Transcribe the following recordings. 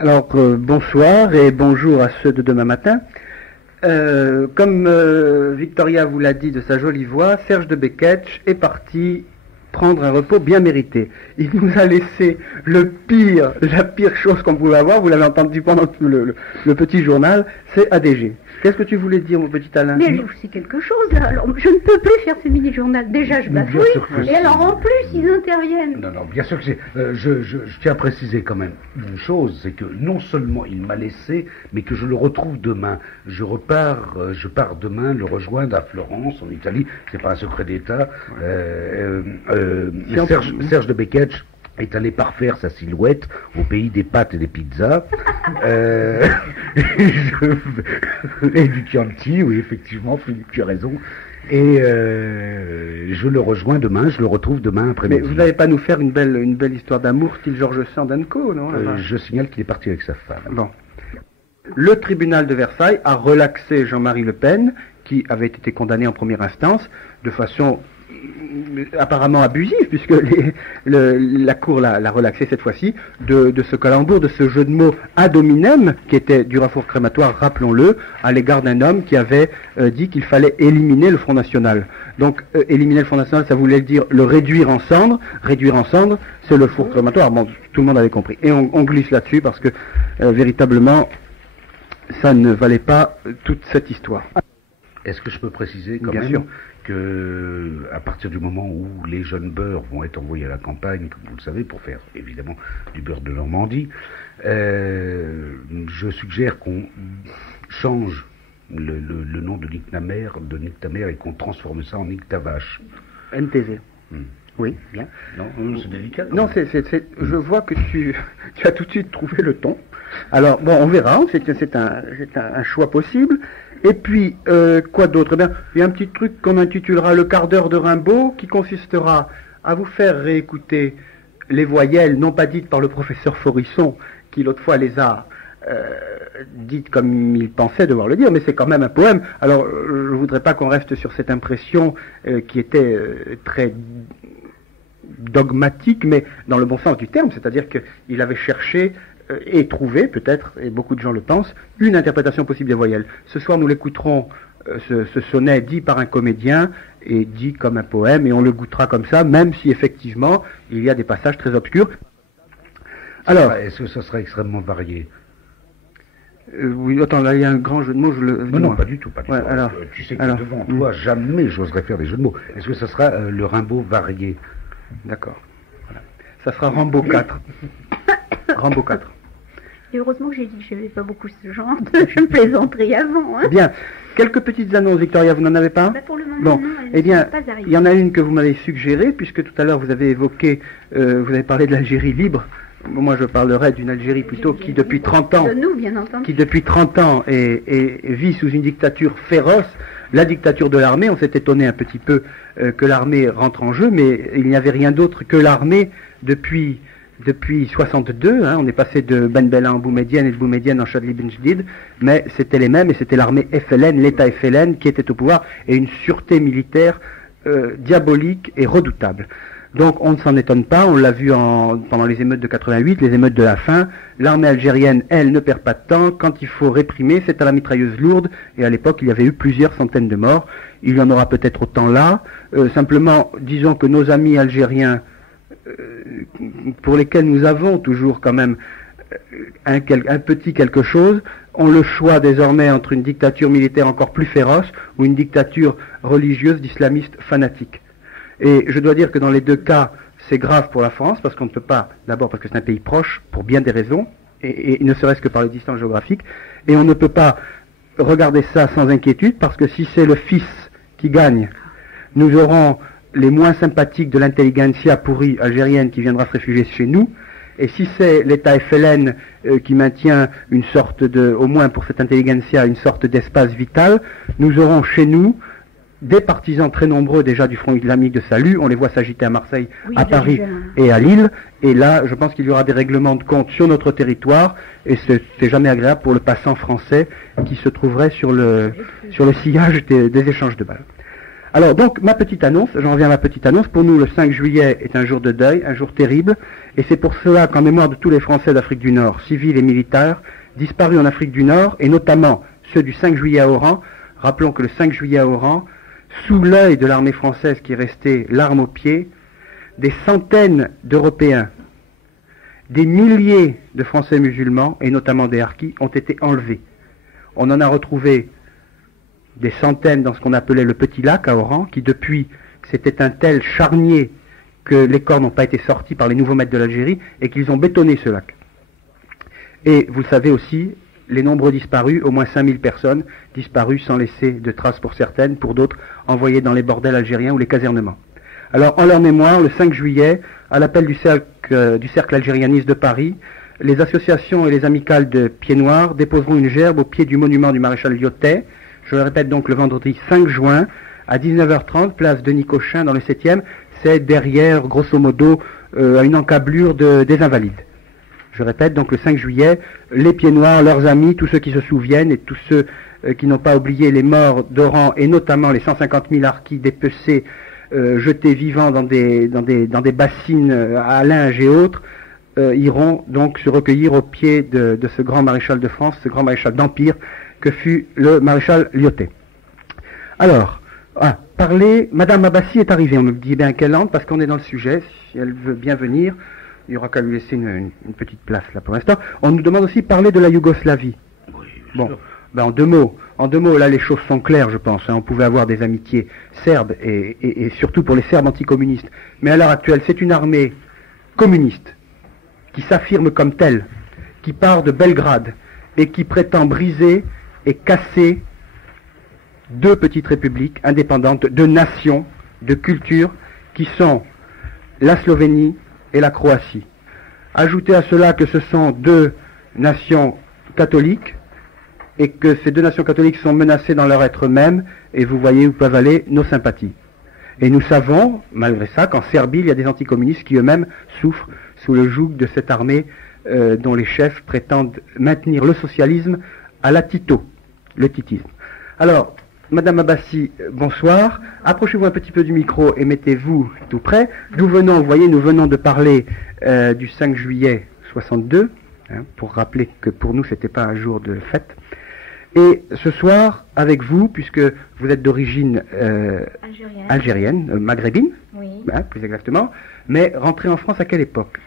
Alors, bonsoir et bonjour à ceux de demain matin. Comme Victoria vous l'a dit de sa jolie voix, Serge de Beketch est parti prendre un repos bien mérité. Il nous a laissé la pire chose qu'on pouvait avoir, vous l'avez entendu pendant tout le petit journal, c'est ADG. Qu'est-ce que tu voulais dire, mon petit Alain? Mais j'ai aussi quelque chose, là. Alors, je ne peux plus faire ce mini-journal. Déjà, je bafouille, et alors en plus, ils interviennent. Non, bien sûr que c'est... je tiens à préciser quand même une chose, c'est que non seulement il m'a laissé, mais que je le retrouve demain. Je pars demain le rejoindre à Florence, en Italie. C'est pas un secret d'État. Serge de Beketch est allé parfaire sa silhouette au pays des pâtes et des pizzas et du Chianti, oui effectivement, Philippe, tu as raison. Et je le rejoins demain, je le retrouve demain après-midi. Mais vous n'allez pas nous faire une belle histoire d'amour style Georges Sand & Co, non? Je signale qu'il est parti avec sa femme. Bon. Le tribunal de Versailles a relaxé Jean-Marie Le Pen, qui avait été condamné en première instance, de façon apparemment abusive, puisque la Cour l'a relaxé cette fois-ci, de ce calembour, de ce jeu de mots ad hominem, qui était du rafour crématoire, rappelons-le, à l'égard d'un homme qui avait dit qu'il fallait éliminer le Front National. Donc, éliminer le Front National, ça voulait dire le réduire en cendres. Réduire en cendres, c'est le four crématoire. Bon, tout le monde avait compris. Et on glisse là-dessus, parce que, véritablement, ça ne valait pas toute cette histoire. Est-ce que je peux préciser quand Bien même sûr. que à partir du moment où les jeunes beurs vont être envoyés à la campagne, comme vous le savez, pour faire évidemment du beurre de Normandie, je suggère qu'on change le nom de Nick Tamer et qu'on transforme ça en Nick Tavache. NTV. Oui, bien. Non, c'est délicat. Non, je vois que tu as tout de suite trouvé le ton. Alors, bon, on verra, c'est un choix possible. Et puis, quoi d'autre? Bien, il y a un petit truc qu'on intitulera le quart d'heure de Rimbaud, qui consistera à vous faire réécouter les voyelles, non pas dites par le professeur Forisson, qui l'autre fois les a dites comme il pensait devoir le dire, mais c'est quand même un poème. Alors, je ne voudrais pas qu'on reste sur cette impression qui était très dogmatique, mais dans le bon sens du terme, c'est-à-dire qu'il avait cherché et trouvé, peut-être, et beaucoup de gens le pensent, une interprétation possible des voyelles. Ce soir, nous l'écouterons, ce sonnet dit par un comédien, et dit comme un poème, et on le goûtera comme ça, même si effectivement, il y a des passages très obscurs. Alors... Est-ce que ça sera extrêmement varié? Oui, attends, là, il y a un grand jeu de mots, Non, pas du tout, pas du tout. Alors, tu sais que devant toi, jamais j'oserais faire des jeux de mots. Est-ce que ça sera le Rimbaud varié? D'accord. Voilà. Ça sera Rambo 4. Rambo 4. Et heureusement que j'ai dit que je n'avais pas beaucoup ce genre de plaisanterie avant. Hein. Bien. Quelques petites annonces, Victoria, vous n'en avez pas? Pour le moment, bon. non, Eh bien, pas il y en a une que vous m'avez suggérée, puisque tout à l'heure vous avez évoqué, vous avez parlé de l'Algérie libre. Moi, je parlerai d'une Algérie plutôt qui, depuis 30 ans, de nous, bien entendu. qui depuis 30 ans vit sous une dictature féroce, la dictature de l'armée. On s'est étonné un petit peu que l'armée rentre en jeu, mais il n'y avait rien d'autre que l'armée depuis 62, hein, on est passé de Ben Bella en Boumedienne et de Boumedienne en Chadli Ben Jdid, mais c'était les mêmes et c'était l'armée FLN, l'État FLN qui était au pouvoir et une sûreté militaire diabolique et redoutable. Donc on ne s'en étonne pas, on l'a vu pendant les émeutes de 88, les émeutes de la faim, l'armée algérienne, elle, ne perd pas de temps, quand il faut réprimer, c'est à la mitrailleuse lourde, et à l'époque il y avait eu plusieurs centaines de morts, il y en aura peut-être autant là, simplement disons que nos amis algériens, pour lesquels nous avons toujours quand même un petit quelque chose, ont le choix désormais entre une dictature militaire encore plus féroce ou une dictature religieuse d'islamistes fanatiques. Et je dois dire que dans les deux cas, c'est grave pour la France, parce qu'on ne peut pas, d'abord parce que c'est un pays proche, pour bien des raisons, et ne serait-ce que par les distances géographiques, et on ne peut pas regarder ça sans inquiétude, parce que si c'est le fils qui gagne, nous aurons les moins sympathiques de l'intelligentsia pourrie algérienne qui viendra se réfugier chez nous, et si c'est l'État FLN qui maintient une sorte au moins pour cette intelligentsia, une sorte d'espace vital, nous aurons chez nous des partisans très nombreux déjà du Front islamique de salut, on les voit s'agiter à Marseille, à Paris et à Lille, et là je pense qu'il y aura des règlements de compte sur notre territoire, et c'est jamais agréable pour le passant français qui se trouverait sur le sillage des échanges de balles. Alors donc, ma petite annonce, j'en reviens à ma petite annonce, pour nous le 5 juillet est un jour de deuil, un jour terrible, et c'est pour cela qu'en mémoire de tous les Français d'Afrique du Nord, civils et militaires, disparus en Afrique du Nord, et notamment ceux du 5 juillet à Oran, rappelons que le 5 juillet à Oran, sous l'œil de l'armée française qui est restée l'arme au pied, des centaines d'Européens, des milliers de Français musulmans, et notamment des Harkis, ont été enlevés. On en a retrouvé des centaines dans ce qu'on appelait le Petit Lac à Oran, qui depuis, c'était un tel charnier que les corps n'ont pas été sortis par les nouveaux maîtres de l'Algérie, et qu'ils ont bétonné ce lac. Et vous le savez aussi, les nombreux disparus, au moins 5000 personnes disparues sans laisser de traces pour certaines, pour d'autres envoyées dans les bordels algériens ou les casernements. Alors, en leur mémoire, le 5 juillet, à l'appel du cercle algérianiste de Paris, les associations et les amicales de Pieds Noirs déposeront une gerbe au pied du monument du maréchal Lyotet. Je le répète donc le vendredi 5 juin, à 19h30, place Denis Cochin dans le 7e. C'est derrière, grosso modo, une encablure des Invalides. Je répète, donc le 5 juillet, les Pieds Noirs, leurs amis, tous ceux qui se souviennent et tous ceux qui n'ont pas oublié les morts d'Oran et notamment les 150 000 harkis dépecés, jetés vivants dans des bassines à linge et autres, iront donc se recueillir au pied de ce grand maréchal de France, ce grand maréchal d'Empire que fut le maréchal Lyotet. Alors, Madame Abbassi est arrivée, on me dit bien qu'elle entre parce qu'on est dans le sujet, si elle veut bien venir. Il n'y aura qu'à lui laisser une petite place là pour l'instant. On nous demande aussi de parler de la Yougoslavie. Oui, bon, ben en deux mots, là les choses sont claires, je pense. Hein. On pouvait avoir des amitiés serbes et surtout pour les Serbes anticommunistes. Mais à l'heure actuelle, c'est une armée communiste qui s'affirme comme telle, qui part de Belgrade et qui prétend briser et casser deux petites républiques indépendantes, deux nations, de cultures qui sont la Slovénie et la Croatie. Ajoutez à cela que ce sont deux nations catholiques et que ces deux nations catholiques sont menacées dans leur être même, et vous voyez où peuvent aller nos sympathies. Et nous savons, malgré ça, qu'en Serbie, il y a des anticommunistes qui eux-mêmes souffrent sous le joug de cette armée dont les chefs prétendent maintenir le socialisme à la Tito, le titisme. Alors, Madame Abbassi, bonsoir. Approchez-vous un petit peu du micro et mettez-vous tout près. Nous venons de parler du 5 juillet 62, hein, pour rappeler que pour nous, c'était pas un jour de fête. Et ce soir, avec vous, puisque vous êtes d'origine algérienne, maghrébine, oui. Hein, plus exactement, mais rentré en France à quelle époque?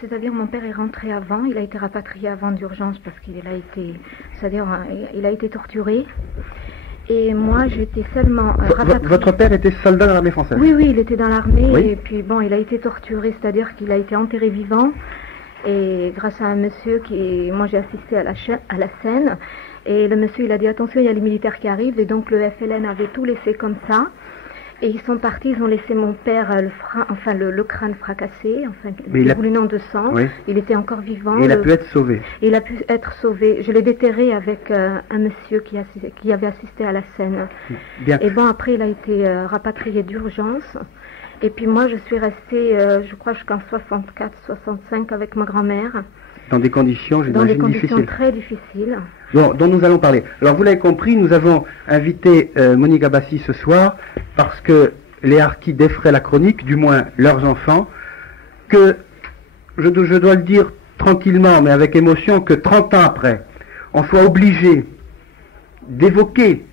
C'est-à-dire mon père est rentré avant, il a été rapatrié avant d'urgence parce qu'il a été, c'est-à-dire il a été torturé. Et moi, j'étais seulement rapatriée. Votre père était soldat dans l'armée française? Oui, il était dans l'armée, oui. Et puis bon, il a été torturé, c'est-à-dire qu'il a été enterré vivant. Et grâce à un monsieur moi j'ai assisté à la scène, et le monsieur il a dit attention, il y a les militaires qui arrivent, et donc le FLN avait tout laissé comme ça. Et ils sont partis, ils ont laissé mon père le crâne fracassé, déboulinant de sang. Oui. Il était encore vivant. Et il a pu être sauvé. Il a pu être sauvé. Je l'ai déterré avec un monsieur qui avait assisté à la scène. Bien. Et bon, après, il a été rapatrié d'urgence. Et puis moi, je suis restée, je crois, jusqu'en 64, 65 avec ma grand-mère. Dans des conditions, j'imagine, difficiles. Très difficiles. Bon, dont nous allons parler. Alors, vous l'avez compris, nous avons invité Monique Abbassi ce soir parce que les harkis défraient la chronique, du moins leurs enfants, que, je dois le dire tranquillement, mais avec émotion, que 30 ans après, on soit obligé d'évoquer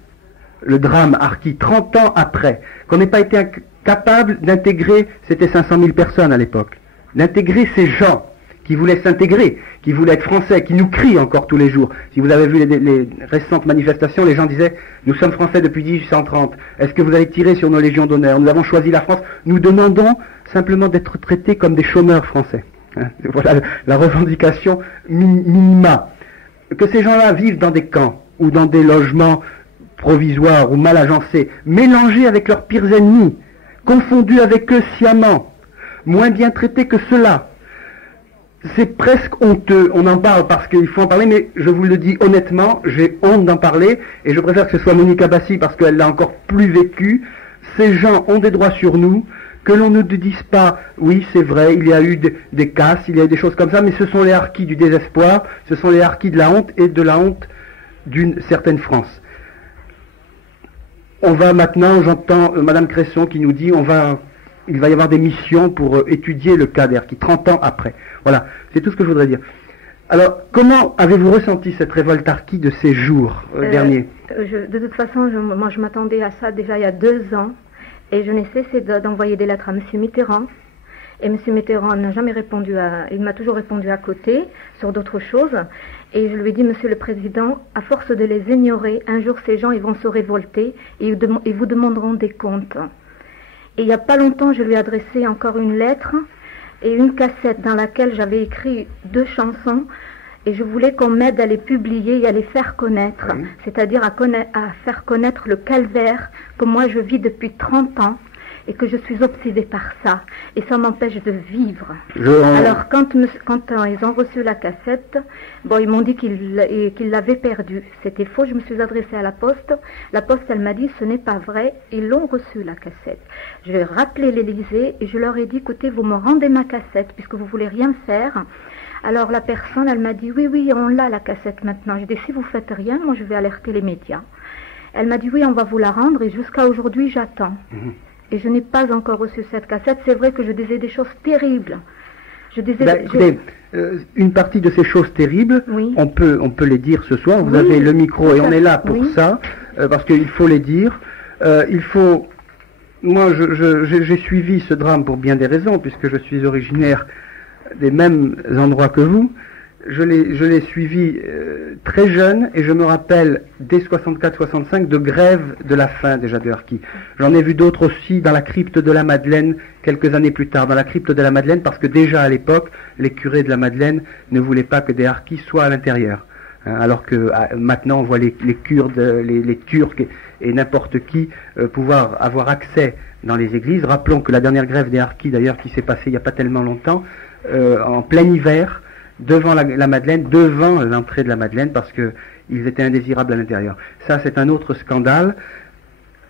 le drame harki, 30 ans après, qu'on n'ait pas été capable d'intégrer, c'était 500 000 personnes à l'époque, d'intégrer ces gens qui voulaient s'intégrer, qui voulaient être français, qui nous crient encore tous les jours. Si vous avez vu les récentes manifestations, les gens disaient « Nous sommes français depuis 1830, est-ce que vous allez tirer sur nos légions d'honneur? Nous avons choisi la France, nous demandons simplement d'être traités comme des chômeurs français. Hein » Voilà la revendication minima. Que ces gens-là vivent dans des camps, ou dans des logements provisoires, ou mal agencés, mélangés avec leurs pires ennemis, confondus avec eux sciemment, moins bien traités que ceux-là. C'est presque honteux, on en parle parce qu'il faut en parler, mais je vous le dis honnêtement, j'ai honte d'en parler, et je préfère que ce soit Monique Abbassi parce qu'elle l'a encore plus vécu. Ces gens ont des droits sur nous, que l'on ne dise pas, oui c'est vrai, il y a eu des casses, il y a eu des choses comme ça, mais ce sont les harkis du désespoir, ce sont les harkis de la honte et de la honte d'une certaine France. on va maintenant, j'entends Madame Cresson qui nous dit, il va y avoir des missions pour étudier le cas d'Erquy, 30 ans après. Voilà, c'est tout ce que je voudrais dire. Alors, comment avez-vous ressenti cette révolte Arquis de ces jours derniers? De toute façon, moi je m'attendais à ça déjà il y a 2 ans, et je n'ai cessé d'envoyer des lettres à M. Mitterrand. Et M. Mitterrand n'a jamais répondu il m'a toujours répondu à côté, sur d'autres choses. Et je lui ai dit, Monsieur le Président, à force de les ignorer, un jour ces gens ils vont se révolter et ils vous demanderont des comptes. Et il n'y a pas longtemps, je lui ai adressé encore une lettre et une cassette dans laquelle j'avais écrit 2 chansons. Et je voulais qu'on m'aide à les publier et à les faire connaître. Oui. C'est-à-dire à faire connaître le calvaire que moi je vis depuis 30 ans. Et que je suis obsédée par ça. Et ça m'empêche de vivre. Alors, quand ils ont reçu la cassette, bon, ils m'ont dit qu'ils l'avaient perdue. C'était faux, je me suis adressée à la poste. La poste, elle m'a dit, ce n'est pas vrai, ils l'ont reçue, la cassette. Je vais rappeler l'Élysée et je leur ai dit, écoutez, vous me rendez ma cassette, puisque vous voulez rien faire. Alors, la personne, elle m'a dit, oui, on l'a, la cassette maintenant. J'ai dit, si vous faites rien, moi, je vais alerter les médias. Elle m'a dit, oui, on va vous la rendre, et jusqu'à aujourd'hui, j'attends. Et je n'ai pas encore reçu cette cassette. C'est vrai que je disais des choses terribles. Écoutez, une partie de ces choses terribles, oui. on peut les dire ce soir. Vous avez le micro et on est là pour ça, parce qu'il faut les dire. Moi, j'ai suivi ce drame pour bien des raisons, puisque je suis originaire des mêmes endroits que vous. Je l'ai suivi très jeune et je me rappelle dès 64-65 de grève de la faim déjà de Harkis. J'en ai vu d'autres aussi dans la crypte de la Madeleine quelques années plus tard, dans la crypte de la Madeleine, parce que déjà à l'époque, les curés de la Madeleine ne voulaient pas que des Harkis soient à l'intérieur. Alors que maintenant on voit les Kurdes, les Turcs et n'importe qui pouvoir avoir accès dans les églises. Rappelons que la dernière grève des Harkis d'ailleurs qui s'est passée il n'y a pas tellement longtemps, en plein hiver, devant la Madeleine, devant l'entrée de la Madeleine, parce qu'ils étaient indésirables à l'intérieur. Ça, c'est un autre scandale.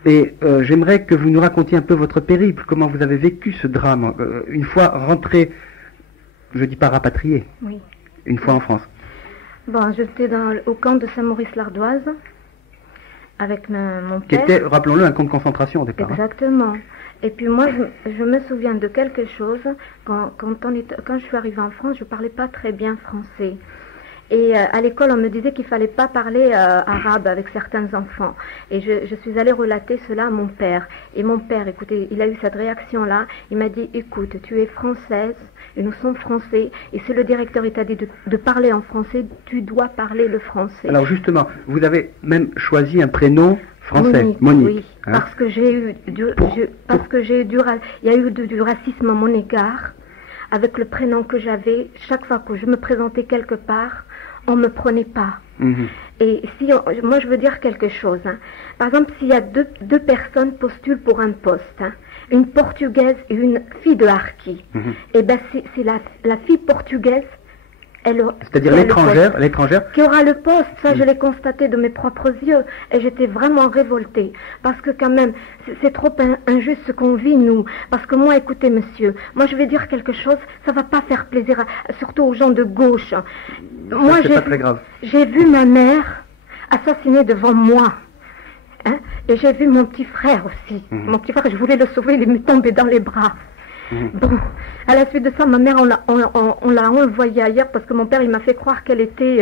Et j'aimerais que vous nous racontiez un peu votre périple, comment vous avez vécu ce drame, une fois rentré, je dis pas rapatrié, oui. Une fois en France. Bon, j'étais au camp de Saint-Maurice-l'Ardoise, avec mon père. Qui était, rappelons-le, un camp de concentration au départ. Exactement. Et puis moi, je me souviens de quelque chose, quand je suis arrivée en France, je ne parlais pas très bien français. Et à l'école, on me disait qu'il ne fallait pas parler arabe avec certains enfants. Et je suis allée relater cela à mon père. Et mon père, écoutez, il a eu cette réaction-là. Il m'a dit, écoute, tu es française, et nous sommes français, et si le directeur t'a dit de parler en français, tu dois parler le français. Alors justement, vous avez même choisi un prénom français, Monique. Oui, hein? Parce que il y a eu du racisme à mon égard, avec le prénom que j'avais. Chaque fois que je me présentais quelque part, on me prenait pas. Et moi je veux dire quelque chose. Hein. Par exemple, s'il y a deux personnes postulent pour un poste, hein, une portugaise et une fille de Harkis, et ben c'est la fille portugaise. C'est-à-dire l'étrangère qui aura le poste, ça je l'ai constaté de mes propres yeux et j'étais vraiment révoltée parce que quand même c'est trop injuste ce qu'on vit nous, parce que moi écoutez monsieur, moi je vais dire quelque chose, ça va pas faire plaisir surtout aux gens de gauche. Moi j'ai vu ma mère assassinée devant moi. Hein, et j'ai vu mon petit frère aussi. Mon petit frère, je voulais le sauver, il m'est tombé dans les bras. Bon, à la suite de ça, ma mère, on l'a envoyée ailleurs parce que mon père, il m'a fait croire qu'elle était,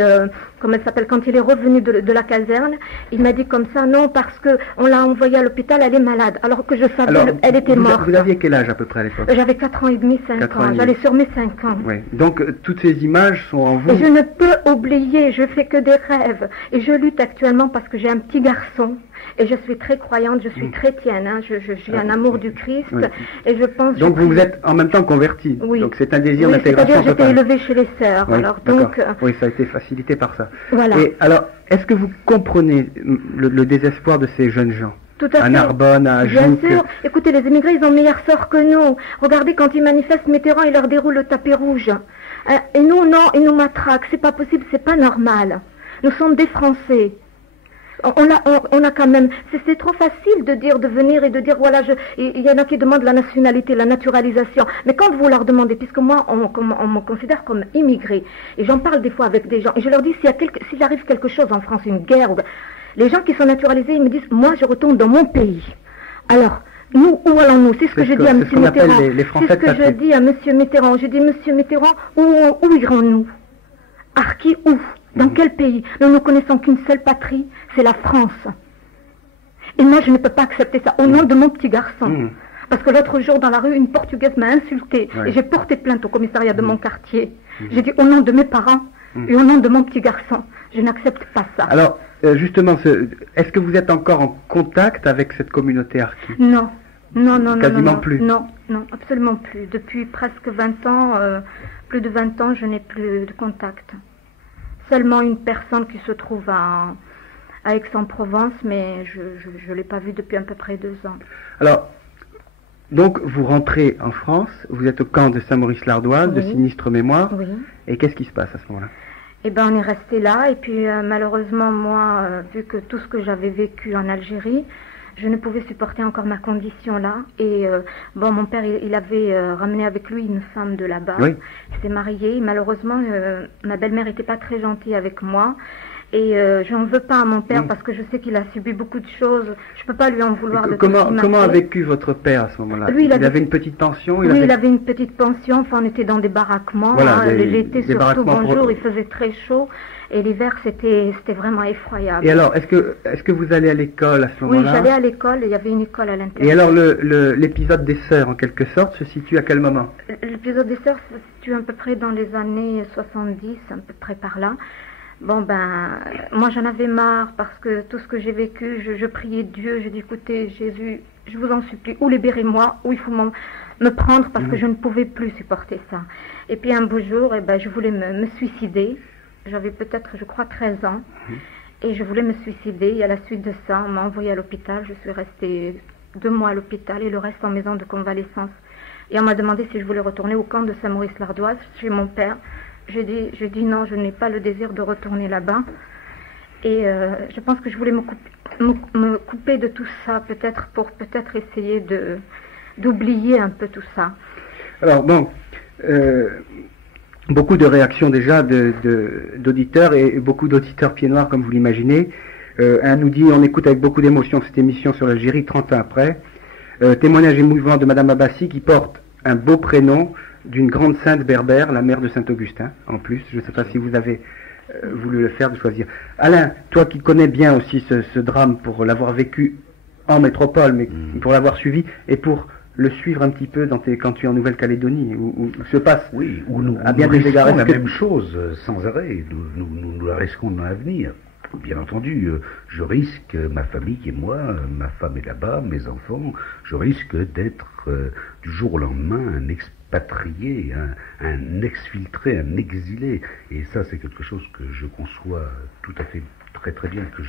comment elle s'appelle, quand il est revenu de la caserne, il m'a dit comme ça, non, parce que on l'a envoyée à l'hôpital, elle est malade, alors que je savais elle était morte. Vous aviez quel âge à peu près à l'époque? J'avais 4 ans et demi, 5 ans, j'allais sur mes 5 ans. Oui. Donc, toutes ces images sont en vous. Et je ne peux oublier, je fais que des rêves, et je lutte actuellement parce que j'ai un petit garçon. Et je suis très croyante, je suis chrétienne, hein, j'ai un amour du Christ, et je pense... Donc vous êtes en même temps convertie, donc c'est un désir d'intégration totale. C'est-à-dire j'étais élevée chez les sœurs, alors donc... Oui, ça a été facilité par ça. Voilà. Et alors, est-ce que vous comprenez le désespoir de ces jeunes gens? Tout à fait. À Narbonne, à Agen. Bien sûr. Écoutez, les immigrés, ils ont meilleur sort que nous. Regardez, quand ils manifestent, Mitterrand, il leur déroule le tapis rouge. Et nous, non, ils nous matraquent. C'est pas possible, c'est pas normal. Nous sommes des Français. On a quand même, c'est trop facile de venir et de dire voilà, il y en a qui demandent la nationalité, la naturalisation. Mais quand vous leur demandez, puisque moi on me considère comme immigré, et j'en parle des fois avec des gens, et je leur dis s'il arrive quelque chose en France, une guerre, Les gens qui sont naturalisés, ils me disent, moi je retourne dans mon pays. Alors, nous, où allons-nous? C'est ce que je dis à M. Mitterrand. C'est ce que je dis à M. Mitterrand. Je dis, M. Mitterrand, où irons-nous? Arki, où? Dans quel pays? Nous ne connaissons qu'une seule patrie, c'est la France. Et moi, je ne peux pas accepter ça, au nom de mon petit garçon. Parce que l'autre jour, dans la rue, une Portugaise m'a insulté. Et j'ai porté plainte au commissariat de mon quartier. J'ai dit, au nom de mes parents et au nom de mon petit garçon, je n'accepte pas ça. Alors, justement, est-ce que vous êtes encore en contact avec cette communauté Harki? Non. Non. Quasiment plus? Non, absolument plus. Depuis presque 20 ans, plus de 20 ans, je n'ai plus de contact. Seulement une personne qui se trouve à Aix-en-Provence, mais je ne l'ai pas vue depuis à peu près 2 ans. Alors, donc vous rentrez en France, vous êtes au camp de Saint-Maurice-l'Ardoise, de Sinistre Mémoire, et qu'est-ce qui se passe à ce moment-là? Eh bien, on est resté là, et puis malheureusement, moi, vu que tout ce que j'avais vécu en Algérie, je ne pouvais supporter encore ma condition là. Et mon père, il avait ramené avec lui une femme de là-bas. Oui. Il s'est marié. Comment ma belle-mère n'était pas très gentille avec moi. Et j'en veux pas à mon père parce que je sais qu'il a subi beaucoup de choses. Je peux pas lui en vouloir de comment a vécu votre père à ce moment-là? Il avait une petite pension? Il avait une petite pension. Enfin, on était dans des baraquements. Voilà, l'été surtout, il faisait très chaud. Et l'hiver, c'était vraiment effroyable. Et alors, est-ce que vous allez à l'école à ce moment-là? Oui, j'allais à l'école, il y avait une école à l'intérieur. Et alors, l'épisode des sœurs, en quelque sorte, se situe à quel moment? L'épisode des sœurs se situe à peu près dans les années 70, à peu près par là. Moi j'en avais marre parce que tout ce que j'ai vécu, je priais Dieu, j'ai dit, écoutez, Jésus, je vous en supplie, ou libérez-moi, ou il faut me prendre parce que je ne pouvais plus supporter ça. Et puis un beau jour, je voulais me suicider. J'avais peut-être, je crois, 13 ans. Et je voulais me suicider. Et à la suite de ça, on m'a envoyée à l'hôpital. Je suis restée 2 mois à l'hôpital et le reste en maison de convalescence. Et on m'a demandé si je voulais retourner au camp de Saint-Maurice-l'Ardoise, chez mon père. J'ai dit non, je n'ai pas le désir de retourner là-bas. Et je pense que je voulais me couper de tout ça, peut-être pour essayer d'oublier un peu tout ça. Alors beaucoup de réactions déjà d'auditeurs et beaucoup d'auditeurs pieds noirs comme vous l'imaginez. Un nous dit, on écoute avec beaucoup d'émotion cette émission sur l'Algérie 30 ans après. Témoignage émouvant de Madame Abbassi qui porte un beau prénom d'une grande sainte berbère, la mère de Saint-Augustin en plus. Je ne sais pas si vous avez voulu le faire, de choisir. Alain, toi qui connais bien aussi ce drame pour l'avoir vécu en métropole, mais pour l'avoir suivi et pour le suivre un petit peu quand tu es en Nouvelle-Calédonie, où se passe où nous risquons la même chose sans arrêt, nous la risquons dans l'avenir. Bien entendu, je risque, ma famille et moi, ma femme est là-bas, mes enfants, je risque d'être du jour au lendemain un expatrié, un exfiltré, un exilé. Et ça, c'est quelque chose que je conçois tout à fait très très bien, que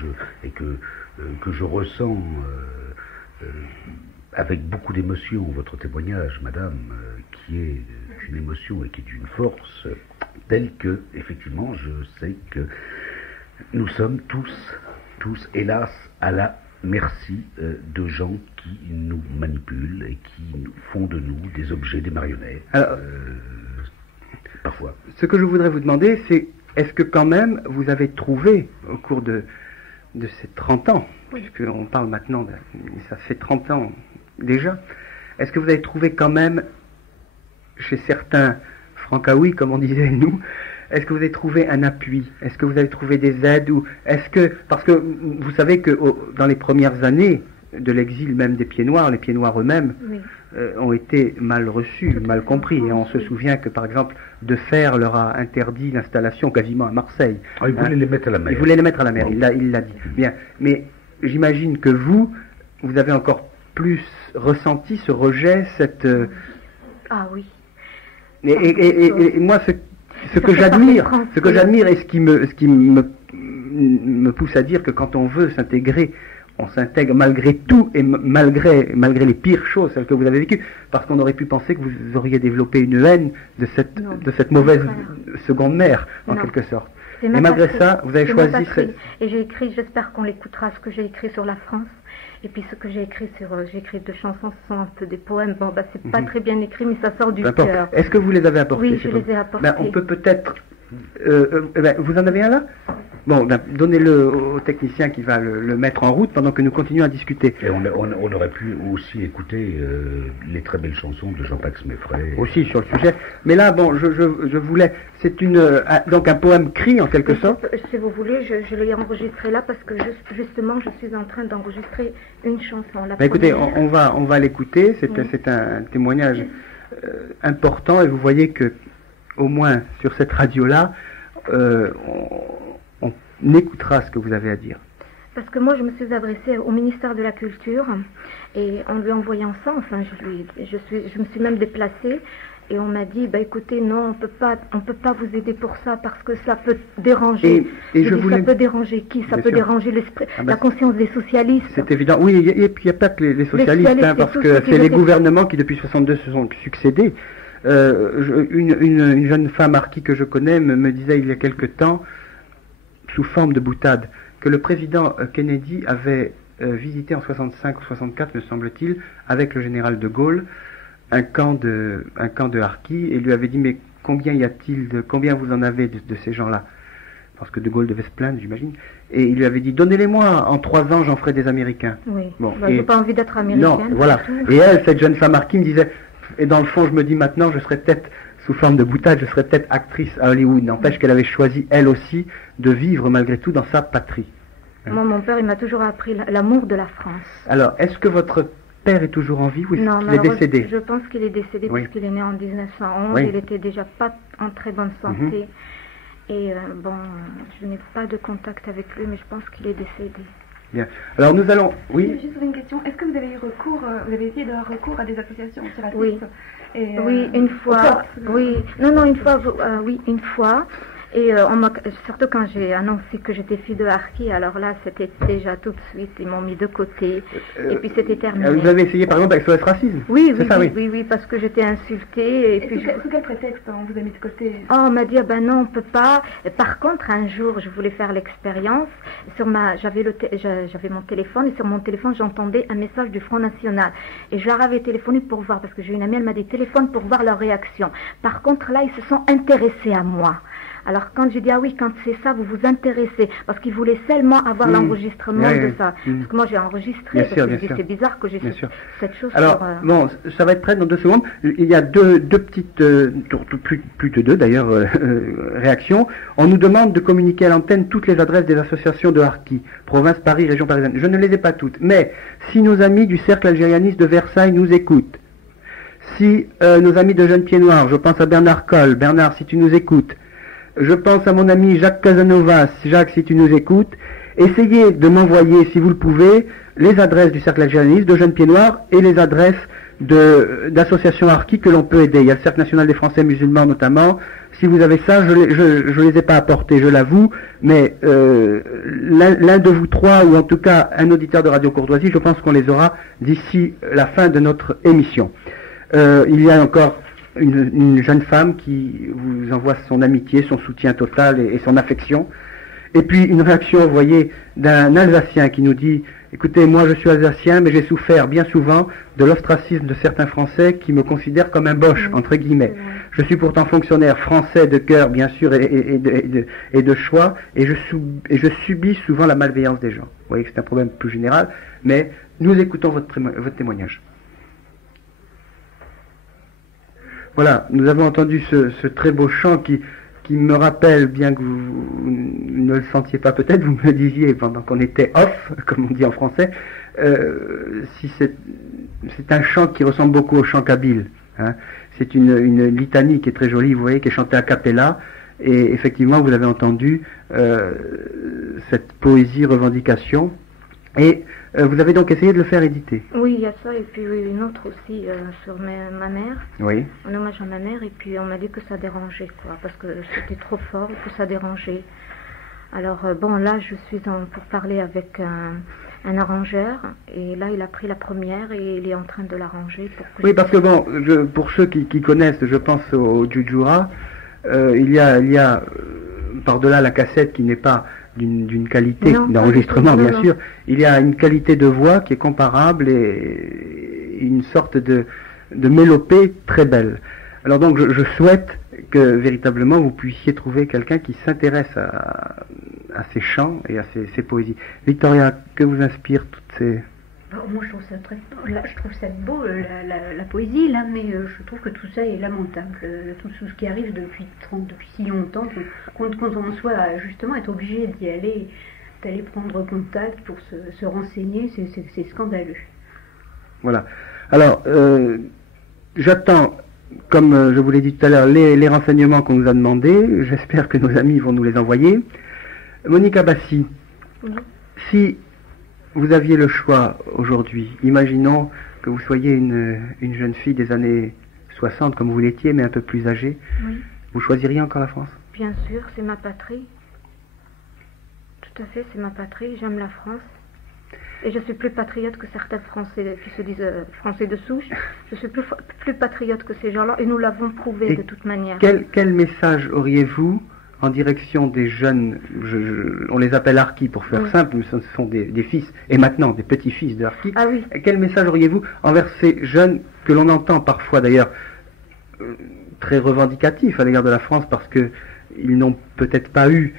je ressens avec beaucoup d'émotion. Votre témoignage, madame, qui est d'une émotion et qui est d'une force telle que, effectivement, je sais que nous sommes tous, hélas, à la merci de gens qui nous manipulent et qui font de nous des objets, des marionnettes. Alors, parfois. Ce que je voudrais vous demander, c'est est-ce que quand même vous avez trouvé, au cours de ces 30 ans, puisqu'on parle maintenant, ça fait 30 ans déjà, est-ce que vous avez trouvé quand même, chez certains francaouis, comme on disait nous, est-ce que vous avez trouvé un appui? Est-ce que vous avez trouvé des aides? Parce que vous savez que dans les premières années de l'exil, même des pieds noirs, les pieds noirs eux-mêmes ont été mal reçus, mal compris. Et on se souvient que, par exemple, Defer leur a interdit l'installation quasiment à Marseille. Il voulait les mettre à la mer. Il voulait les mettre à la mer, il l'a dit. Bien. Mais j'imagine que vous avez encore plus ressenti ce rejet, cette... Ah oui. Et moi, ce que j'admire et ce qui me pousse à dire que quand on veut s'intégrer, on s'intègre malgré tout et malgré les pires choses, celles que vous avez vécues, parce qu'on aurait pu penser que vous auriez développé une haine de cette mauvaise seconde mère, en quelque sorte. Et malgré ça, vous avez choisi... Et j'ai écrit, j'espère qu'on l'écoutera, ce que j'ai écrit sur la France. Et puis ce que j'ai écrit j'ai écrit 2 chansons, ce sont un peu des poèmes. C'est pas très bien écrit, mais ça sort du cœur. Est-ce que vous les avez apportés? Oui, je les ai apportés. On peut peut-être... vous en avez un là? Bon, ben, donnez-le au technicien qui va le mettre en route pendant que nous continuons à discuter. Et on aurait pu aussi écouter les très belles chansons de Jean-Pax Meffray. Aussi sur le sujet. Mais là, bon, je voulais... C'est donc un poème cri en quelque sorte. Si vous voulez, je l'ai enregistré là parce que justement, je suis en train d'enregistrer une chanson. Ben, écoutez, on va l'écouter. C'est un témoignage important et vous voyez que, au moins sur cette radio-là, on écoutera ce que vous avez à dire. Parce que moi, je me suis adressée au ministère de la Culture et en lui envoyant ça, enfin, je me suis même déplacée et on m'a dit, bah écoutez, non, on peut pas vous aider pour ça parce que ça peut déranger. Ça peut déranger qui? Ça peut déranger l'esprit, la conscience des socialistes. C'est évident. Oui, et puis il n'y a pas que les socialistes, parce que c'est les gouvernements qui depuis 62 se sont succédés. Une jeune femme harkie que je connais me disait il y a quelque temps, sous forme de boutade, que le président Kennedy avait visité en 65 ou 64, me semble-t-il, avec le général de Gaulle, un camp de harkis, et lui avait dit, mais combien vous en avez de ces gens-là? Parce que de Gaulle devait se plaindre, j'imagine. Et il lui avait dit, donnez-les-moi, en 3 ans j'en ferai des Américains. Oui, bon, j'ai pas envie d'être américaine. Non, voilà. Et elle, cette jeune femme harkie, me disait, et dans le fond je me dis maintenant, je serais peut-être, sous forme de boutade, je serais peut-être actrice à Hollywood. N'empêche qu'elle avait choisi, elle aussi, de vivre malgré tout dans sa patrie. Moi, mon père, il m'a toujours appris l'amour de la France. Alors, est-ce que votre père est toujours en vie ou est-ce qu'il est décédé? Je pense qu'il est décédé puisqu'il est né en 1911. Il était déjà pas en très bonne santé. Et bon, je n'ai pas de contact avec lui, mais je pense qu'il est décédé. Bien. Alors nous allons... Oui. Juste une question. Est-ce que vous avez eu recours, vous avez essayé d'avoir recours à des associations antiracistes? Oui. Oui, une fois. Oui. Non, une fois. Oui, une fois. Et surtout quand j'ai annoncé que j'étais fille de harki, alors là, c'était déjà tout de suite, ils m'ont mis de côté, et puis c'était terminé. Vous avez essayé par exemple avec SOS Racisme? Oui, parce que j'étais insultée. Et puis sous quel prétexte on vous a mis de côté? Oh, on m'a dit, ah ben non, on peut pas. Et par contre, un jour, je voulais faire l'expérience. J'avais mon téléphone, et sur mon téléphone, j'entendais un message du Front National. Et je leur avais téléphoné pour voir, parce que j'ai une amie, elle m'a dit, téléphone pour voir leur réaction. Par contre, là, ils se sont intéressés à moi. Alors quand j'ai dit, ah oui, quand c'est ça, vous vous intéressez, parce qu'ils voulaient seulement avoir l'enregistrement de ça. Parce que moi j'ai enregistré, c'est bizarre que j'ai fait cette chose. Alors, bon, ça va être prêt dans 2 secondes. Il y a deux petites, plus de 2 d'ailleurs, réactions. On nous demande de communiquer à l'antenne toutes les adresses des associations de harkis, province, Paris, région parisienne. Je ne les ai pas toutes, mais si nos amis du Cercle algérianiste de Versailles nous écoutent, si nos amis de Jeunes Pieds Noirs, je pense à Bernard Coll, Bernard, si tu nous écoutes, je pense à mon ami Jacques Casanovas. Jacques, si tu nous écoutes, essayez de m'envoyer, si vous le pouvez, les adresses du Cercle algérianiste, de Jeunes Pieds Noirs, et les adresses d'associations harkis que l'on peut aider. Il y a le Cercle national des Français musulmans notamment. Si vous avez ça, je les ai pas apportés, je l'avoue, mais l'un de vous 3, ou en tout cas un auditeur de Radio Courtoisie, je pense qu'on les aura d'ici la fin de notre émission. Il y a encore une jeune femme qui vous envoie son amitié, son soutien total et son affection. Et puis une réaction, vous voyez, d'un Alsacien qui nous dit, écoutez, moi je suis Alsacien, mais j'ai souffert bien souvent de l'ostracisme de certains Français qui me considèrent comme un boche, entre guillemets. Je suis pourtant fonctionnaire français de cœur, bien sûr, et de choix, et je subis souvent la malveillance des gens. Vous voyez que c'est un problème plus général, mais nous écoutons votre témoignage. Voilà, nous avons entendu ce très beau chant qui me rappelle, bien que vous ne le sentiez pas peut-être, vous me le disiez pendant qu'on était off, comme on dit en français, si c'est un chant qui ressemble beaucoup au chant kabyle. Hein. C'est une litanie qui est très jolie, vous voyez, qui est chantée a cappella, et effectivement vous avez entendu cette poésie revendication, et vous avez donc essayé de le faire éditer. Oui, il y a ça, et puis une autre aussi sur ma mère, oui. En hommage à ma mère, et puis on m'a dit que ça dérangeait, quoi, parce que c'était trop fort et que ça dérangeait. Alors bon, là je suis pour parler avec un arrangeur, et là il a pris la première et il est en train de l'arranger. Oui, parce que bon, pour ceux qui connaissent, je pense au Jujura, il y a par-delà la cassette qui n'est pas d'une qualité d'enregistrement, bien sûr, il y a une qualité de voix qui est comparable et une sorte de mélopée très belle. Alors donc je souhaite que véritablement vous puissiez trouver quelqu'un qui s'intéresse à ses chants et à ses poésies. Victoria, que vous inspirent toutes ces... Moi, je trouve ça très beau. Là, je trouve ça beau, la poésie, là, mais je trouve que tout ça est lamentable. Tout ce qui arrive depuis si longtemps, qu'on en soit justement être obligé d'y aller, d'aller prendre contact pour se renseigner, c'est scandaleux. Voilà. Alors, j'attends, comme je vous l'ai dit tout à l'heure, les renseignements qu'on nous a demandés. J'espère que nos amis vont nous les envoyer. Monique Abbassi, Oui. Si vous aviez le choix aujourd'hui, imaginons que vous soyez une jeune fille des années 60 comme vous l'étiez, mais un peu plus âgée, Oui. vous choisiriez encore la France? Bien sûr, c'est ma patrie. Tout à fait, c'est ma patrie, j'aime la France. Et je suis plus patriote que certains Français qui se disent Français de souche. Je suis plus patriote que ces gens-là, et nous l'avons prouvé de toute manière. Quel message auriez-vous en direction des jeunes, on les appelle harkis pour faire simple, mais ce sont des fils, et maintenant des petits-fils de harkis. Ah oui. Quel message auriez-vous envers ces jeunes que l'on entend parfois d'ailleurs très revendicatifs à l'égard de la France parce que ils n'ont peut-être pas eu,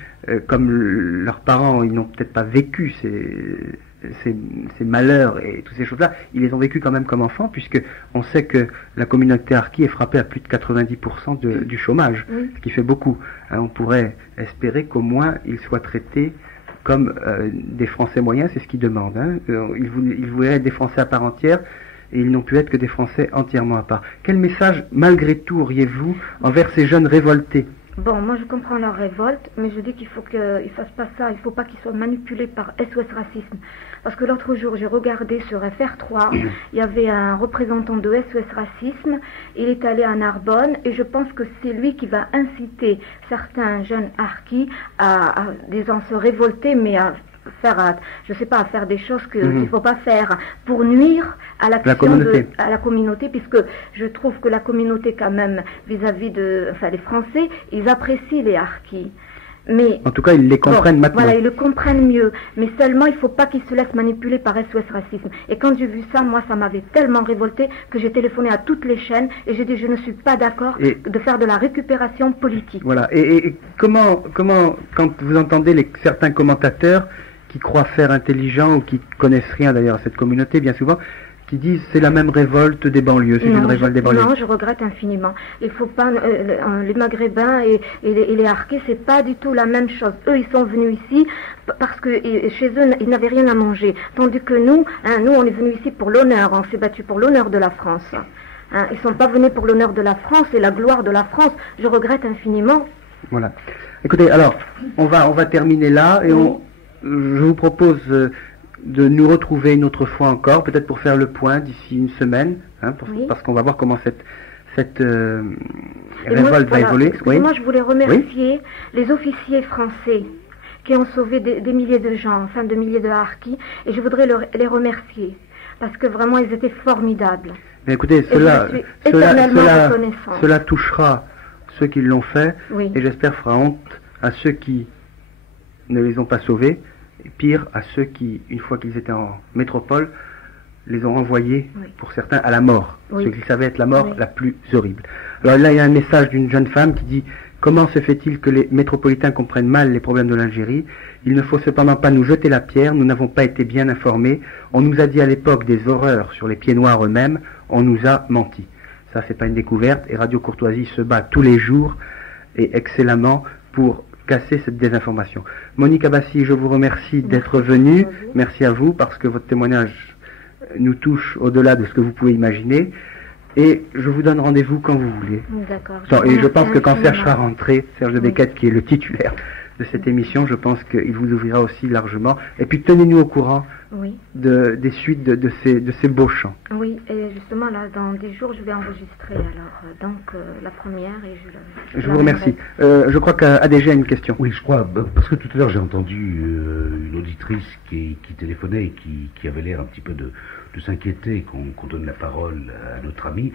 comme leurs parents, ils n'ont peut-être pas vécu ces malheurs et toutes ces choses-là, ils les ont vécus quand même comme enfants, puisque on sait que la communauté harki est frappée à plus de 90% du chômage, ce qui fait beaucoup. On pourrait espérer qu'au moins ils soient traités comme des Français moyens, c'est ce qu'ils demandent. Ils voulaient être des Français à part entière, et ils n'ont pu être que des Français entièrement à part. Quel message, malgré tout, auriez-vous envers ces jeunes révoltés? Bon, moi je comprends leur révolte, mais je dis qu'il faut qu'ils ne fassent pas ça, il ne faut pas qu'ils soient manipulés par SOS Racisme. Parce que l'autre jour, j'ai regardé sur FR3, il y avait un représentant de SOS Racisme, il est allé à Narbonne, et je pense que c'est lui qui va inciter certains jeunes harkis à disons, se révolter, mais à faire, je sais pas, à faire des choses qu'il ne faut pas faire pour nuire à l'action à la communauté, puisque je trouve que la communauté quand même vis-à-vis les Français, ils apprécient les harkis. Mais en tout cas, ils les comprennent maintenant. Voilà, ils le comprennent mieux. Mais seulement, il ne faut pas qu'ils se laissent manipuler par SOS Racisme. Et quand j'ai vu ça, moi, ça m'avait tellement révolté que j'ai téléphoné à toutes les chaînes et j'ai dit je ne suis pas d'accord de faire de la récupération politique. Voilà. Et comment, quand vous entendez certains commentateurs qui croient faire intelligent ou qui connaissent rien d'ailleurs à cette communauté, bien souvent, qui disent c'est la même révolte des banlieues, c'est une révolte des banlieues. Non, je regrette infiniment. Il faut pas les Maghrébins et les Harkis, c'est pas du tout la même chose. Eux, ils sont venus ici parce que chez eux, ils n'avaient rien à manger. Tandis que nous, on est venus ici pour l'honneur, on s'est battu pour l'honneur de la France. Ils sont pas venus pour l'honneur de la France et la gloire de la France. Je regrette infiniment. Voilà. Écoutez, alors, on va terminer là et je vous propose de nous retrouver une autre fois encore, peut-être pour faire le point d'ici une semaine, parce qu'on va voir comment cette révolte va évoluer. Moi, je voulais remercier les officiers français qui ont sauvé des milliers de gens, enfin de milliers de harkis, et je voudrais les remercier, parce que vraiment, ils étaient formidables. Mais écoutez, cela touchera ceux qui l'ont fait, et j'espère fera honte à ceux qui ne les ont pas sauvés, et pire à ceux qui, une fois qu'ils étaient en métropole, les ont renvoyés, pour certains, à la mort, ce qu'ils savaient être la mort la plus horrible. Alors là, il y a un message d'une jeune femme qui dit « Comment se fait-il que les métropolitains comprennent mal les problèmes de l'Algérie? Il ne faut cependant pas nous jeter la pierre, nous n'avons pas été bien informés. On nous a dit à l'époque des horreurs sur les pieds noirs eux-mêmes, on nous a menti. » Ça, c'est pas une découverte, et Radio Courtoisie se bat tous les jours, et excellemment, pour casser cette désinformation. Monique Abbassi, je vous remercie d'être venue. Merci à vous, parce que votre témoignage nous touche au-delà de ce que vous pouvez imaginer. Et je vous donne rendez-vous quand vous voulez. D'accord. Et je pense que quand Serge sera rentré, Serge de Beckett, qui est le titulaire de cette émission, je pense qu'il vous ouvrira aussi largement. Et puis tenez-nous au courant des suites de ces beaux chants. Oui, et justement, là, dans 10 jours, je vais enregistrer alors la première. Et je vous remercie. Je crois qu'ADG a une question. Oui, je crois, parce que tout à l'heure j'ai entendu une auditrice qui téléphonait et qui avait l'air un petit peu de s'inquiéter qu'on donne la parole à notre ami.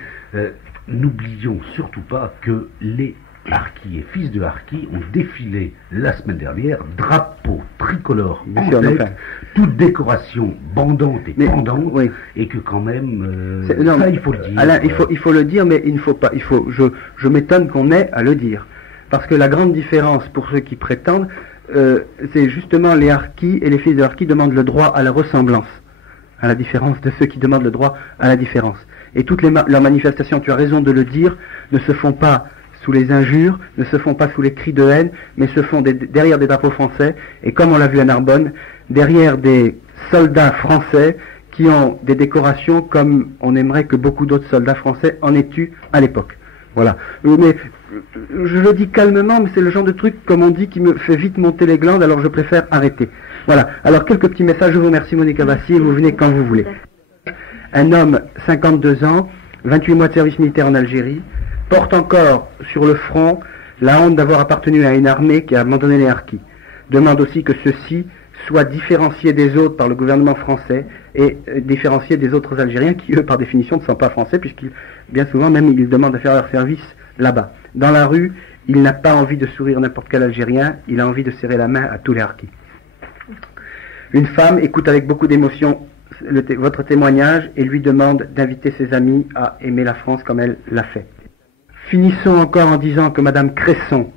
N'oublions surtout pas que les harkis et fils de harkis ont défilé la semaine dernière, drapeau tricolore en tête, toute décoration bandante et pendante, et que quand même, ça il faut le dire. Alain, il faut le dire, mais il ne faut pas. Je m'étonne qu'on ait à le dire, parce que la grande différence pour ceux qui prétendent, c'est justement les harkis et les fils de harkis demandent le droit à la ressemblance, à la différence de ceux qui demandent le droit à la différence. Et toutes leurs manifestations, tu as raison de le dire, ne se font pas sous les injures, ne se font pas sous les cris de haine, mais se font derrière des drapeaux français, et comme on l'a vu à Narbonne, derrière des soldats français qui ont des décorations comme on aimerait que beaucoup d'autres soldats français en aient eu à l'époque. Voilà. Mais je le dis calmement, mais c'est le genre de truc, comme on dit, qui me fait vite monter les glandes, alors je préfère arrêter. Voilà. Alors quelques petits messages, je vous remercie Monica Bassi, et vous venez quand vous voulez. Un homme, 52 ans, 28 mois de service militaire en Algérie, porte encore sur le front la honte d'avoir appartenu à une armée qui a abandonné les harkis. Demande aussi que ceux-ci soient différenciés des autres par le gouvernement français et différenciés des autres Algériens qui, eux, par définition, ne sont pas français, puisqu'ils, bien souvent, même, ils demandent à faire leur service là-bas. Dans la rue, il n'a pas envie de sourire n'importe quel Algérien, il a envie de serrer la main à tous les harkis. Une femme écoute avec beaucoup d'émotion votre témoignage et lui demande d'inviter ses amis à aimer la France comme elle l'a fait. Finissons encore en disant que Madame Cresson,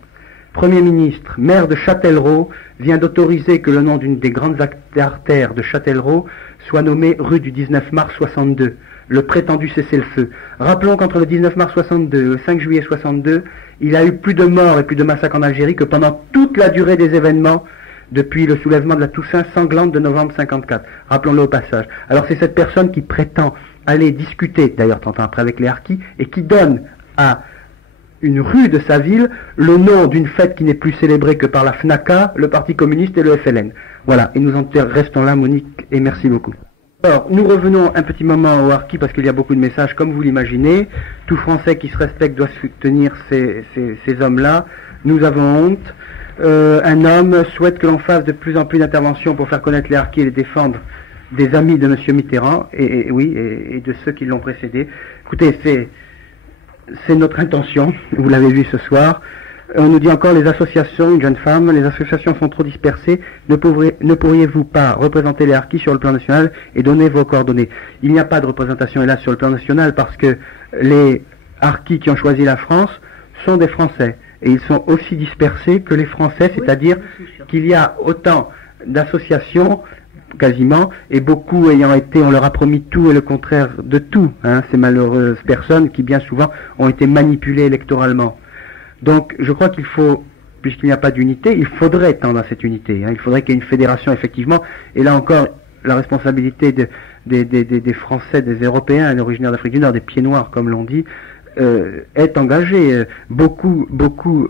Premier ministre, maire de Châtellerault, vient d'autoriser que le nom d'une des grandes artères de Châtellerault soit nommé rue du 19 mars 62, le prétendu cessez-le-feu. Rappelons qu'entre le 19 mars 62 et le 5 juillet 62, il y a eu plus de morts et plus de massacres en Algérie que pendant toute la durée des événements depuis le soulèvement de la Toussaint sanglante de novembre 54. Rappelons-le au passage. Alors c'est cette personne qui prétend aller discuter, d'ailleurs tant après avec les harkis, et qui donne à une rue de sa ville le nom d'une fête qui n'est plus célébrée que par la FNACA, le Parti communiste et le FLN. Voilà, et nous en restons là, Monique, et merci beaucoup. Alors, nous revenons un petit moment aux harkis parce qu'il y a beaucoup de messages, comme vous l'imaginez. Tout Français qui se respecte doit soutenir ces hommes-là. Nous avons honte. Un homme souhaite que l'on fasse de plus en plus d'interventions pour faire connaître les harkis et les défendre des amis de M. Mitterrand, et de ceux qui l'ont précédé. Écoutez, c'est notre intention, vous l'avez vu ce soir. On nous dit encore les associations, une jeune femme, les associations sont trop dispersées, ne pourriez-vous pas représenter les harkis sur le plan national et donner vos coordonnées? Il n'y a pas de représentation hélas sur le plan national parce que les harkis qui ont choisi la France sont des Français et ils sont aussi dispersés que les Français, c'est-à-dire qu'il y a autant d'associations quasiment, et beaucoup ayant été, on leur a promis tout et le contraire de tout, ces malheureuses personnes qui bien souvent ont été manipulées électoralement. Donc je crois qu'il faut, puisqu'il n'y a pas d'unité, il faudrait tendre à cette unité, il faudrait qu'il y ait une fédération effectivement, et là encore la responsabilité des Français, des Européens, originaires d'Afrique du Nord, des pieds noirs comme l'on dit, est engagée. Beaucoup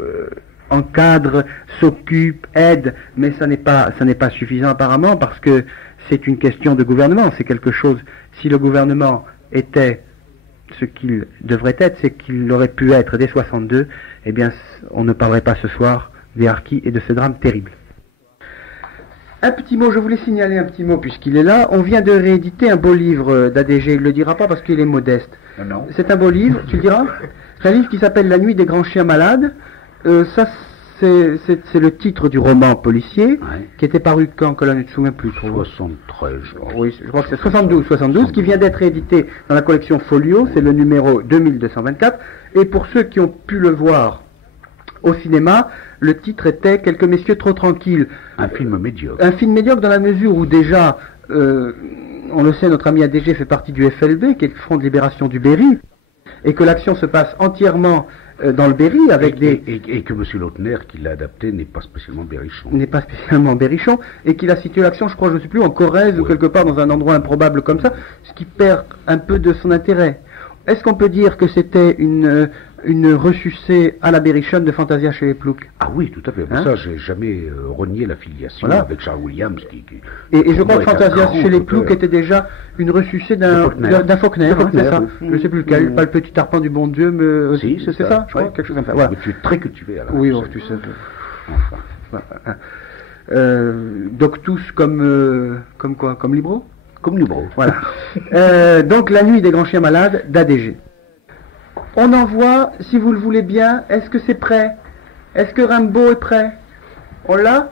encadre, s'occupe, aide, mais ça n'est pas suffisant apparemment parce que c'est une question de gouvernement, c'est quelque chose, si le gouvernement était ce qu'il devrait être, c'est qu'il aurait pu être dès 62, eh bien on ne parlerait pas ce soir des harkis et de ce drame terrible. Un petit mot, je voulais signaler un petit mot puisqu'il est là, on vient de rééditer un beau livre d'ADG, il ne le dira pas parce qu'il est modeste. Non. C'est un beau livre, tu le diras? C'est un livre qui s'appelle La nuit des grands chiens malades. Ça, c'est le titre du roman policier, qui était paru quand, que l'on ne se souvient plus trop. 73, je crois. Oui, je crois que c'est 72, qui vient d'être édité dans la collection Folio, c'est le numéro 2224, et pour ceux qui ont pu le voir au cinéma, le titre était Quelques messieurs trop tranquilles. Un film médiocre. Un film médiocre dans la mesure où déjà, on le sait, notre ami ADG fait partie du FLB, qui est le Front de Libération du Berry, et que l'action se passe entièrement dans le Berry avec et que M. Lautner qui l'a adapté n'est pas spécialement berrichon. Et qu'il a situé l'action, je crois, je ne sais plus, en Corrèze ou quelque part dans un endroit improbable comme ça, ce qui perd un peu de son intérêt. Est-ce qu'on peut dire que c'était une ressucée à la berrichonne de Fantasia chez les Ploucs? Ah oui, tout à fait. Ça, j'ai jamais renié la filiation avec Charles Williams. Et je crois que Fantasia chez les Ploucs était déjà une ressucée d'un Faulkner, c'est ça. Je ne sais plus lequel, pas le petit arpent du bon Dieu, mais si, c'est ça, je crois, quelque chose comme ça. Voilà. Mais tu es très cultivé à la oui, tu sais. Enfin. Donc tous comme quoi? Comme Libro? Comme Libro. Voilà. Donc La nuit des grands chiens malades d'ADG. On envoie, si vous le voulez bien, est-ce que c'est prêt? Est-ce que Rimbaud est prêt? On l'a?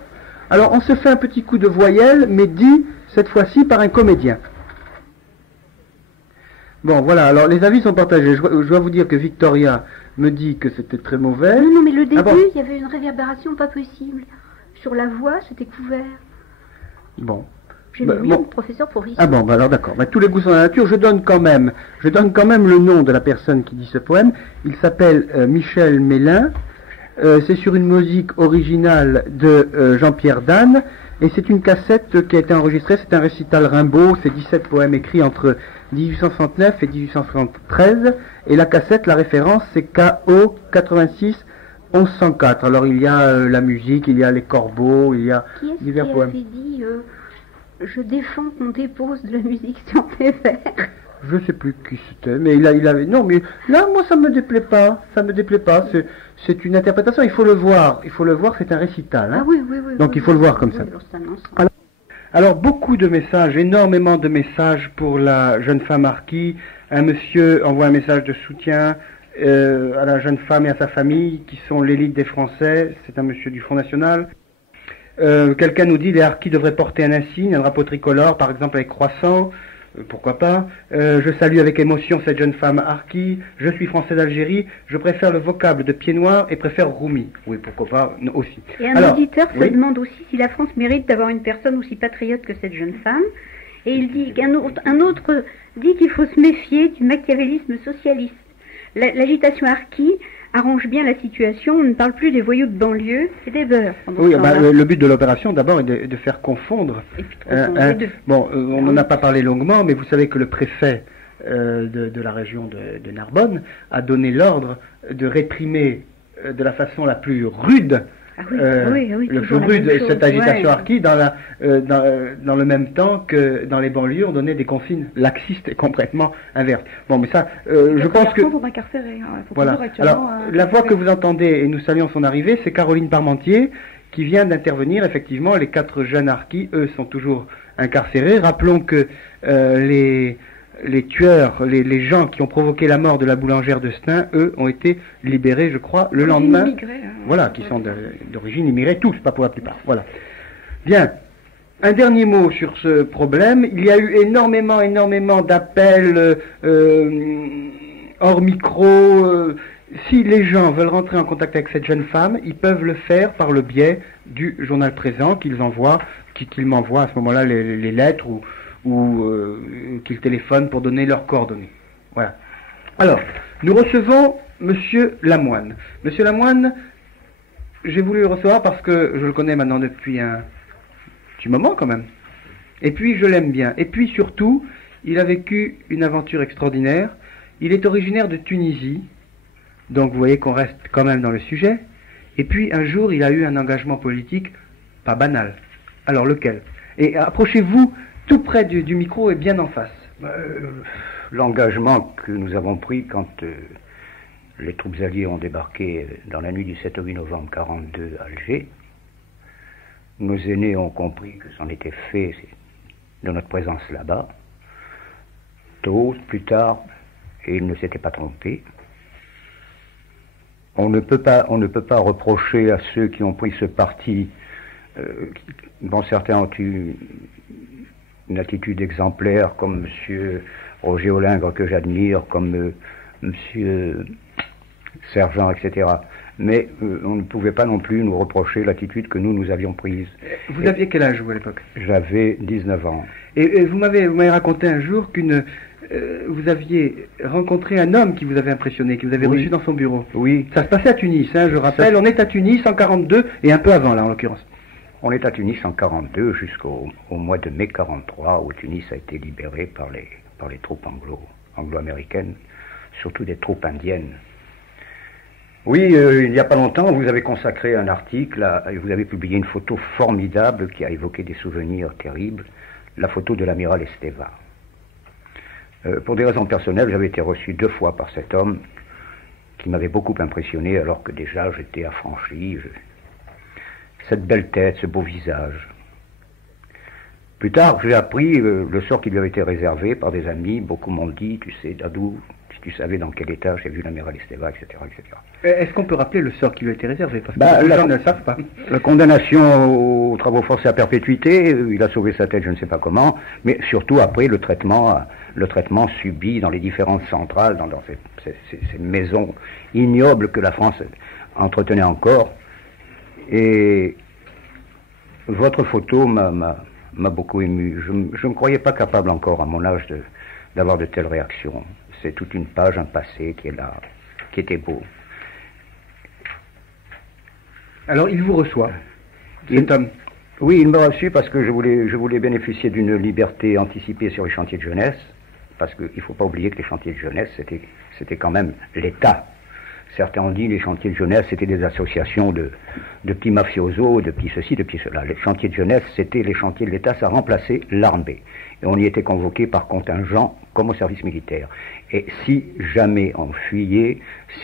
Alors on se fait un petit coup de voyelle, mais dit cette fois-ci par un comédien. Bon voilà, alors les avis sont partagés. Je dois vous dire que Victoria me dit que c'était très mauvais. Non, mais le début, bon. il y avait une réverbération pas possible. sur la voix, c'était couvert. Bon. J'ai Bah, mis bon. un professeur pour Ah bon, bah alors d'accord. Bah, tous les goûts sont dans la nature. Je donne quand même le nom de la personne qui dit ce poème. Il s'appelle Michel Mélin. C'est sur une musique originale de Jean-Pierre Danne. Et c'est une cassette qui a été enregistrée. C'est un récital Rimbaud. C'est 17 poèmes écrits entre 1869 et 1873. Et la cassette, la référence, c'est KO 86 1104. Alors il y a la musique, il y a les corbeaux, il y a Qui est-ce divers qui poèmes. avait dit je défends qu'on dépose de la musique sur tes vers. Je sais plus qui c'était, mais il avait... Non, mais là, moi, ça me déplaît pas. C'est une interprétation, il faut le voir, c'est un récital. Hein. Ah oui, oui, oui. Donc, oui, il faut le oui, voir comme oui, ça. alors, c'est un ensemble. Alors, beaucoup de messages, énormément de messages pour la jeune femme Arqui. Un monsieur envoie un message de soutien à la jeune femme et à sa famille, qui sont l'élite des Français. C'est un monsieur du Front National. Quelqu'un nous dit les Harkis devraient porter un insigne, un drapeau tricolore, par exemple avec croissant, pourquoi pas. Je salue avec émotion cette jeune femme Harki, je suis français d'Algérie, je préfère le vocable de pied noir et préfère Rumi. Oui, pourquoi pas, aussi. Et un Alors, auditeur se oui. demande aussi si la France mérite d'avoir une personne aussi patriote que cette jeune femme. Et il dit qu'un autre dit qu'il faut se méfier du machiavélisme socialiste. L'agitation Harki arrange bien la situation, on ne parle plus des voyous de banlieue et des beurs. Oui, le but de l'opération d'abord est de faire confondre. Et puis de confondre les deux. Bon, on n'en a pas parlé longuement, mais vous savez que le préfet de la région de Narbonne a donné l'ordre de réprimer de la façon la plus rude le plus rude cette agitation Harki dans le même temps que dans les banlieues on donnait des consignes laxistes et complètement inverses. Bon, mais ça, je pense que voilà. Alors la voix que vous entendez et nous saluons son arrivée, c'est Caroline Parmentier qui vient d'intervenir. Effectivement, les 4 jeunes Harkis, eux, sont toujours incarcérés. Rappelons que les tueurs, les gens qui ont provoqué la mort de la boulangère de Stein, eux, ont été libérés, je crois, le lendemain. Voilà, qui sont d'origine immigrée, tous, pas pour la plupart. Voilà. Bien. Un dernier mot sur ce problème. Il y a eu énormément d'appels hors micro. Si les gens veulent rentrer en contact avec cette jeune femme, ils peuvent le faire par le biais du journal présent qu'ils m'envoient à ce moment-là les lettres ou qu'ils téléphonent pour donner leurs coordonnées. Voilà. Alors, nous recevons Monsieur Lamoine. Monsieur Lamoine, j'ai voulu le recevoir parce que je le connais maintenant depuis un petit moment quand même. Et puis je l'aime bien. Et puis surtout, il a vécu une aventure extraordinaire. Il est originaire de Tunisie, donc vous voyez qu'on reste quand même dans le sujet. Et puis un jour, il a eu un engagement politique pas banal. Alors lequel? Et approchez-vous tout près du micro et bien en face. L'engagement que nous avons pris quand les troupes alliées ont débarqué dans la nuit du 7 au 8 novembre 1942 à Alger, nos aînés ont compris que c'en était fait de notre présence là-bas, tôt, plus tard, et ils ne s'étaient pas trompés. On ne peut pas reprocher à ceux qui ont pris ce parti, dont certains ont eu une attitude exemplaire, comme M. Roger Olingre, que j'admire, comme M. Sergent, etc. Mais on ne pouvait pas non plus nous reprocher l'attitude que nous avions prise. Vous aviez quel âge, vous, à l'époque? J'avais 19 ans. Et vous m'avez raconté un jour que vous aviez rencontré un homme qui vous avait impressionné, qui vous avait reçu dans son bureau. Oui. Ça se passait à Tunis, hein, je rappelle. On est à Tunis en 42 et un peu avant, là, en l'occurrence. On est à Tunis en 42 jusqu'au mois de mai 43, où Tunis a été libéré par les troupes anglo-américaines, surtout des troupes indiennes. Oui, il n'y a pas longtemps, vous avez consacré un article, et vous avez publié une photo formidable qui a évoqué des souvenirs terribles, la photo de l'amiral Esteva. Pour des raisons personnelles, j'avais été reçu 2 fois par cet homme qui m'avait beaucoup impressionné alors que déjà j'étais affranchi. Cette belle tête, ce beau visage. Plus tard, j'ai appris le sort qui lui avait été réservé par des amis. Beaucoup m'ont dit, tu sais, Dadou, si tu savais dans quel état j'ai vu l'amiral Esteva, etc., etc. Est-ce qu'on peut rappeler le sort qui lui a été réservé? Parce que les gens ne le savent pas. La condamnation aux travaux forcés à perpétuité, il a sauvé sa tête, je ne sais pas comment, mais surtout après le traitement subi dans les différentes centrales, dans ces maisons ignobles que la France entretenait encore. Et votre photo m'a beaucoup ému. Je ne me croyais pas capable encore, à mon âge, d'avoir de telles réactions. C'est toute une page, un passé qui est là, qui était beau. Alors, il vous reçoit, cet homme. Oui, il m'a reçu parce que je voulais bénéficier d'une liberté anticipée sur les chantiers de jeunesse, parce qu'il ne faut pas oublier que les chantiers de jeunesse, c'était quand même l'État. Certains ont dit les chantiers de jeunesse, c'était des associations de petits mafiosos, de petits ceci, de petits cela. Les chantiers de jeunesse, c'était les chantiers de l'État, ça remplaçait l'armée. Et on y était convoqué par contingent comme au service militaire. Et si jamais on fuyait,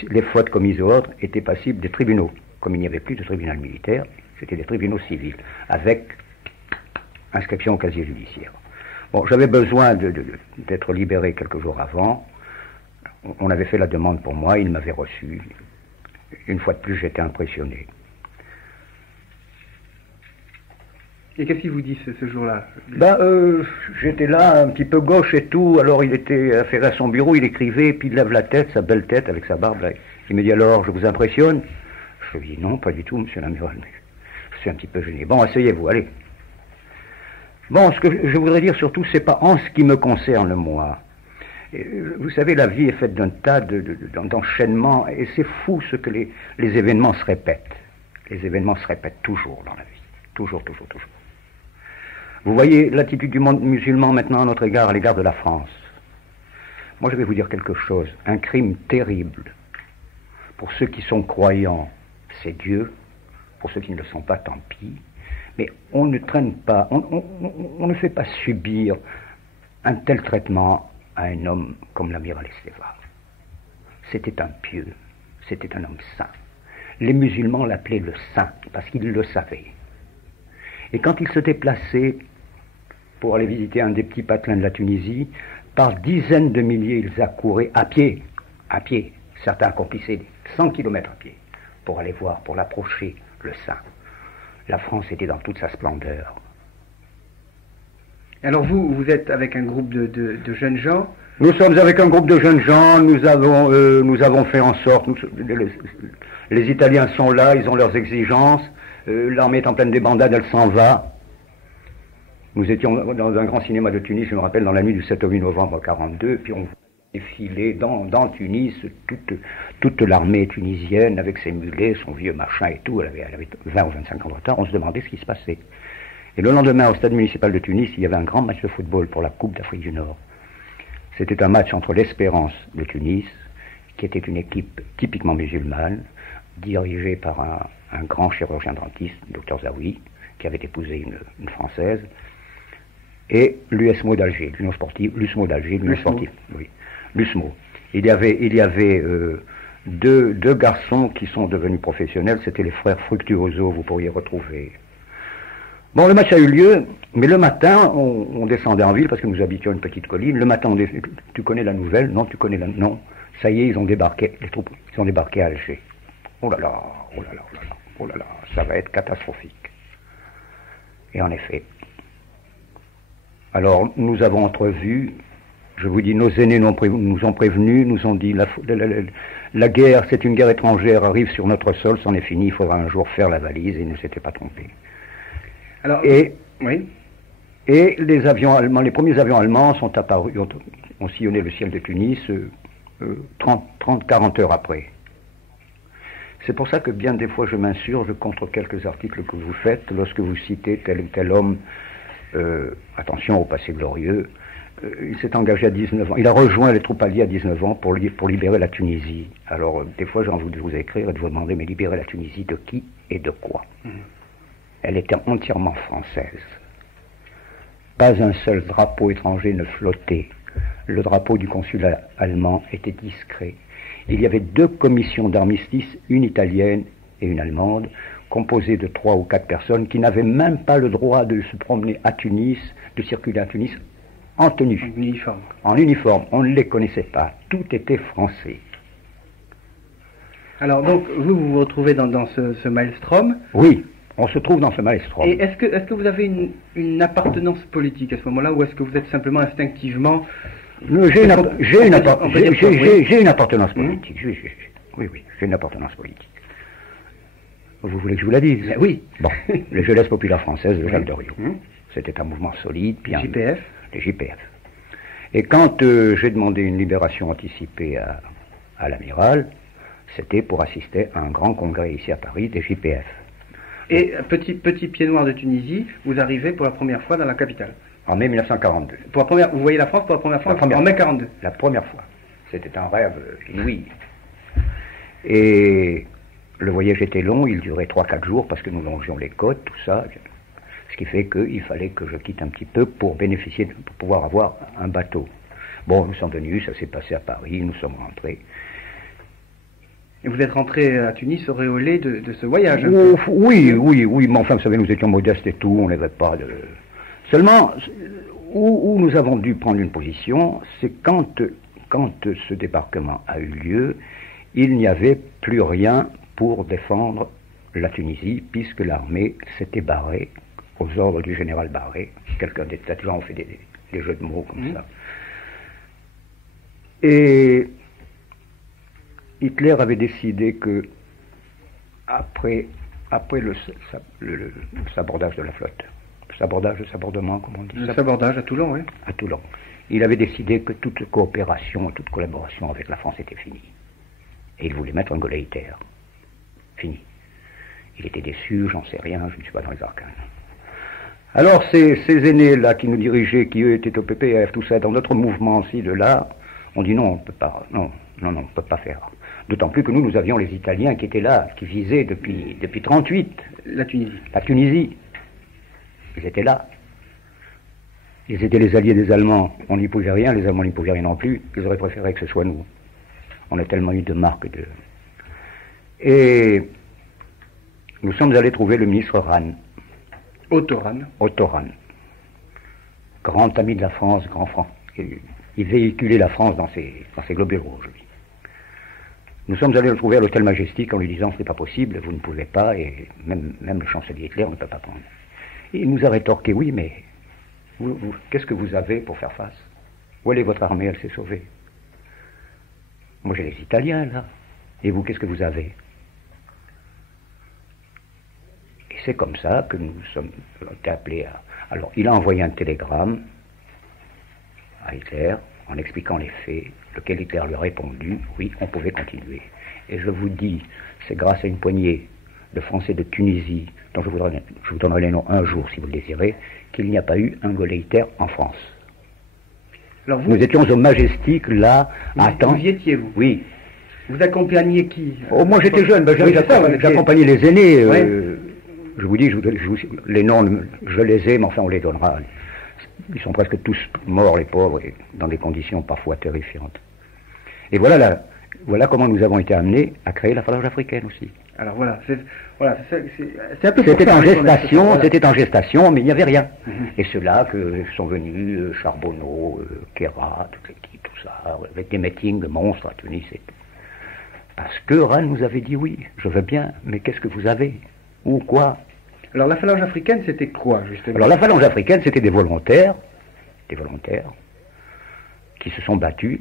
les fautes commises aux autres étaient passibles des tribunaux. Comme il n'y avait plus de tribunal militaire, c'était des tribunaux civils, avec inscription au casier judiciaire. Bon, j'avais besoin d'être libéré quelques jours avant. On avait fait la demande pour moi, il m'avait reçu. Une fois de plus, j'étais impressionné. Et qu'est-ce qu'il vous dit ce jour-là? J'étais là, un petit peu gauche et tout, alors il était affairé à son bureau, il écrivait, puis il lève la tête, sa belle tête avec sa barbe. Là. Il me dit alors, je vous impressionne? Je lui dis non, pas du tout, monsieur l'amiral, mais je suis un petit peu gêné. Bon, asseyez-vous, allez. Bon, ce que je voudrais dire surtout, c'est pas en ce qui me concerne, moi. Vous savez, la vie est faite d'un tas d'enchaînements, et c'est fou ce que les événements se répètent. Les événements se répètent toujours dans la vie. Toujours, toujours, toujours. Vous voyez l'attitude du monde musulman maintenant à notre égard, à l'égard de la France. Moi, je vais vous dire quelque chose. Un crime terrible. Pour ceux qui sont croyants, c'est Dieu. Pour ceux qui ne le sont pas, tant pis. Mais on ne traîne pas, on ne fait pas subir un tel traitement à un homme comme l'amiral Esteva. C'était un pieux, c'était un homme saint. Les musulmans l'appelaient le saint, parce qu'ils le savaient. Et quand il se déplaçait pour aller visiter un des petits patelins de la Tunisie, par dizaines de milliers, ils accouraient à pied. Certains accomplissaient 100 km à pied, pour aller voir, pour l'approcher, le saint. La France était dans toute sa splendeur. Alors vous êtes avec un groupe de jeunes gens? Nous sommes avec un groupe de jeunes gens, nous avons fait en sorte, les Italiens sont là, ils ont leurs exigences, l'armée est en pleine débandade, elle s'en va. Nous étions dans un grand cinéma de Tunis, je me rappelle, dans la nuit du 7 au 8 novembre 1942, puis on défilait dans Tunis, toute l'armée tunisienne, avec ses mulets, son vieux machin et tout, elle avait 20 ou 25 ans de retard, on se demandait ce qui se passait. Et le lendemain, au stade municipal de Tunis, il y avait un grand match de football pour la Coupe d'Afrique du Nord. C'était un match entre l'Espérance de Tunis, qui était une équipe typiquement musulmane, dirigée par un grand chirurgien dentiste, Dr Zawi, qui avait épousé une Française, et l'USMO d'Alger, l'Union sportive, l'USMO d'Alger, l'Union sportive, oui, l'USMO. Il y avait deux garçons qui sont devenus professionnels, c'était les frères Fructuoso, vous pourriez retrouver. Bon, le match a eu lieu, mais le matin, on descendait en ville parce que nous habitions une petite colline. Le matin, tu connais la nouvelle? Non, tu connais la... Non. Ça y est, ils ont débarqué, les troupes, ils ont débarqué à Alger. Oh là là, oh là là, oh là là, oh là là, ça va être catastrophique. Et en effet. Alors, nous avons entrevu, je vous dis, nos aînés nous ont prévenus, nous ont dit, la guerre, c'est une guerre étrangère, arrive sur notre sol, c'en est fini, il faudra un jour faire la valise, et ils ne s'étaient pas trompés. Alors, oui. Et les avions allemands, les premiers avions allemands sont apparus, ont sillonné le ciel de Tunis 30-40 heures après. C'est pour ça que bien des fois je m'insurge contre quelques articles que vous faites lorsque vous citez tel ou tel homme, attention au passé glorieux, il s'est engagé à 19 ans, il a rejoint les troupes alliées à 19 ans pour libérer la Tunisie. Alors des fois j'ai envie de vous écrire et de vous demander, mais libérer la Tunisie de qui et de quoi? Elle était entièrement française. Pas un seul drapeau étranger ne flottait. Le drapeau du consulat allemand était discret. Il y avait 2 commissions d'armistice, une italienne et une allemande, composées de 3 ou 4 personnes qui n'avaient même pas le droit de se promener à Tunis, de circuler à Tunis en tenue. En uniforme. En uniforme. On ne les connaissait pas. Tout était français. Alors donc, vous vous retrouvez dans ce maelstrom. Oui. On se trouve dans ce maelstrom. Et est-ce que vous avez une appartenance politique à ce moment-là, ou est-ce que vous êtes simplement instinctivement... J'ai une appartenance politique. Oui, j'ai une appartenance politique. Vous voulez que je vous la dise? Oui. Bon, les Jeunesses populaires françaises de Jacques Doriot. C'était un mouvement solide, bien. Les JPF. Les JPF. Et quand j'ai demandé une libération anticipée à l'amiral, c'était pour assister à un grand congrès ici à Paris des JPF. Et petit pied noir de Tunisie, vous arrivez pour la première fois dans la capitale. En mai 1942. Vous voyez la France pour la première fois en mai 42. La première fois. C'était un rêve inouï. Et le voyage était long, il durait 3-4 jours parce que nous longions les côtes, tout ça. Ce qui fait qu'il fallait que je quitte un petit peu pour bénéficier, pour pouvoir avoir un bateau. Bon, nous sommes venus, ça s'est passé à Paris, nous sommes rentrés. Et vous êtes rentré à Tunis auréolé de ce voyage? Oui, mais enfin, vous savez, nous étions modestes et tout, on n'avait pas de... Seulement, où nous avons dû prendre une position, c'est quand ce débarquement a eu lieu, il n'y avait plus rien pour défendre la Tunisie, puisque l'armée s'était barrée aux ordres du général Barré. Quelqu'un des gens ont fait des jeux de mots comme ça. Et Hitler avait décidé que, après le sabordage de la flotte, sabordement, comment on dit ça? Le sabordage à Toulon, oui. À Toulon. Il avait décidé que toute coopération, toute collaboration avec la France était finie. Et il voulait mettre un Gauleiter. Fini. Il était déçu, j'en sais rien, je ne suis pas dans les arcanes. Alors ces aînés-là qui nous dirigeaient, qui eux étaient au PPF, tout ça, dans notre mouvement aussi de là, on dit non, on ne peut pas, non, on ne peut pas faire. D'autant plus que nous avions les Italiens qui étaient là, qui visaient depuis 1938. La Tunisie. La Tunisie. Ils étaient là. Ils étaient les alliés des Allemands. On n'y pouvait rien, les Allemands n'y pouvaient rien non plus. Ils auraient préféré que ce soit nous. On a tellement eu de marques de... Et nous sommes allés trouver le ministre Rahn. Otto Rahn. Otto Rahn. Grand ami de la France, grand franc. Il véhiculait la France dans ses globules rouges, lui. Nous sommes allés le trouver à l'hôtel Majestic en lui disant ce n'est pas possible, vous ne pouvez pas, et même le chancelier Hitler ne peut pas prendre. Et il nous a rétorqué, oui, mais qu'est-ce que vous avez pour faire face? Où est votre armée? Elle s'est sauvée. Moi j'ai les Italiens là. Et vous, qu'est-ce que vous avez? Et c'est comme ça que nous sommes été appelés à... Alors il a envoyé un télégramme à Hitler en expliquant les faits, lequel Hitler lui a répondu, oui, on pouvait continuer. Et je vous dis, c'est grâce à une poignée de Français de Tunisie, dont je vous donnerai les noms un jour si vous le désirez, qu'il n'y a pas eu un Gauleiter en France. Alors nous étions au Majestic, là, à attendre. Vous y étiez, vous? Oui. Vous accompagniez qui? Oh, moi j'étais jeune, j'accompagnais les aînés. Je vous dis, les noms, je les ai, mais enfin on les donnera. Ils sont presque tous morts, les pauvres, et dans des conditions parfois terrifiantes. Et voilà comment nous avons été amenés à créer la Phalange africaine aussi. Alors voilà, c'est un peu... C'était en gestation, mais il n'y avait rien. Et ceux-là que sont venus, Charbonneau, Kéra, toute l'équipe, tout ça, avec des meetings monstres à Tunis et tout. Parce que Rahn nous avait dit oui, je veux bien, mais qu'est-ce que vous avez? Ou quoi? Alors la Phalange africaine, c'était quoi, justement? Alors la Phalange africaine, c'était des volontaires qui se sont battus,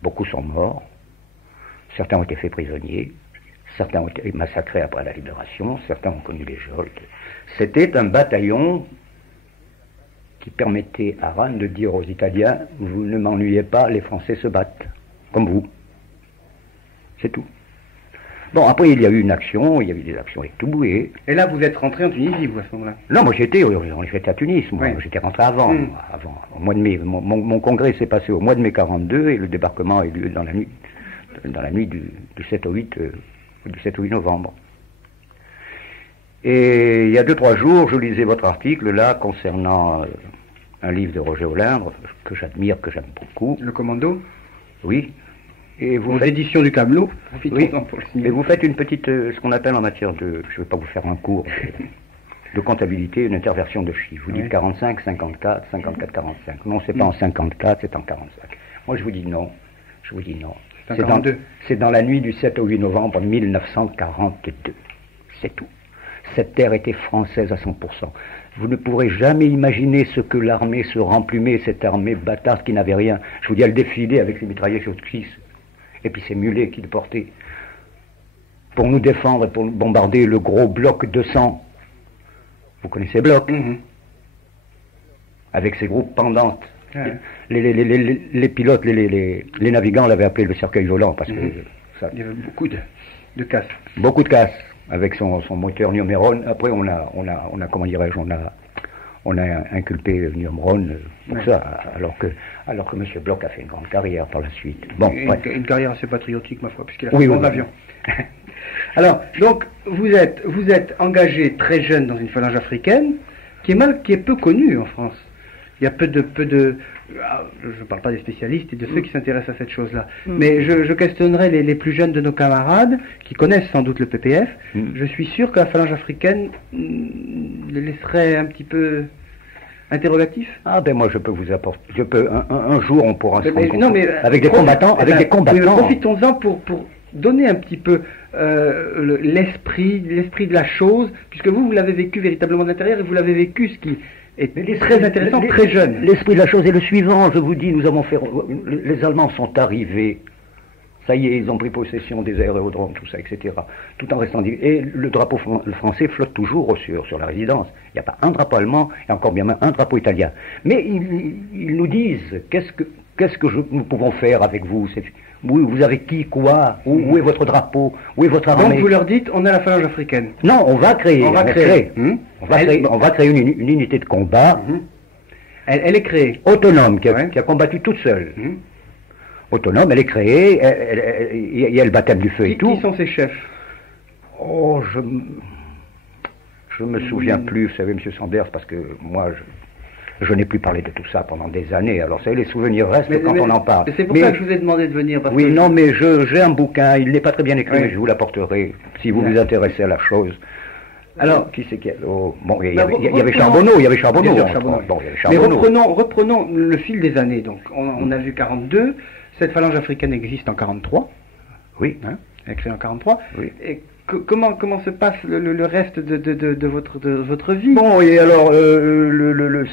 beaucoup sont morts, certains ont été faits prisonniers, certains ont été massacrés après la libération, certains ont connu les geôles. C'était un bataillon qui permettait à Rahn de dire aux Italiens, vous ne m'ennuyez pas, les Français se battent, comme vous. C'est tout. Bon, après, il y a eu des actions et tout, et là, vous êtes rentré en Tunisie, vous, à ce moment-là? Non, moi, j'étais à Tunis, moi. Oui. J'étais rentré avant, au mois de mai. Mon congrès s'est passé au mois de mai 42, et le débarquement a eu lieu dans la nuit du 7 au 8 novembre. Et il y a 2-3 jours, je lisais votre article, là, concernant un livre de Roger Olindre, que j'admire, que j'aime beaucoup. Le Commando? Oui. Et vous faites éditions du Camelot. Oui. Et vous faites une petite, ce qu'on appelle en matière de, je ne vais pas vous faire un cours de comptabilité, une interversion de chiffres. Vous dites 45, 54, 54, 45. Non, c'est pas en 54, c'est en 45. Moi, je vous dis non. C'est dans la nuit du 7 au 8 novembre 1942. C'est tout. Cette terre était française à 100%. Vous ne pourrez jamais imaginer ce que l'armée se remplumait, cette armée bâtarde qui n'avait rien. Je vous dis, elle défilait avec les mitrailleuses sur cuisses. Et puis ces mulets qui le portaient. pour nous défendre et pour bombarder le gros bloc 200. Vous connaissez bloc? Avec ses groupes pendantes. Ouais. Les pilotes, les navigants l'avaient appelé le cercueil volant parce que ça, Il y avait beaucoup de casse. beaucoup de casse avec son moteur Numéron. Après, on a comment dirais-je, on a inculpé Numéron pour Ouais. ça, alors que M. Bloch a fait une grande carrière par la suite. Bon, bref. Une carrière assez patriotique, ma foi, puisqu'il a fait Oui, un oui, bon oui. avion. Alors, donc, vous êtes engagé très jeune dans une phalange africaine qui est peu connue en France. Il y a peu de je ne parle pas des spécialistes et de ceux qui s'intéressent à cette chose-là, mais je questionnerai les plus jeunes de nos camarades qui connaissent sans doute le PPF. Je suis sûr que la phalange africaine les laisserait un petit peu interrogatifs. Ah ben moi je peux vous apporter, un jour on pourra se Mais- rendre non, compte. mais, Avec des combattants, oui, mais profitons-en pour donner un petit peu l'esprit de la chose, puisque vous l'avez vécu véritablement de l'intérieur et vous l'avez vécu, ce qui est très intéressant, très jeune. L'esprit de la chose est le suivant, je vous dis, nous avons fait, les Allemands sont arrivés, ça y est, ils ont pris possession des aérodromes, tout ça, etc. Tout en restant... Et le drapeau français flotte toujours sur la résidence. Il n'y a pas un drapeau allemand, et encore bien un drapeau italien. Mais ils nous disent, qu'est-ce que nous pouvons faire avec vous? Vous avez qui, quoi? Où est votre drapeau? Où est votre armée? Donc vous leur dites, on est la phalange africaine. Non, on va créer. On va créer. On va créer une unité de combat Elle est créée. autonome, qui Ouais. a combattu toute seule. Autonome, elle est créée, il y a le baptême du feu et tout. Qui sont ses chefs? Oh, je me souviens plus, vous savez, M. Sanders, parce que moi, je n'ai plus parlé de tout ça pendant des années. Alors, vous savez, les souvenirs restent quand on en parle. C'est pour ça que je vous ai demandé de venir. Parce Oui, que non, mais j'ai un bouquin, il n'est pas très bien écrit, Oui. mais je vous l'apporterai, si vous vous intéressez à la chose. Alors, Qui c'est qui bon, il y Ben, avait Charbonneau, il y avait Charbonneau. Bien sûr, hein. Charbonneau. Bon, il y avait Mais Charbonneau. reprenons le fil des années. Donc, on a vu 42. Cette phalange africaine existe en 43. Oui. Hein, elle est créée en 43. Oui. Et comment se passe le reste de votre vie? Bon, et alors,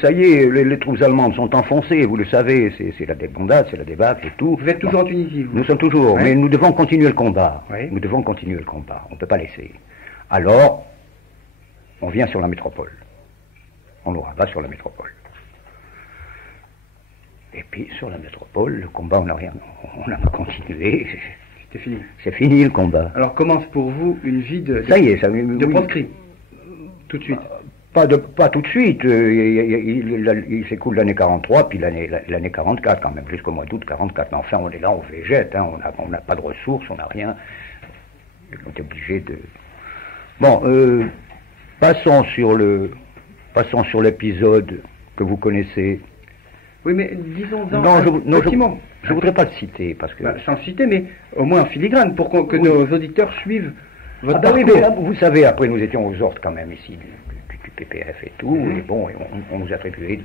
ça y est, les troupes allemandes sont enfoncées, vous le savez, c'est la débandade, c'est la débâcle et tout. Vous êtes toujours en Tunisie, vous? Nous sommes toujours, Ouais. mais nous devons continuer le combat. Oui. Nous devons continuer le combat, on ne peut pas laisser. Alors, on vient sur la métropole. On nous rabat sur la métropole. Et puis, sur la métropole, le combat, on n'a pas continué. C'était fini. C'est fini le combat. Alors commence pour vous une vie Ça y est, ça de oui. proscrit. Tout de suite. Pas tout de suite. Il s'écoule l'année 43, puis l'année 44 quand même, jusqu'au mois d'août 44. Mais enfin, on est là, on végète, hein, on n'a pas de ressources, on n'a rien. On est obligé de... Bon, passons sur l'épisode que vous connaissez. Oui, mais disons-en Non, un petit mot. je voudrais pas le citer, parce que... Sans le citer, mais au moins en filigrane, pour que nos auditeurs suivent votre oui, parcours. mais là, vous savez, après nous étions aux ordres quand même ici du PPF et tout, et bon, on nous attribuait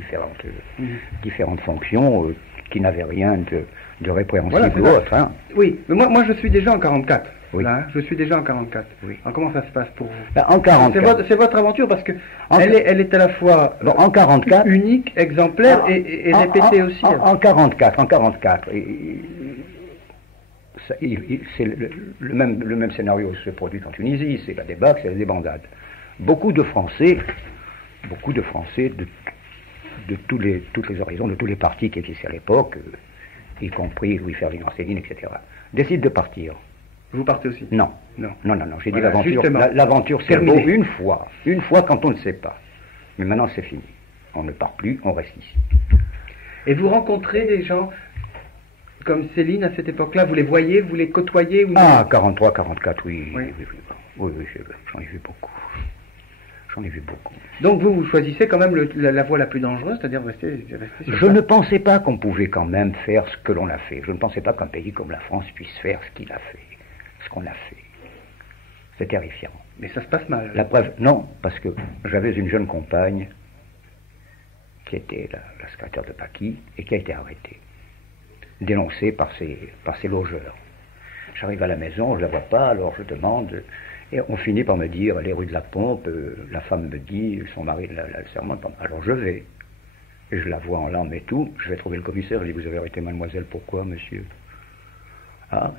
différentes fonctions qui n'avaient rien de répréhensible Voilà, c'est ou ça. autre. Hein. Oui, mais moi je suis déjà en 44. Oui. Là, hein, je suis déjà en 44. Oui. Alors comment ça se passe pour vous? Là, en 44, C'est votre aventure parce que En- elle est à la fois bon, en 44, unique, exemplaire et répétée aussi. En 44, c'est le même scénario se produit en Tunisie, c'est la débâcle, c'est la débandade. Beaucoup de Français de toutes les horizons, de tous les partis qui existaient à l'époque, y compris Louis-Ferdinand Céline, etc., décident de partir. Vous partez aussi? Non, Non. j'ai dit Voilà, l'aventure, justement. l'aventure c'est beau Terminé. une fois quand on ne sait pas. Mais maintenant c'est fini. On ne part plus, on reste ici. Et vous rencontrez des gens comme Céline à cette époque-là? Vous les voyez, vous les côtoyez ou non? Ah, 43, 44, oui, Oui. oui, j'en ai vu beaucoup. Donc vous choisissez quand même la voie la plus dangereuse, c'est-à-dire rester sur Je place. ne pensais pas qu'on pouvait quand même faire ce que l'on a fait. Je ne pensais pas qu'un pays comme la France puisse faire ce qu'il a fait, ce qu'on a fait. C'est terrifiant. Mais ça se passe mal. La preuve, non, parce que j'avais une jeune compagne qui était la secrétaire de Paqui et qui a été arrêtée, dénoncée par ses logeurs. J'arrive à la maison, je la vois pas, alors je demande, et on finit par me dire, les rues de la Pompe, la femme me dit, son mari la sermente, alors je vais. Et je la vois en larmes et tout, je vais trouver le commissaire, je dis, vous avez arrêté mademoiselle, pourquoi, monsieur? Ah,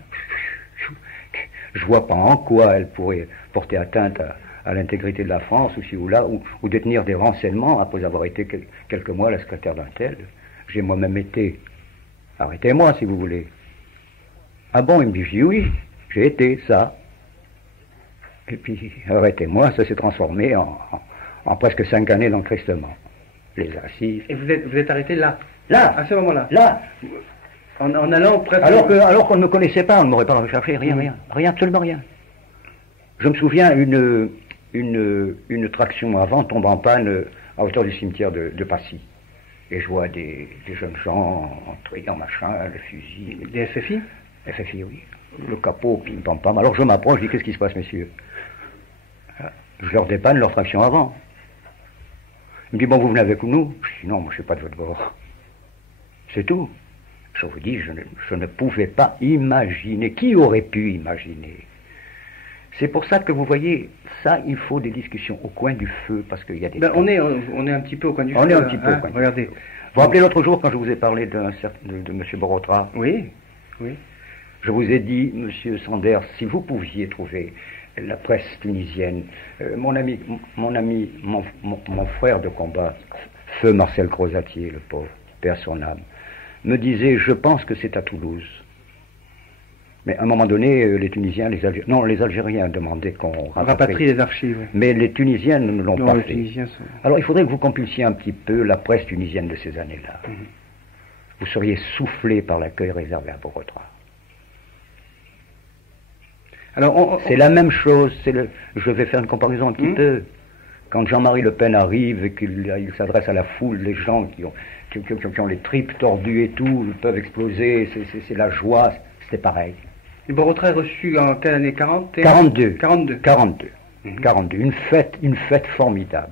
Je vois pas en quoi elle pourrait porter atteinte à l'intégrité de la France, ou ci ou là, ou détenir des renseignements après avoir été quelques mois la secrétaire d'un tel. J'ai moi-même été. Arrêtez-moi si vous voulez. Ah bon, il me dit, je dis oui, j'ai été ça. Et puis, arrêtez-moi, ça s'est transformé en presque 5 années d'encrestement. Les assises. Et vous êtes arrêté là? Là, à ce moment-là? Là, en allant presque... Alors qu'on ne me connaissait pas, on ne m'aurait pas recherché, rien, absolument rien. Je me souviens, une traction avant tombe en panne à hauteur du cimetière de Passy. Et je vois des jeunes gens entrer en machin, le fusil. Des FFI? FFI, oui. Le capot, pim pam pam. Alors je m'approche, je dis, qu'est-ce qui se passe, messieurs? Je leur dépanne leur traction avant. Il me dit, bon, vous venez avec nous? Je dis, non, moi je ne suis pas de votre bord. C'est tout. Je vous dis, je ne pouvais pas imaginer. Qui aurait pu imaginer? C'est pour ça que vous voyez, ça, il faut des discussions au coin du feu, parce qu'il y a des... on est un petit peu au coin du feu. On est un petit peu au coin du feu. Regardez. Vous vous rappelez l'autre jour, quand je vous ai parlé de M. Borotra? Oui, oui. Je vous ai dit, M. Sanders, si vous pouviez trouver la presse tunisienne, mon frère de combat, feu Marcel Crozatier, le pauvre, père son âme, me disait, je pense que c'est à Toulouse. Mais à un moment donné, les Tunisiens, les Algériens demandaient qu'on rapatrie les archives. Oui. Mais les Tunisiens ne l'ont pas fait. Sont... Alors il faudrait que vous compulsiez un petit peu la presse tunisienne de ces années-là. Vous seriez soufflé par l'accueil réservé à Borotra. Alors c'est la même chose. Je vais faire une comparaison un petit peu. Quand Jean-Marie Le Pen arrive et qu'il s'adresse à la foule, les gens qui ont les tripes tordues et tout, ils peuvent exploser, c'est la joie, c'était pareil. Et Borotra est reçu en quelle année? 42. 42. Une fête formidable.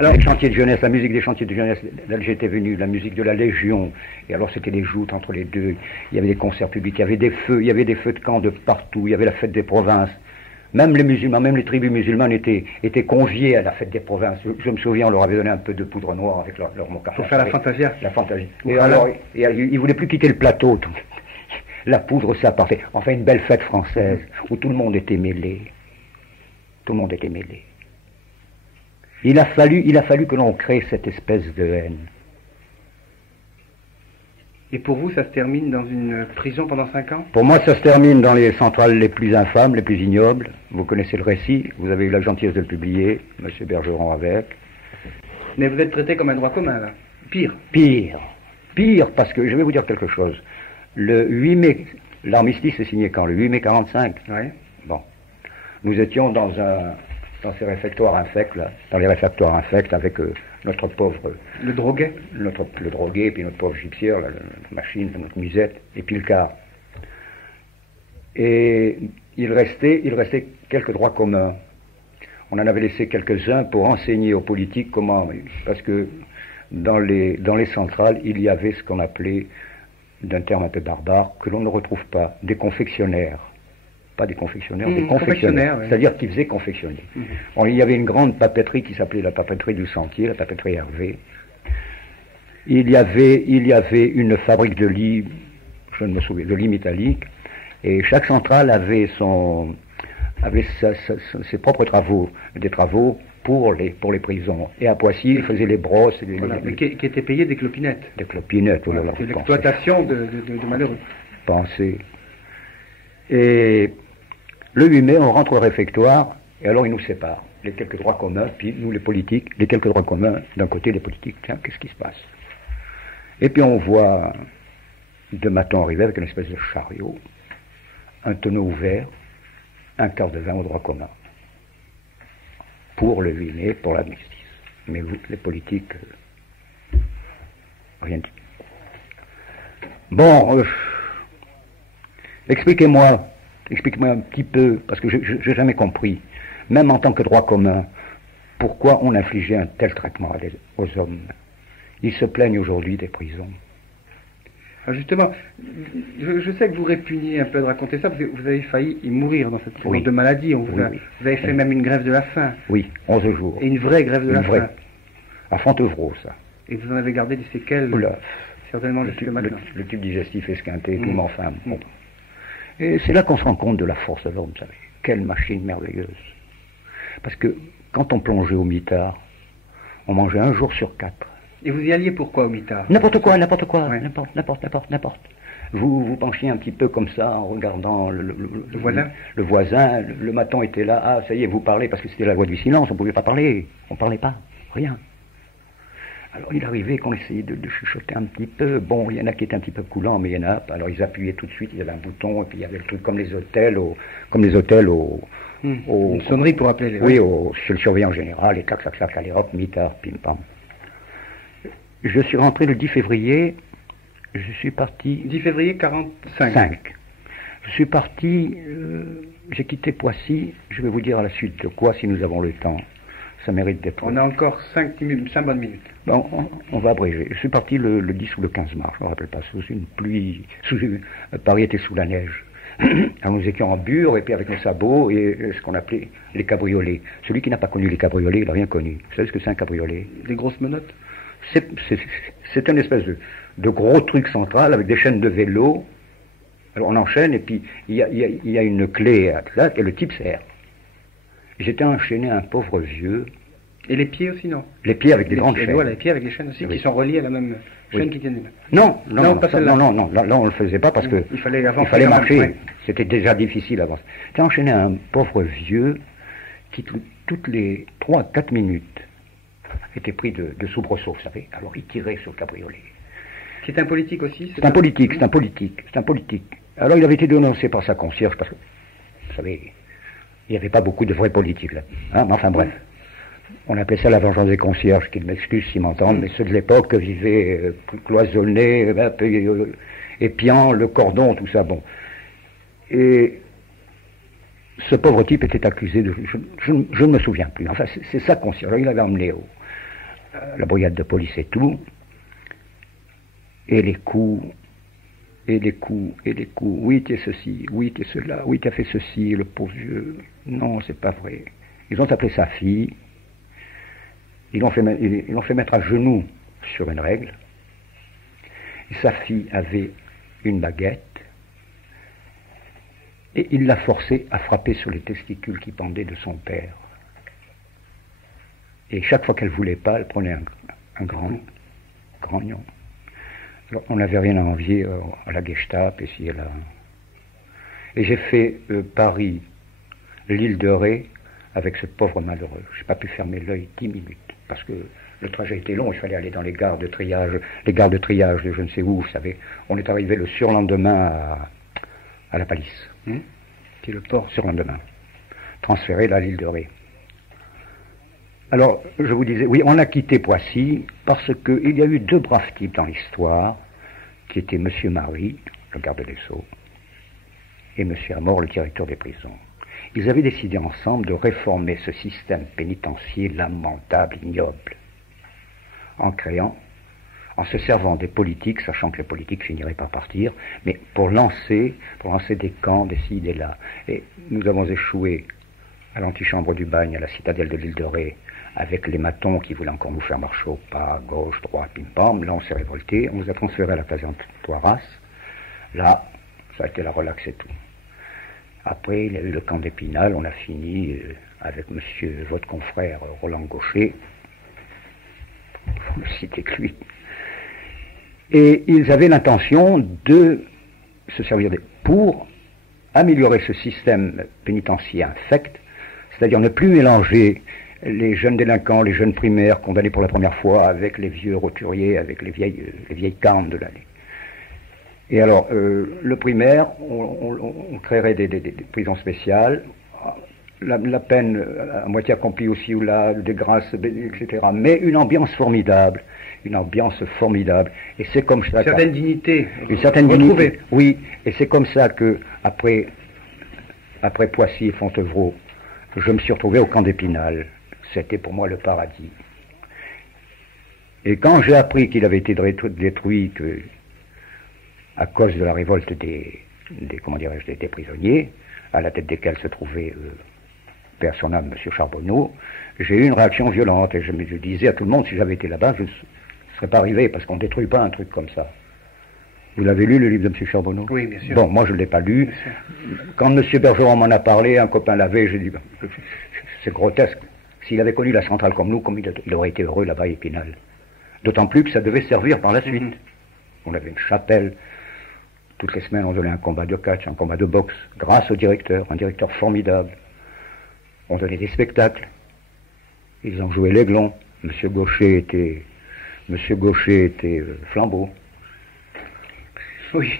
Alors, les chantiers de jeunesse, la musique des chantiers de jeunesse, l'Alger était venu, la musique de la Légion, et alors c'était des joutes entre les deux, il y avait des concerts publics, il y avait des feux de camp de partout, il y avait la fête des provinces. Même les musulmans, même les tribus musulmanes étaient conviés à la fête des provinces. Je me souviens, on leur avait donné un peu de poudre noire avec leur mocassins. Pour faire la fantasia. La fantasie. Et alors, ils voulaient plus quitter le plateau. Tout. La poudre, ça partait. Enfin, une belle fête française où tout le monde était mêlé. Tout le monde était mêlé. Il a fallu que l'on crée cette espèce de haine. Et pour vous, ça se termine dans une prison pendant 5 ans? Pour moi, ça se termine dans les centrales les plus infâmes, les plus ignobles. Vous connaissez le récit, vous avez eu la gentillesse de le publier, M. Bergeron avec. Mais vous êtes traité comme un droit commun, là. Pire, parce que je vais vous dire quelque chose. Le 8 mai, l'armistice est signé quand? Le 8 mai 45. Oui. Bon. Nous étions dans ces réfectoires infects, là, dans les réfectoires infects avec notre pauvre... Le drogué? Le drogué, et puis notre pauvre gypsière, notre machine, notre musette, et puis le car. Et il restait quelques droits communs. On en avait laissé quelques-uns pour enseigner aux politiques comment... Parce que dans les centrales, il y avait ce qu'on appelait, d'un terme un peu barbare, que l'on ne retrouve pas, des confectionnaires. Pas des confectionnaires, des confectionnaires. Oui. C'est-à-dire qu'ils faisaient confectionner. Il y avait une grande papeterie qui s'appelait la papeterie du Sentier, la papeterie Hervé. Il y avait une fabrique de lits, je ne me souviens, de lits métalliques, et chaque centrale avait ses propres travaux, des travaux pour les prisons. Et à Poissy, ils faisaient les brosses. Mais qui étaient payés des clopinettes. Des clopinettes, voilà. C'est l'exploitation de malheureux. Pensez. Et le 8 mai, on rentre au réfectoire, et alors ils nous séparent. Les quelques droits communs, puis nous les politiques, les quelques droits communs, d'un côté les politiques. Tiens, qu'est-ce qui se passe? Et puis on voit deux matons arriver avec une espèce de chariot, un tonneau ouvert, un quart de vin au droit commun. Pour le 8 mai, pour l'armistice. Mais vous, les politiques, rien dit. Bon, expliquez-moi un petit peu, parce que je n'ai jamais compris, même en tant que droit commun, pourquoi on infligeait un tel traitement aux hommes. Ils se plaignent aujourd'hui des prisons. Alors justement, je sais que vous répugnez un peu de raconter ça, parce que vous avez failli y mourir dans cette sorte de maladie. Vous avez fait même une grève de la faim. Oui, 11 jours. Et une vraie grève de la faim. À Fontevraud, ça. Et vous en avez gardé des séquelles, certainement jusque maintenant. Le tube digestif esquinté, tout m'enflamme. Et c'est là qu'on se rend compte de la force de l'homme, vous savez. Quelle machine merveilleuse. Parce que quand on plongeait au mitard, on mangeait 1 jour sur 4. Et vous y alliez pourquoi au mitard? N'importe quoi, Ouais. n'importe. Vous penchiez un petit peu comme ça en regardant le voisin. Le maton était là, ah ça y est, vous parlez, parce que c'était la loi du silence, on ne pouvait pas parler, on ne parlait pas, rien. Alors il arrivait qu'on essayait de chuchoter un petit peu. Bon, il y en a qui étaient un petit peu coulants, mais il y en a pas. Alors ils appuyaient tout de suite, il y avait un bouton, et puis il y avait le truc comme les hôtels Une sonnerie pour appeler les... Oui, chez le surveillant général, et clac, allez hop, mitard, pim pam. Je suis rentré le 10 février, je suis parti... 10 février 45. 5. Je suis parti, j'ai quitté Poissy, je vais vous dire à la suite de quoi, si nous avons le temps. Ça mérite d'être... On a encore 5 bonnes minutes. Bon, on va abréger. Je suis parti le 10 ou le 15 mars, je ne me rappelle pas, sous une pluie... Paris était sous la neige. Alors nous étions en bure, et puis avec nos sabots, et ce qu'on appelait les cabriolets. Celui qui n'a pas connu les cabriolets, il n'a rien connu. Vous savez ce que c'est un cabriolet? Des grosses menottes? C'est une espèce de gros truc central avec des chaînes de vélo. Alors on enchaîne et puis il y a une clé à ça et le type serre. J'étais enchaîné à un pauvre vieux. Et les pieds aussi, non? Les pieds avec des grandes chaînes. Voilà, les pieds avec les chaînes aussi, Oui. qui sont reliées à la même chaîne qui tiennent. Non, pas celle-là. non, là on le faisait pas parce que il fallait marcher. Ouais. C'était déjà difficile avant. J'étais enchaîné à un pauvre vieux qui toutes les 3 à 4 minutes était pris de soubresaut, vous savez. Alors il tirait sur le cabriolet. Qui est un politique aussi? C'est un politique. Alors il avait été dénoncé par sa concierge parce que, vous savez, il n'y avait pas beaucoup de vrais politiques là. Hein, mais enfin bref. On appelait ça la vengeance des concierges, qu'ils m'excusent s'ils m'entendent, mais ceux de l'époque vivaient cloisonnés, épiant, le cordon, tout ça, bon. Et ce pauvre type était accusé de... Je ne me souviens plus. Enfin, c'est sa concierge. Il avait emmené la brigade de police et tout. Et les coups. Oui, t'es ceci, oui, t'es cela, oui, t'as fait ceci, le pauvre vieux. Non, c'est pas vrai. Ils ont appelé sa fille. Ils l'ont fait mettre à genoux sur une règle. Et sa fille avait une baguette. Et il l'a forcée à frapper sur les testicules qui pendaient de son père. Et chaque fois qu'elle voulait pas, elle prenait un grand gnon. Alors, on n'avait rien à envier à la Gestapo, ici et là. Et j'ai fait Paris, l'île de Ré, avec ce pauvre malheureux. Je n'ai pas pu fermer l'œil 10 minutes, parce que le trajet était long, il fallait aller dans les gares de triage de je ne sais où, vous savez. On est arrivé le surlendemain à la Palisse, qui est le port surlendemain, transféré à l'île de Ré. Alors, je vous disais, oui, on a quitté Poissy parce qu'il y a eu 2 braves types dans l'histoire, qui étaient M. Marie, le garde des Sceaux, et M. Amor, le directeur des prisons. Ils avaient décidé ensemble de réformer ce système pénitentiaire lamentable, ignoble, en se servant des politiques, sachant que les politiques finiraient par partir, mais pour lancer des camps, des ci, des là. Et nous avons échoué à l'antichambre du bagne, à la citadelle de l'île de Ré, avec les matons qui voulaient encore nous faire marcher au pas, gauche, droite, pim-pam. Là, on s'est révolté, on nous a transféré à la place Antoiras. Là, ça a été la relaxe et tout. Après, il y a eu le camp d'Épinal, on a fini avec votre confrère Roland Gaucher. Il faut ne citer que lui. Et ils avaient l'intention de se servir pour améliorer ce système pénitentiaire infect, c'est-à-dire ne plus mélanger les jeunes délinquants, les jeunes primaires condamnés pour la première fois avec les vieux roturiers, avec les vieilles carnes de l'année. Et alors, le primaire, on créerait des prisons spéciales, la peine à moitié accomplie aussi ou là, des grâces, etc. Mais une ambiance formidable. Et c'est comme ça. Une certaine dignité. Une certaine dignité. Oui. Et c'est comme ça que, après Poissy et Fontevraud, je me suis retrouvé au camp d'Épinal. C'était pour moi le paradis. Et quand j'ai appris qu'il avait été détruit à cause de la révolte des prisonniers, à la tête desquels se trouvait père son âme, M. Charbonneau, j'ai eu une réaction violente et je disais à tout le monde, si j'avais été là-bas, je ne serais pas arrivé parce qu'on ne détruit pas un truc comme ça. Vous l'avez lu, le livre de M. Charbonneau? Oui, bien sûr. Bon, moi je ne l'ai pas lu. Quand M. Bergeron m'en a parlé, un copain l'avait, j'ai dit, c'est grotesque. S'il avait connu la centrale comme nous, il aurait été heureux là-bas à Épinal. D'autant plus que ça devait servir par la suite. On avait une chapelle. Toutes les semaines, on donnait un combat de catch, un combat de boxe, grâce au directeur, un directeur formidable. On donnait des spectacles. Ils ont joué l'Aiglon. Monsieur Gaucher était flambeau. Oui.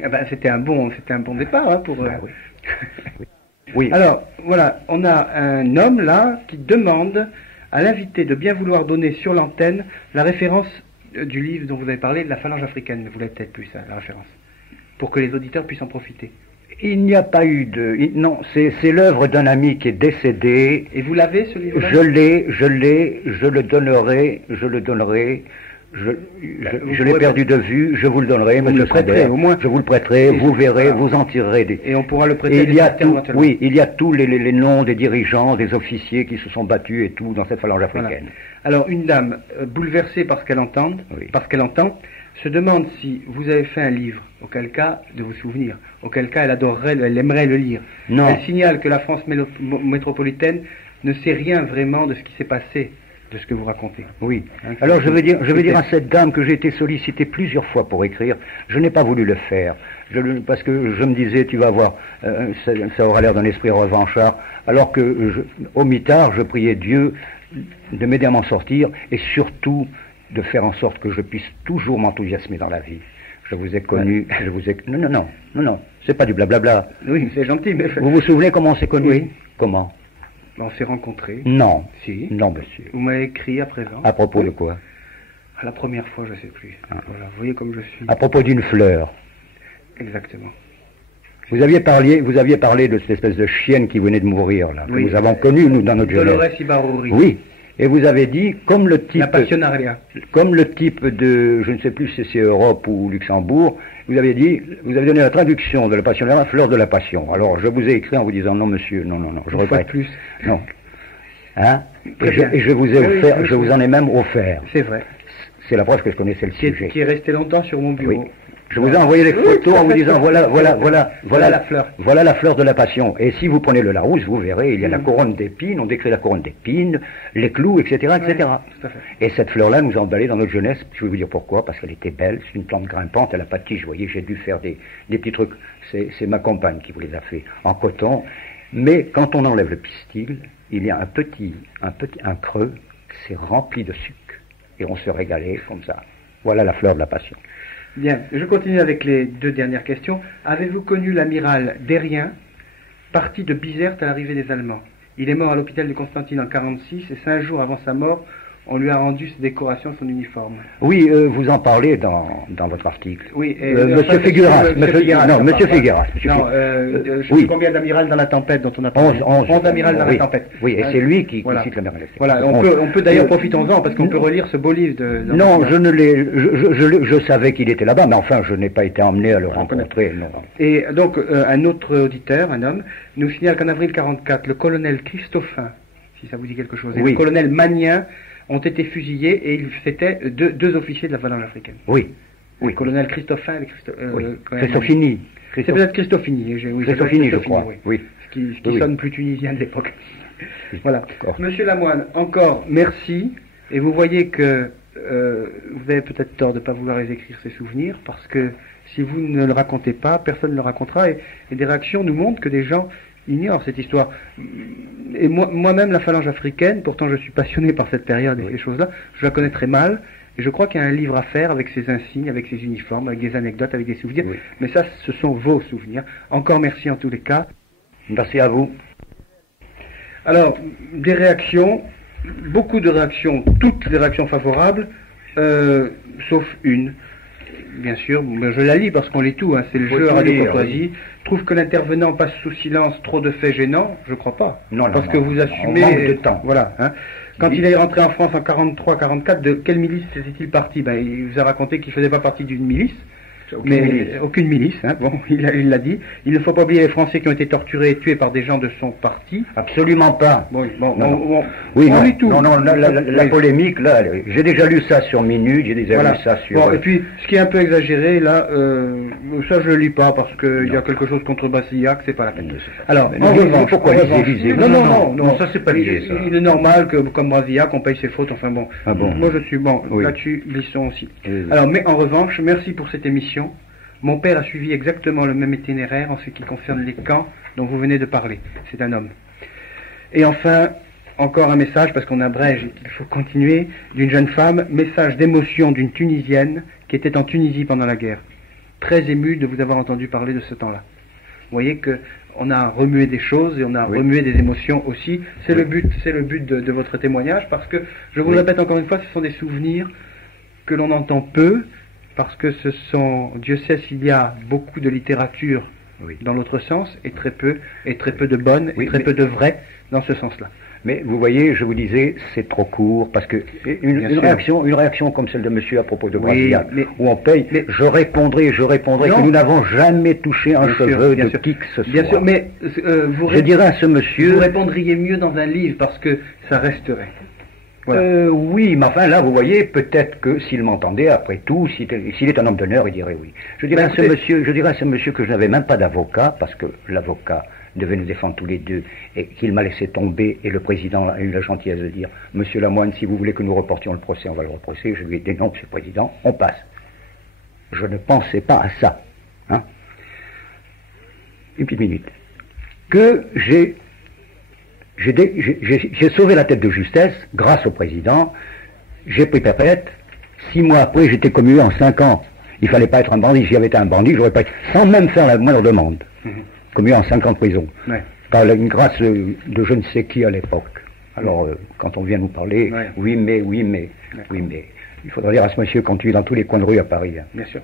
Eh ben, c'était un bon départ hein, pour. Oui. Oui. Alors, voilà, on a un homme là qui demande à l'invité de bien vouloir donner sur l'antenne la référence du livre dont vous avez parlé, de la phalange africaine. Vous l'avez peut-être plus, ça, la référence, pour que les auditeurs puissent en profiter. Il n'y a pas eu de... Non, c'est l'œuvre d'un ami qui est décédé. Et vous l'avez, ce livre-là? Je le donnerai. Je l'ai perdu de vue, je vous le donnerai, vous me le prêterez, au moins. Je vous le prêterai, vous verrez, vous en tirerez des... Et on pourra le prêter. Il y a tous les noms des dirigeants, des officiers qui se sont battus et tout dans cette phalange africaine. Voilà. Alors, une dame, bouleversée par ce qu'elle entend, se demande si vous avez fait un livre, auquel cas, de vos souvenirs, auquel cas elle aimerait le lire. Non. Elle signale que la France métropolitaine ne sait rien vraiment de ce qui s'est passé, de ce que vous racontez. Oui. Alors je vais dire à cette dame que j'ai été sollicité plusieurs fois pour écrire. Je n'ai pas voulu le faire. Parce que je me disais, tu vas voir, ça aura l'air d'un esprit revanchard. Alors que, au mitard, je priais Dieu de m'aider à m'en sortir et surtout de faire en sorte que je puisse toujours m'enthousiasmer dans la vie. Je vous ai connu, Non, c'est pas du blablabla. Oui, c'est gentil, mais... Vous vous souvenez comment on s'est connus? Oui. Comment? On s'est rencontrés. Non. Si. Non, monsieur. Vous m'avez écrit à présent. À propos de quoi? À la première fois, je ne sais plus. Voilà, vous voyez comme je suis. À propos d'une fleur. Exactement. Vous aviez parlé de cette espèce de chienne qui venait de mourir, là, que nous avons connue, nous, dans notre jeunesse. Dolores Ibaruri. Oui. Et vous avez dit, comme le type... La Passionaria. Comme le type de, je ne sais plus si c'est Europe ou Luxembourg, vous avez donné la traduction de la Passionaria, fleur de la passion. Alors, je vous ai écrit en vous disant, non, monsieur, non, je regrette. Plus. Non. Hein? Et je vous ai offert, je vous en ai même offert. C'est vrai. C'est la preuve que je connaissais le sujet. Qui est resté longtemps sur mon bureau. Oui. Je vous ai envoyé des photos en vous disant voilà la fleur. Voilà la fleur de la passion. Et si vous prenez le Larousse, vous verrez, il y a la couronne d'épines, on décrit la couronne d'épines, les clous, etc., etc. Tout à fait. Et cette fleur-là nous a emballé dans notre jeunesse. Je vais vous dire pourquoi, parce qu'elle était belle, c'est une plante grimpante, elle n'a pas de tige. Vous voyez, j'ai dû faire des petits trucs. C'est ma compagne qui vous les a fait en coton. Mais quand on enlève le pistil, il y a un creux, c'est rempli de sucre. Et on se régalait comme ça. Voilà la fleur de la passion. Bien, je continue avec les deux dernières questions. Avez-vous connu l'amiral Derrien, parti de Bizerte à l'arrivée des Allemands? Il est mort à l'hôpital de Constantine en 1946 et 5 jours avant sa mort, on lui a rendu ses décorations, son uniforme. Oui, vous en parlez dans votre article. Oui, Monsieur Figueras. Monsieur Figueras. Non, je sais combien d'amiral dans la tempête dont on a parlé. 11 amiral dans la tempête. Oui, et c'est lui qui cite l'amiral. Voilà, on peut d'ailleurs profitons-en parce qu'on peut relire ce beau livre de... Non, je savais qu'il était là-bas, mais enfin, je n'ai pas été emmené à le rencontrer. Non. Et donc, un autre auditeur, un homme, nous signale qu'en avril 1944, le colonel Christophin, si ça vous dit quelque chose, et le colonel Magnien ont été fusillés et c'était deux officiers de la phalange africaine. Oui. Le colonel Christophin et Christofini. C'est peut-être Christofini. Christofini, je crois. Oui. Ce qui sonne plus tunisien de l'époque. Voilà. Monsieur Lamoine, encore merci. Et vous voyez que vous avez peut-être tort de ne pas vouloir les écrire ces souvenirs, parce que si vous ne le racontez pas, personne ne le racontera. Et des réactions nous montrent que des gens ignorent cette histoire. Et moi-même, la phalange africaine, pourtant je suis passionné par cette période et ces choses-là, je la connais très mal, et je crois qu'il y a un livre à faire avec ses insignes, avec ses uniformes, avec des anecdotes, avec des souvenirs, mais ça, ce sont vos souvenirs. Encore merci en tous les cas. Merci à vous. Alors, des réactions, beaucoup de réactions, toutes les réactions favorables, sauf une. Bien sûr, je la lis parce qu'on lit tout, c'est le jeu à Radio Courtoisie. Trouve que l'intervenant passe sous silence trop de faits gênants, je crois pas. Non, parce que vous assumez. On manque de temps. Voilà. Quand il est rentré en France en 43-44, de quelle milice était-il parti? Il vous a raconté qu'il faisait pas partie d'une milice. Aucune milice, hein, bon, il l'a dit. Il ne faut pas oublier les Français qui ont été torturés et tués par des gens de son parti. Absolument pas. Bon, Oui, on non, lit tout. non, la polémique, là, j'ai déjà lu ça sur Minute, j'ai déjà lu ça sur... Bon, et puis, ce qui est un peu exagéré, là, ça je le lis pas parce qu'il y a quelque chose contre Bassillac, c'est pas la peine. Alors, en revanche, pourquoi lisez non, ça c'est pas lié, ça. Il est normal que, comme Brasillac, on paye ses fautes, enfin bon. Ah bon. Moi je suis bon, Oui. là-dessus, ils sont aussi. Alors, mais en revanche, merci pour cette émission. Mon père a suivi exactement le même itinéraire en ce qui concerne les camps dont vous venez de parler. C'est un homme. Et enfin, encore un message, parce qu'on abrège et qu'il faut continuer, d'une jeune femme, message d'émotion d'une Tunisienne qui était en Tunisie pendant la guerre. Très émue de vous avoir entendu parler de ce temps-là. Vous voyez que on a remué des choses et on a remué des émotions aussi. C'est le but de votre témoignage, parce que, je vous le répète encore une fois, ce sont des souvenirs que l'on entend peu, parce que ce sont, Dieu sait s'il y a beaucoup de littérature dans l'autre sens, et très peu de bonnes, et très peu de vraies dans ce sens-là. Mais vous voyez, je vous disais, c'est trop court, parce que une réaction comme celle de monsieur à propos de Brasillac, où on paye, je répondrai que nous n'avons jamais touché un cheveu de qui que ce soit. Bien sûr, mais je dirais à ce monsieur... Vous répondriez mieux dans un livre, parce que ça resterait. Voilà. Oui, mais enfin là, vous voyez, peut-être que s'il m'entendait, après tout, s'il est un homme d'honneur, il dirait oui. Je dirais à ce monsieur que je n'avais même pas d'avocat, parce que l'avocat devait nous défendre tous les deux, et qu'il m'a laissé tomber, et le président a eu la gentillesse de dire, monsieur Lamoine, si vous voulez que nous reportions le procès, on va le reprocès. Je lui ai dit non, monsieur le président, on passe. Je ne pensais pas à ça. Hein. Une petite minute. Que j'ai sauvé la tête de justesse grâce au président, j'ai pris perpète, 6 mois après j'étais commué en 5 ans. Il fallait pas être un bandit, si j'avais été un bandit, j'aurais pas été, sans même faire la moindre demande. Commué en 5 ans de prison. Par une grâce de je ne sais qui à l'époque. Alors, quand on vient nous parler, oui mais, il faudra dire à ce monsieur qu'on tue dans tous les coins de rue à Paris. Hein. Bien sûr.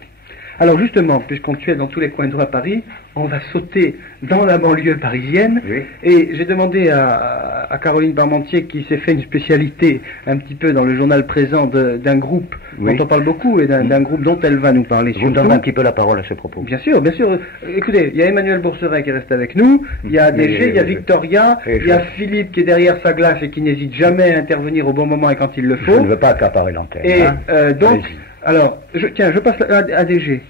Alors justement, puisqu'on tuait dans tous les coins de rue à Paris, on va sauter dans la banlieue parisienne. Et j'ai demandé à Caroline Parmentier, qui s'est fait une spécialité un petit peu dans le journal présent d'un groupe dont on parle beaucoup, et d'un groupe dont elle va nous parler. Je vous donne un petit peu la parole à ce propos. Bien sûr, bien sûr. Écoutez, il y a Emmanuel Bourseret qui reste avec nous, il y a DG, il y a Victoria, il y a Philippe qui est derrière sa glace et qui n'hésite jamais à intervenir au bon moment et quand il le faut. Je ne veux pas accaparer l'antenne. Et donc... Alors, je passe à DG.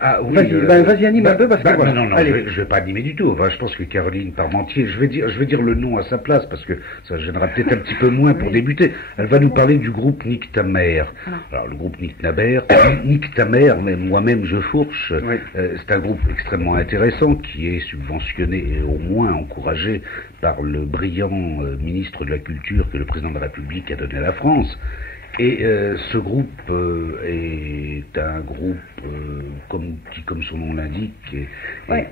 Ah oui, vas-y, anime un peu parce que voilà. Non, je vais pas animer du tout. Enfin, je pense que Caroline Parmentier, je vais dire le nom à sa place parce que ça gênera peut-être un petit peu moins pour débuter. Elle va nous parler du groupe Nique ta mère. Alors le groupe Nique ta mère, mais moi-même je fourche. C'est un groupe extrêmement intéressant qui est subventionné et au moins encouragé par le brillant ministre de la Culture que le président de la République a donné à la France. Et ce groupe est un groupe qui, comme son nom l'indique, est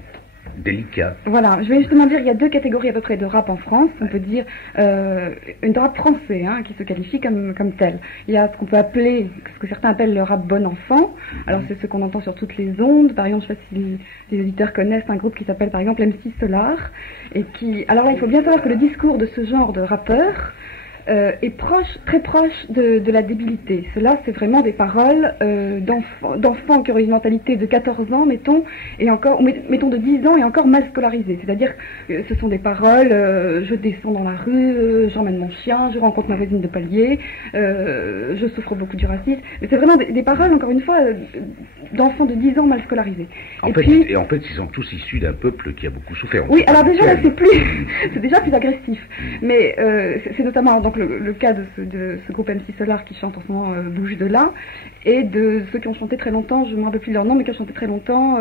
délicat. Voilà, je vais justement dire, il y a 2 catégories à peu près de rap en France. On peut dire une rap français, hein, qui se qualifie comme tel. Il y a ce qu'on peut appeler, ce que certains appellent le rap bon enfant. Alors c'est ce qu'on entend sur toutes les ondes. Par exemple, je ne sais pas si les auditeurs connaissent un groupe qui s'appelle par exemple MC Solar. Et qui, alors là, il faut bien savoir que le discours de ce genre de rappeur est très proche de la débilité. Cela, c'est vraiment des paroles d'enfants qui auraient une mentalité de 14 ans, mettons, et encore, mettons de 10 ans et encore mal scolarisés. C'est-à-dire que ce sont des paroles, je descends dans la rue, j'emmène mon chien, je rencontre ma voisine de palier, je souffre beaucoup du racisme. Mais c'est vraiment des paroles, encore une fois, d'enfants de 10 ans mal scolarisés. En fait, ils sont tous issus d'un peuple qui a beaucoup souffert. Oui, alors déjà, là, c'est déjà plus agressif. Mais c'est notamment donc le cas de ce groupe MC Solar qui chante en ce moment Bouge de là, et de ceux qui ont chanté très longtemps, je ne me rappelle plus leur nom, mais qui ont chanté très longtemps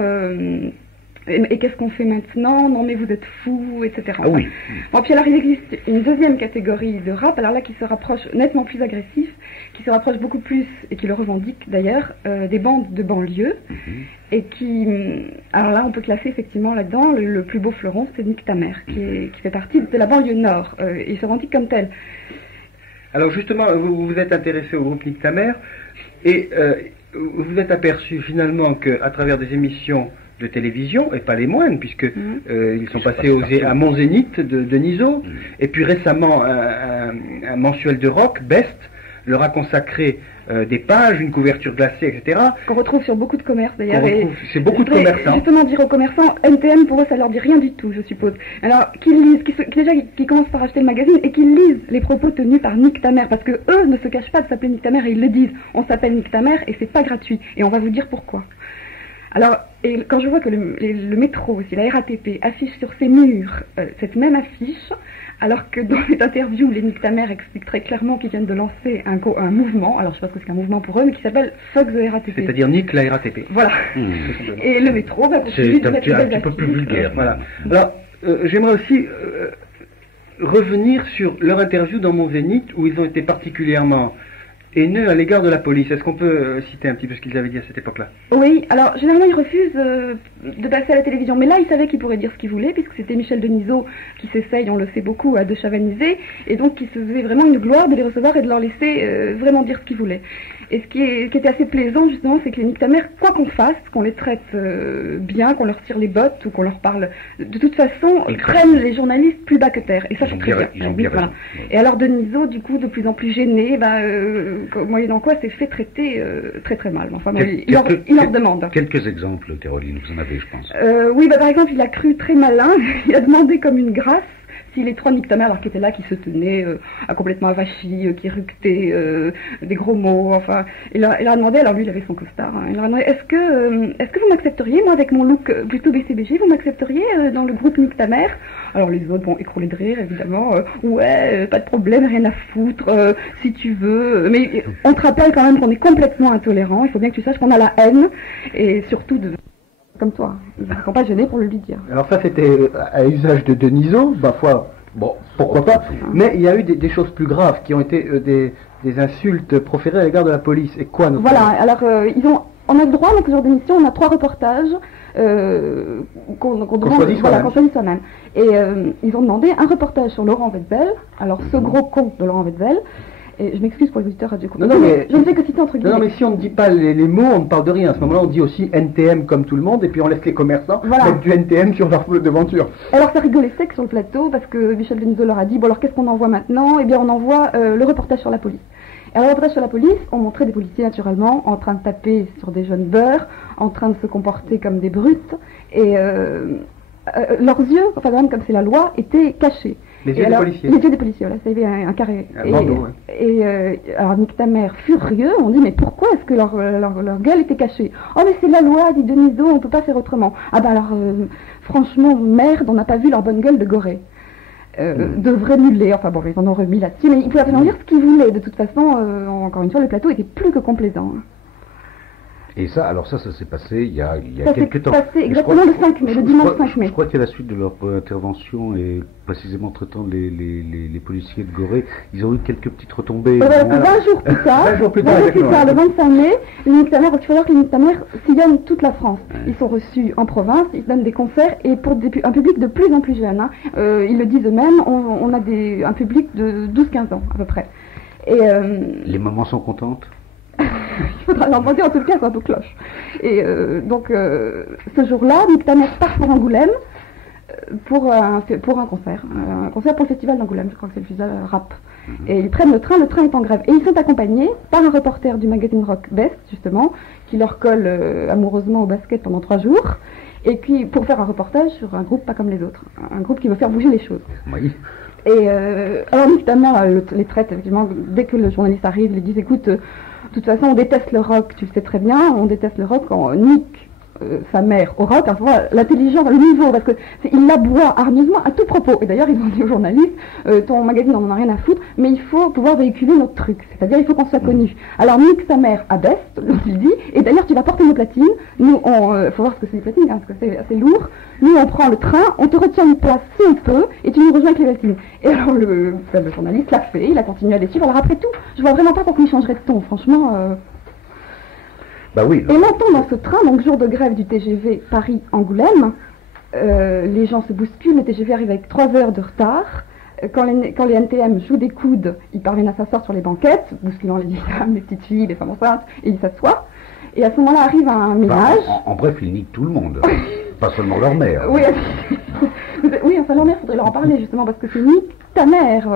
et qu'est-ce qu'on fait maintenant, non mais vous êtes fous, etc. Ah oui. Bon, puis alors il existe une deuxième catégorie de rap, alors là qui se rapproche nettement plus agressif, qui se rapproche beaucoup plus, et qui le revendique d'ailleurs, des bandes de banlieue, et qui, alors là on peut classer effectivement là-dedans, le plus beau fleuron c'est Nique ta mère, qui fait partie de la banlieue nord, et il se revendique comme tel. Alors justement, vous vous êtes intéressé au groupe Nique ta mère, et vous êtes aperçu finalement qu'à travers des émissions de télévision, et pas les moindres, puisque ils sont passés à Mon Zénith de Niso, et puis récemment un mensuel de rock, Best, leur a consacré des pages, une couverture glacée, etc. Qu'on retrouve sur beaucoup de commerces d'ailleurs. C'est beaucoup de commerçants. Justement dire aux commerçants, NTM pour eux ça leur dit rien du tout, je suppose. Alors qu'ils lisent, qu'ils commencent par acheter le magazine et qu'ils lisent les propos tenus par Nick ta mère, parce que eux ne se cachent pas de s'appeler Nick ta mère et ils le disent. On s'appelle Nick ta mère et c'est pas gratuit. Et on va vous dire pourquoi. Alors, et quand je vois que le métro aussi, la RATP, affiche sur ses murs cette même affiche, alors que dans les interviews, les Nick ta mère expliquent très clairement qu'ils viennent de lancer un mouvement, alors je pense que c'est un mouvement pour eux, mais qui s'appelle Fuck the RATP. C'est-à-dire Nick la RATP. Voilà. Et le métro va continuer de mettre des un petit peu plus vulgaire. Voilà. Alors, j'aimerais aussi revenir sur leur interview dans Mon Zénith, où ils ont été particulièrement haineux à l'égard de la police. Est-ce qu'on peut citer un petit peu ce qu'ils avaient dit à cette époque-là? Oui, alors généralement ils refusent de passer à la télévision, mais là ils savaient qu'ils pourraient dire ce qu'ils voulaient, puisque c'était Michel Denisot qui s'essaye, on le sait beaucoup, à déchavaniser, et donc qui se faisait vraiment une gloire de les recevoir et de leur laisser vraiment dire ce qu'ils voulaient. Et ce qui était assez plaisant justement, c'est que les Nick ta mère, quoi qu'on fasse, qu'on les traite bien, qu'on leur tire les bottes ou qu'on leur parle, de toute façon, prennent les journalistes plus bas que terre. Et ça c'est très bien. Ils ont bien raison. Et alors Denisot, du coup, de plus en plus gêné, moyennant quoi s'est fait traiter très très mal. Enfin, il leur demande. Quelques exemples, Caroline, vous en avez, je pense. Oui, par exemple, il a cru très malin, il a demandé comme une grâce si les trois Nick ta mère, alors qui étaient là, qui se tenaient complètement avachis, qui ructaient des gros mots, enfin, il leur a demandé, alors lui il avait son costard, il leur a demandé est-ce que vous m'accepteriez, moi avec mon look plutôt BCBG, vous m'accepteriez dans le groupe Nick ta mère? Alors les autres, écroulés de rire évidemment, ouais, pas de problème, rien à foutre, si tu veux, mais on te rappelle quand même qu'on est complètement intolérant, il faut bien que tu saches qu'on a la haine, et surtout comme toi, ils ne sont pas gênés pour le lui dire. Alors ça c'était à usage de Denisot, bon, pourquoi pas, mais il y a eu des choses plus graves qui ont été des insultes proférées à l'égard de la police, et quoi notamment? Voilà, alors on a le droit dans ce genre d'émission, on a 3 reportages qu'on choisit soi-même. Et ils ont demandé un reportage sur Laurent Wetzel, alors ce gros con de Laurent Wetzel. Et je m'excuse pour les auditeurs radio. Je ne fais que citer entre guillemets. Non, mais si on ne dit pas les mots, on ne parle de rien. À ce moment-là, on dit aussi NTM comme tout le monde, et puis on laisse les commerçants mettre du NTM sur leur devanture. Alors ça rigolait sec sur le plateau, parce que Michel Denisot leur a dit, bon alors qu'est-ce qu'on envoie maintenant? Eh bien on envoie le reportage sur la police. Et alors le reportage sur la police, on montrait des policiers naturellement, en train de taper sur des jeunes beurs, en train de se comporter comme des brutes, et leurs yeux, enfin même comme c'est la loi, étaient cachés. Les yeux des policiers. Les yeux des policiers, voilà, ça y avait un carré. Alors Nick ta mère, furieux, on dit mais pourquoi est-ce que leur gueule était cachée? Oh mais c'est la loi, dit Denisot, on ne peut pas faire autrement. Ah bah alors, franchement, merde, on n'a pas vu leur bonne gueule de Gorée. De vrais mulets, enfin bon, ils en ont remis là-dessus, mais ils pouvaient en dire ce qu'ils voulaient. De toute façon, encore une fois, le plateau était plus que complaisant. Et ça, alors ça s'est passé il y a ça quelques temps. Ça s'est passé exactement le 5 mai, le dimanche 5 mai. Je crois qu'à la suite de leur intervention, et précisément traitant les policiers de Gorée, ils ont eu quelques petites retombées. 20 jours plus tard, le 25 mai, les Nick ta mère, il faut savoir que les Nick ta mère sillonnent toute la France. Ils sont reçus en province, ils donnent des concerts, et pour un public de plus en plus jeune. Ils le disent eux-mêmes, on a un public de 12-15 ans à peu près. Et, les mamans sont contentes? Il faudra leur demander, en tout cas, c'est un peu cloche. Et donc, ce jour-là, Nick ta mère part pour Angoulême pour un concert. Un concert pour le festival d'Angoulême, je crois que c'est le festival rap. Et ils prennent le train est en grève. Et ils sont accompagnés par un reporter du magazine Rock Best, justement, qui leur colle amoureusement au basket pendant 3 jours. Et puis, pour faire un reportage sur un groupe pas comme les autres. Un groupe qui veut faire bouger les choses. Oui. Et alors, Nick ta mère les traite, effectivement, dès que le journaliste arrive, ils disent, écoute, de toute façon, on déteste le rock, tu le sais très bien, on déteste le rock quand Nick, sa mère, au rock, enfin, l'intelligence, le niveau, parce que il l'aboie hargneusement à tout propos. Et d'ailleurs, ils ont dit aux journalistes, ton magazine n'en a rien à foutre, mais il faut pouvoir véhiculer notre truc, c'est-à-dire il faut qu'on soit connu. Alors Nick, sa mère, à Best, il dit, et d'ailleurs tu vas porter nos platines, nous, faut voir ce que c'est les platines, parce que c'est assez lourd, nous on prend le train, on te retient une place si on peut, et tu nous rejoins avec les platines. Et alors le journaliste l'a fait, il a continué à les suivre, alors après tout, je vois vraiment pas pourquoi il changerait de ton, franchement... Bah oui. Et maintenant dans ce train, donc jour de grève du TGV Paris-Angoulême, les gens se bousculent, le TGV arrive avec 3 heures de retard. Quand les NTM jouent des coudes, ils parviennent à s'asseoir sur les banquettes, bousculant les femmes, les petites filles, les femmes enceintes, et ils s'assoient. Et à ce moment-là arrive un ménage. En bref, ils niquent tout le monde, pas seulement leur mère. Oui, Oui, enfin l'enfer, il faudrait leur en parler justement, parce que c'est ni ta mère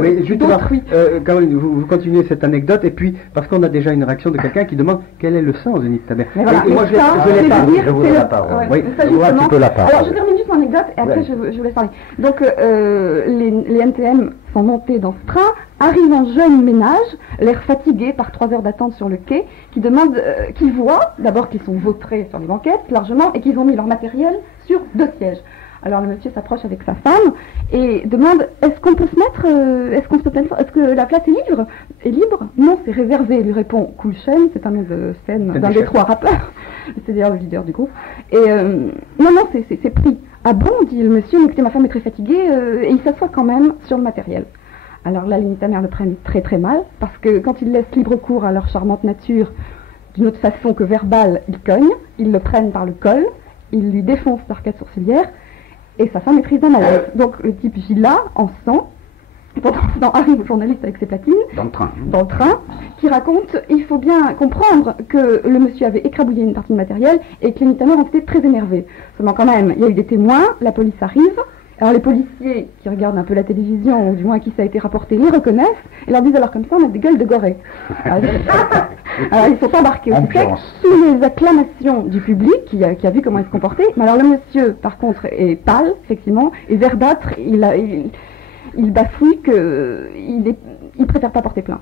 Oui, justement, d'autrui. Caroline, vous continuez cette anecdote, et puis, parce qu'on a déjà une réaction de quelqu'un qui demande quel est le sens de Nick ta mère. Mais voilà, Et moi, mais ça, je l'ai c'est pas. de dire, je vous c'est donne la le- parole. ouais, Oui, ça, je vois un justement. petit peu la parole. Alors je termine juste mon anecdote et après Ouais. je vous laisse parler. Donc les NTM sont montés dans ce train, arrive un jeune ménage, l'air fatigué par 3 heures d'attente sur le quai, qui demande, qui voit d'abord qu'ils sont vautrés sur les banquettes largement et qu'ils ont mis leur matériel sur 2 sièges. Alors le monsieur s'approche avec sa femme et demande est-ce qu'on peut se mettre, est-ce que la place est libre? Non, c'est réservé. Il lui répond Cool Chain, c'est un nom de scène d'un des 3 rappeurs, c'est-à-dire le leader du groupe. Et non, c'est pris. Ah bon, dit le monsieur, mais écoutez, ma femme est très fatiguée et il s'assoit quand même sur le matériel. Alors là, les Nick ta mère le prennent très très mal parce que quand ils laissent libre cours à leur charmante nature, d'une autre façon que verbale, ils cognent, ils le prennent par le col, ils lui défoncent l'arcade sourcilière. Et sa femme est prise d'un malaise. Donc le type gila en sang. Et pendant ce temps arrive le journaliste avec ses platines. Dans le train. Qui raconte il faut bien comprendre que le monsieur avait écrabouillé une partie de matériel et que les Nick ta mère ont été très énervés. Seulement quand même, il y a eu des témoins, la police arrive. Alors les policiers qui regardent un peu la télévision, ou du moins à qui ça a été rapporté, les reconnaissent et leur disent alors comme ça on a des gueules de gorée. Alors ils sont embarqués au Ambiance. texte sous les acclamations du public qui a vu comment il se comportait. Mais alors le monsieur par contre est pâle, effectivement, et verdâtre, il bafouille qu'il préfère pas porter plainte.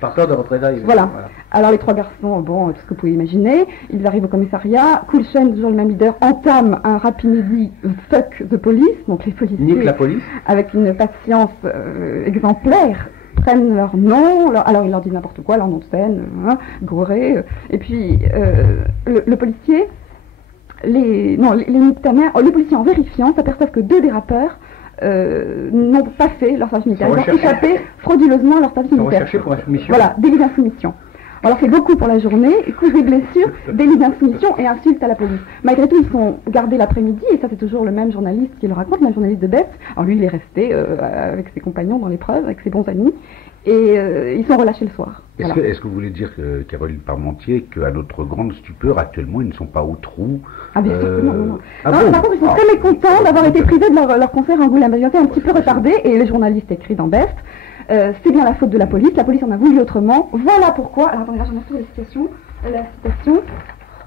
Par peur de représailles. Voilà. Alors les 3 garçons, bon, tout ce que vous pouvez imaginer, ils arrivent au commissariat, Cool Chain, toujours le même leader, entame un rap inédit Fuck the Police, donc les policiers, Nique la police. avec une patience exemplaire, prennent leur nom, alors ils leur disent n'importe quoi, leur nom de scène, Goré, et puis le policier, les Nick ta mère, les policiers en vérifiant s'aperçoivent que 2 des rappeurs n'ont pas fait leur service militaire. Ils ont échappé frauduleusement à leur service militaire. Recherché pour insoumission. Voilà, délit d'insoumission. Alors c'est beaucoup pour la journée, coups et blessures, délit d'insoumission et insultes à la police. Malgré tout, ils sont gardés l'après-midi, et ça c'est toujours le même journaliste qui le raconte, le même journaliste de Best. Alors lui, il est resté avec ses compagnons dans l'épreuve, avec ses bons amis, et ils sont relâchés le soir. Voilà. Est-ce que vous voulez dire, Caroline Parmentier, qu'à notre grande stupeur, actuellement, ils ne sont pas au trou Ah bien sûr que non, non. Ah Non, bon par contre, ils sont très mécontents d'avoir été privés de leur concert à Angoulême. Ils ont été un petit peu retardés, et le journaliste écrit dans Best, c'est bien la faute de la police en a voulu autrement, voilà pourquoi. Alors attendez, là j'en ai retrouvé la citation.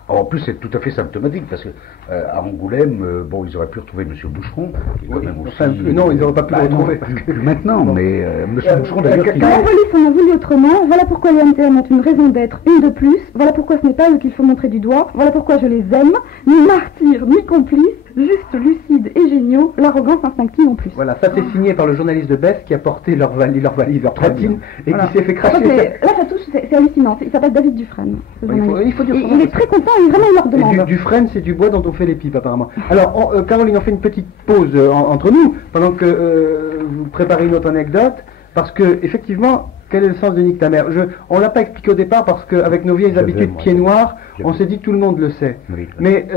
En plus, c'est tout à fait symptomatique, parce que à Angoulême, bon, ils auraient pu retrouver M. Boucheron, qui est quand même aussi... non, ils n'auraient pas pu le retrouver. Plus maintenant, mais M. Boucheron, d'ailleurs, qui... La police en a voulu autrement, voilà pourquoi les NTM ont une raison d'être, une de plus, voilà pourquoi ce n'est pas eux qu'il faut montrer du doigt, voilà pourquoi je les aime, ni martyrs, ni complices, juste lucides et géniaux, l'arrogance instinctive en plus. Voilà, ça c'est signé par le journaliste de Best qui a porté leur valise, leur platine, et Voilà. qui s'est fait En fait, cracher. là, ça touche, c'est hallucinant. Il s'appelle David Dufresne. ce Oui, journaliste. il faut dire son il nom. est très content et vraiment il leur Et demande. du frêne, c'est du bois dont on fait les pipes apparemment. Alors, Caroline, on fait une petite pause entre nous, pendant que vous préparez une autre anecdote, parce que, effectivement, quel est le sens de Nique ta mère? On l'a pas expliqué au départ, parce qu'avec nos vieilles habitudes pieds noirs, on s'est dit que tout le monde le sait. Oui. Mais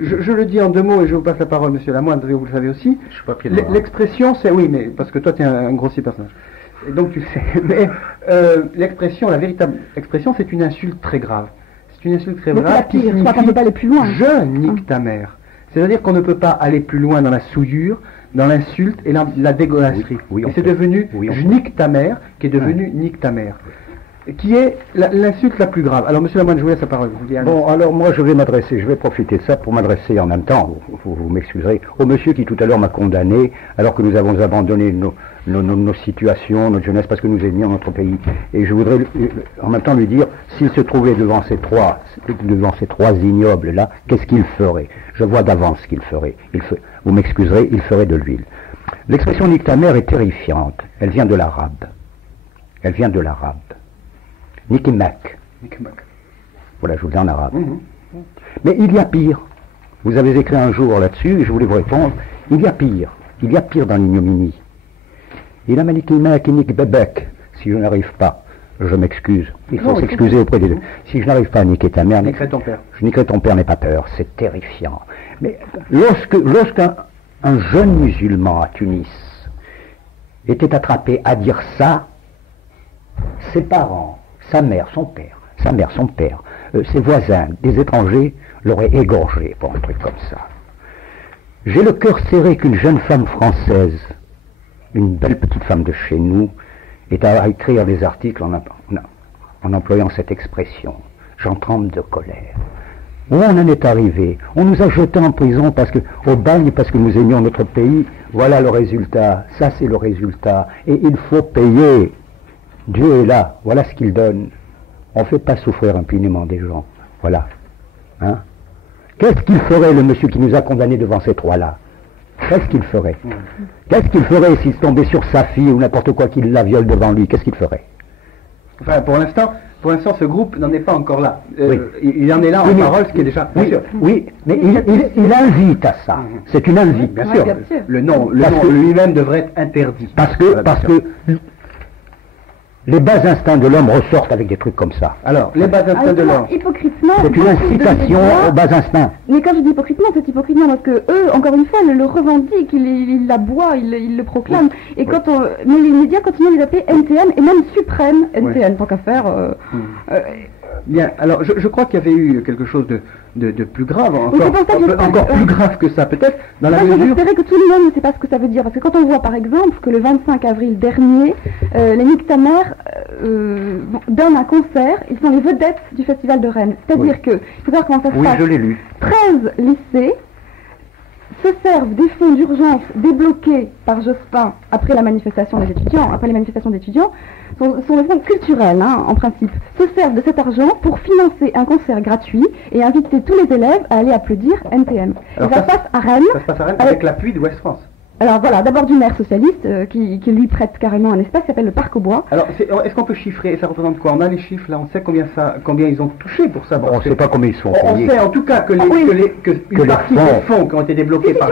je le dis en 2 mots, et je vous passe la parole, monsieur Lamoine, parce que vous le savez aussi. Je suis pas pied noir. L'expression, c'est... Oui, mais parce que toi, tu es un grossier personnage. Et donc, tu le sais. Mais l'expression, la véritable expression, c'est une insulte très grave. C'est une insulte très Mais c'est grave la qui pire, je crois qu'on ne peut pas aller plus loin. Je nique ta mère. C'est-à-dire qu'on ne peut pas aller plus loin dans la souillure, dans l'insulte et la dégueulasserie. Oui, on et c'est peut. devenu Oui, on je peut. nique ta mère, qui est devenu nique ta mère. Qui est l'insulte la plus grave. Alors, monsieur Lamoine, je vous laisse la parole. Bon, alors moi je vais profiter de ça pour m'adresser en même temps, vous m'excuserez, au monsieur qui tout à l'heure m'a condamné, alors que nous avons abandonné nos situations, notre jeunesse, parce que nous aimions notre pays. Et je voudrais en même temps lui dire, s'il se trouvait devant ces 3 ignobles-là, qu'est-ce qu'il ferait? Je vois d'avance ce qu'il ferait. Vous m'excuserez, il ferait de l'huile. L'expression nique ta mère est terrifiante. Elle vient de l'arabe. Nicky Mac. Voilà, je vous le dis en arabe. Mais il y a pire. Vous avez écrit un jour là-dessus, et je voulais vous répondre. Il y a pire dans l'ignominie. Il a Nicky Mac et Nick Bebek. Si je n'arrive pas, je m'excuse. Il faut s'excuser auprès des deux. Si je n'arrive pas à niquer ta mère, Je niquerai ton père. Je niquerai ton père, n'aie pas peur. C'est terrifiant. Mais lorsqu'un jeune musulman à Tunis était attrapé à dire ça, ses parents, sa mère, son père, ses voisins, des étrangers, l'auraient égorgé pour un truc comme ça. J'ai le cœur serré qu'une jeune femme française, une belle petite femme de chez nous, est à écrire des articles en employant cette expression. J'en tremble de colère. Où on en est arrivé? On nous a jetés en prison au bagne parce que nous aimions notre pays. Voilà le résultat. Ça, c'est le résultat. Et il faut payer. Dieu est là. Voilà ce qu'il donne. On ne fait pas souffrir impunément des gens. Voilà. Hein? Qu'est-ce qu'il ferait, le monsieur qui nous a condamnés devant ces trois-là? Qu'est-ce qu'il ferait? Qu'est-ce qu'il ferait s'il tombait sur sa fille ou n'importe quoi qu'il la viole devant lui? Qu'est-ce qu'il ferait? Enfin, pour l'instant, ce groupe n'en est pas encore là. Oui. Il en est là en parole, ce qui est déjà... Oui, oui, mais il invite à ça. C'est une invite. Bien sûr. Le nom lui-même devrait être interdit. Parce que les bas instincts de l'homme ressortent avec des trucs comme ça. Alors, les bas instincts de l'homme... Hypocritement... C'est une incitation aux bas instincts. Mais quand je dis hypocritement, c'est hypocritement parce que eux, encore une fois, le revendiquent, ils l'aboient, ils le proclament. Et mais les médias continuent à les appeler NTM et même suprême NTM, tant qu'à faire. Bien, alors je crois qu'il y avait eu quelque chose de plus grave, encore plus grave que ça peut-être, dans la mesure... J'espérais que tout le monde ne sait pas ce que ça veut dire, parce que quand on voit par exemple que le 25 avril dernier, les Nick ta mère donnent un concert, ils sont les vedettes du Festival de Rennes. C'est-à-dire que, il faut savoir comment ça se passe. Oui, je l'ai lu. 13 lycées se servent des fonds d'urgence débloqués par Jospin après les manifestations d'étudiants, sont des fonds culturels, en principe, se servent de cet argent pour financer un concert gratuit et inviter tous les élèves à aller applaudir NTM. Alors, et ça se passe à Rennes. Ça se passe à Rennes avec l'appui de Ouest France. Alors voilà, d'abord du maire socialiste qui lui prête carrément un espace qui s'appelle le Parc aux Bois. Alors est-ce qu'on peut chiffrer? Ça représente quoi? On a les chiffres là, on sait combien ils ont touché pour ça. Bon, on ne sait pas combien ils sont payés. On sait en tout cas que une partie des fonds qui ont été débloqués par...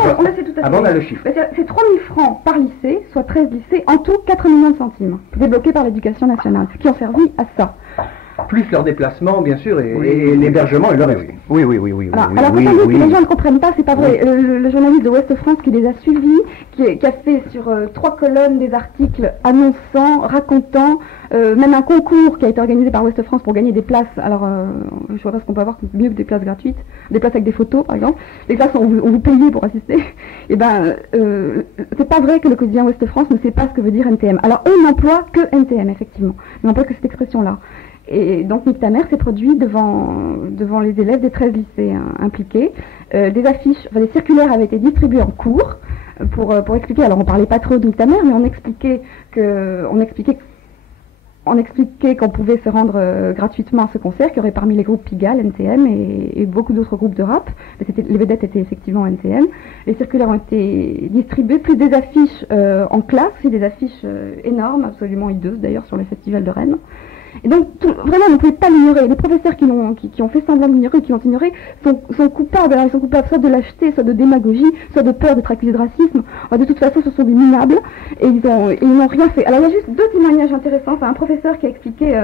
On a le chiffre. C'est 3 000 francs par lycée, soit 13 lycées, en tout 4 millions de centimes, débloqués par l'éducation nationale, qui ont servi à ça. Plus leur déplacement, bien sûr, et l'hébergement et le reste. Oui. Alors, quand on dit que les gens ne comprennent pas, c'est pas vrai. Le journaliste de Ouest France qui les a suivis, qui a fait sur 3 colonnes des articles annonçant, racontant, même un concours qui a été organisé par Ouest France pour gagner des places. Alors, je vois pas ce qu'on peut avoir mieux que des places gratuites, des places avec des photos, par exemple. Des places où on vous payait pour assister. Et c'est pas vrai que le quotidien Ouest France ne sait pas ce que veut dire NTM. Alors, eux n'emploient que NTM, effectivement. Ils n'emploient que cette expression-là. Et donc Nick ta mère s'est produit devant les élèves des 13 lycées impliqués. Des affiches, des circulaires avaient été distribués en cours pour expliquer. Alors on parlait pas trop de Nick ta mère, mais on expliquait qu'on pouvait se rendre gratuitement à ce concert, qu'il y aurait parmi les groupes Pigalle, NTM et beaucoup d'autres groupes de rap. Mais les vedettes étaient effectivement NTM. Les circulaires ont été distribués, plus des affiches en classe, et des affiches énormes, absolument hideuses d'ailleurs, sur le festival de Rennes. Et donc, vraiment, on ne pouvait pas l'ignorer. Les professeurs qui ont fait semblant de l'ignorer, qui l'ont ignoré, sont coupables. Alors, ils sont coupables soit de lâcheté, soit de démagogie, soit de peur d'être accusés de racisme. De toute façon, ce sont des minables et ils n'ont rien fait. Alors, il y a juste 2 témoignages intéressants. Enfin, un professeur qui a expliqué,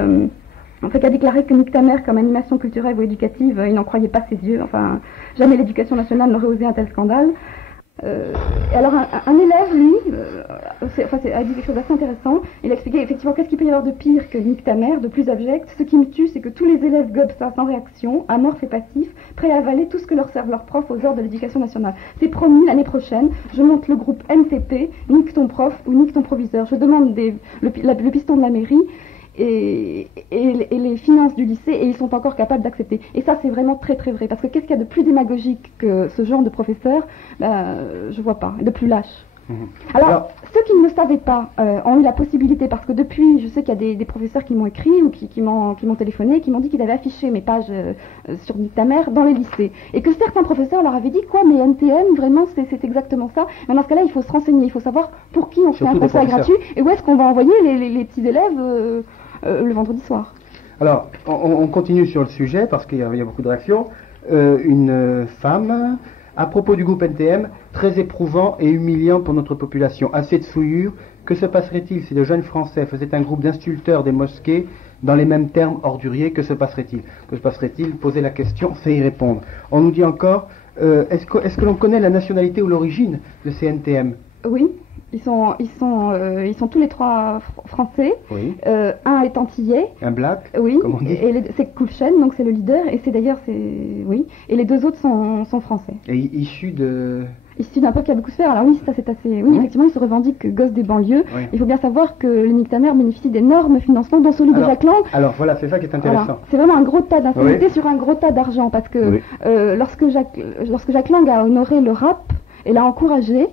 qui a déclaré que Nick ta mère, comme animation culturelle ou éducative, il n'en croyait pas ses yeux. Enfin, jamais l'éducation nationale n'aurait osé un tel scandale. Alors un élève, lui, a dit quelque chose d'assez intéressant. Il a expliqué effectivement qu'est-ce qu'il peut y avoir de pire que Nick ta mère, de plus abject. Ce qui me tue, c'est que tous les élèves gobent ça sans réaction, amorphes et passifs, prêts à avaler tout ce que leur servent leurs profs aux ordres de l'éducation nationale. C'est promis, l'année prochaine, je monte le groupe NTP, nique ton prof ou nique ton proviseur. Je demande le piston de la mairie et les finances du lycée, et ils sont encore capables d'accepter. Et ça, c'est vraiment très très vrai, parce que qu'est-ce qu'il y a de plus démagogique que ce genre de professeur? Je vois pas, de plus lâche. Alors, ceux qui ne le savaient pas ont eu la possibilité, parce que depuis, je sais qu'il y a des professeurs qui m'ont écrit ou qui m'ont téléphoné, qui m'ont dit qu'ils avaient affiché mes pages sur Nick ta mère dans les lycées, et que certains professeurs leur avaient dit quoi, mais NTM, vraiment, c'est exactement ça. Mais dans ce cas-là, il faut se renseigner, il faut savoir pour qui on fait un concert gratuit et où est-ce qu'on va envoyer les petits élèves le vendredi soir. Alors, on continue sur le sujet parce qu'il y a beaucoup de réactions. Une femme, à propos du groupe NTM, très éprouvant et humiliant pour notre population. Assez de souillure. Que se passerait-il si de jeunes Français faisaient un groupe d'insulteurs des mosquées dans les mêmes termes orduriers? Que se passerait-il? Que se passerait-il? Poser la question, c'est y répondre. On nous dit encore, est-ce que l'on connaît la nationalité ou l'origine de ces NTM? Oui. Ils sont tous les 3 français. Oui. Un est antillais. Un black. Oui. Comme on dit. Et c'est Kulchen, donc c'est le leader. Et c'est d'ailleurs, oui. Et les 2 autres sont français. Et issus de issus d'un peuple qui a beaucoup souffert. Alors oui, ça c'est assez... Oui, effectivement, ils se revendiquent gosses des banlieues. Oui. Il faut bien savoir que les Nic ta mère bénéficient d'énormes financements, dont celui de Jack Lang. Alors voilà, c'est ça qui est intéressant. Voilà. C'est vraiment un gros tas d'infériorité Oui. sur un gros tas d'argent, parce que Oui. lorsque Jack Lang a honoré le rap et l'a encouragé,